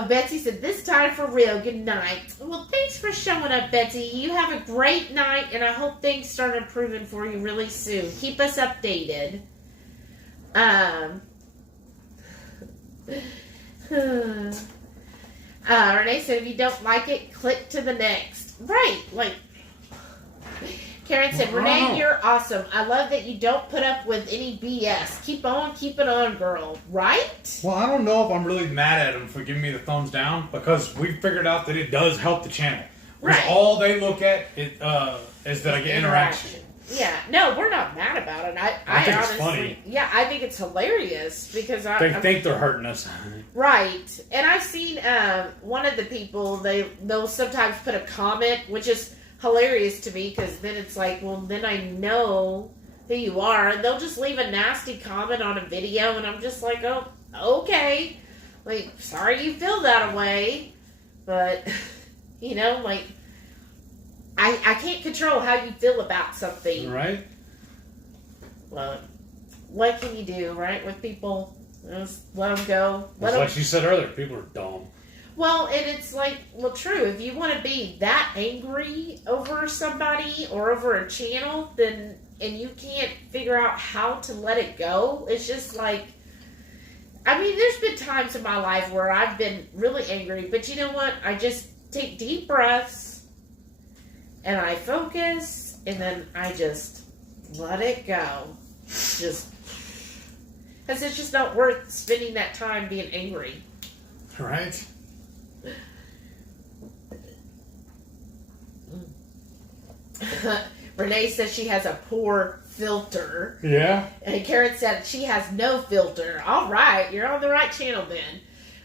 Betsy said, "This time for real. Good night." Well, thanks for showing up, Betsy. You have a great night, and I hope things start improving for you really soon. Keep us updated. Renee said, "If you don't like it, click to the next." Right, like Karen said, "Renee, you're awesome. I love that you don't put up with any BS. Keep on keeping on, girl." Right? Well, I don't know if I'm really mad at them for giving me the thumbs down, because we figured out that it does help the channel. Right. All they look at is that I get interaction. Yeah, no, we're not mad about it. I think honestly, it's funny. Yeah, I think it's hilarious because they think they're hurting us. Right, and I've seen one of the people. They'll sometimes put a comment, which is hilarious to me, because then it's like, well, then I know who you are, and they'll just leave a nasty comment on a video, and I'm just like, oh, okay, like, sorry you feel that way, but you know, like, I can't control how you feel about something. Right. Well, what can you do, right, with people? Just let them go. Like you said earlier, people are dumb. Well, and it's like, well, true. If you want to be that angry over somebody or over a channel, then, and you can't figure out how to let it go, it's just like, I mean, there's been times in my life where I've been really angry, but you know what? I just take deep breaths, and I focus, and then I just let it go. Just, because it's just not worth spending that time being angry. Right. Renee says she has a poor filter. Yeah. And Karen said she has no filter. All right, you're on the right channel then.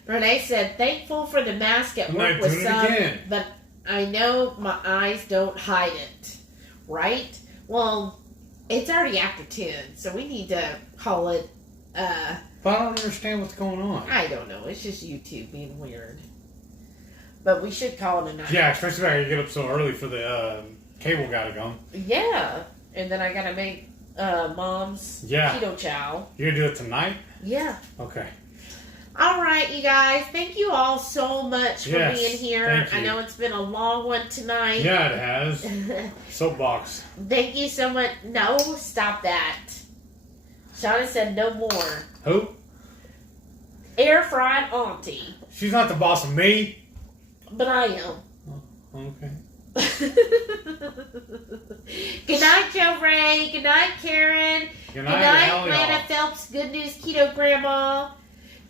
Renee said, "Thankful for the mask at work with some, but I know my eyes don't hide it." Right? Well, it's already after 10, so we need to call it, But I don't understand what's going on. I don't know. It's just YouTube being weird. But we should call it a night. Yeah, especially when I get up so early for the cable guy to go. Yeah. And then I gotta make Mom's keto chow. You're gonna do it tonight? Yeah. Okay. All right, you guys. Thank you all so much for being here. I know it's been a long one tonight. Yeah, it has. Soapbox. Thank you so much. No, stop that. Shauna said no more. Who? Air fried auntie. She's not the boss of me. But I am. Oh, okay. Good night, Joe Ray. Good night, Karen. Good night, Lana Phelps. Good News Keto Grandma.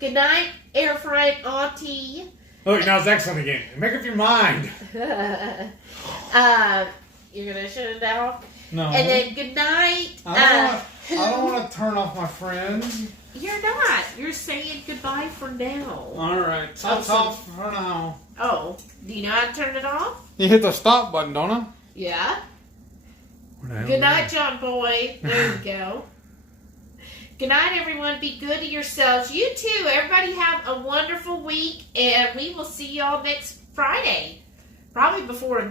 Good night, Air Fried Auntie. Look, now it's excellent again. Make up your mind. You're gonna shut it down? No. And then good night. I don't want to turn off my friends. You're not. You're saying goodbye for now. All right. Stop off for now. Oh, do you know how to turn it off? You hit the stop button, don't I? Yeah. Good night, John Boy. There you go. Good night, everyone. Be good to yourselves. You too. Everybody have a wonderful week, and we will see y'all next Friday. Probably before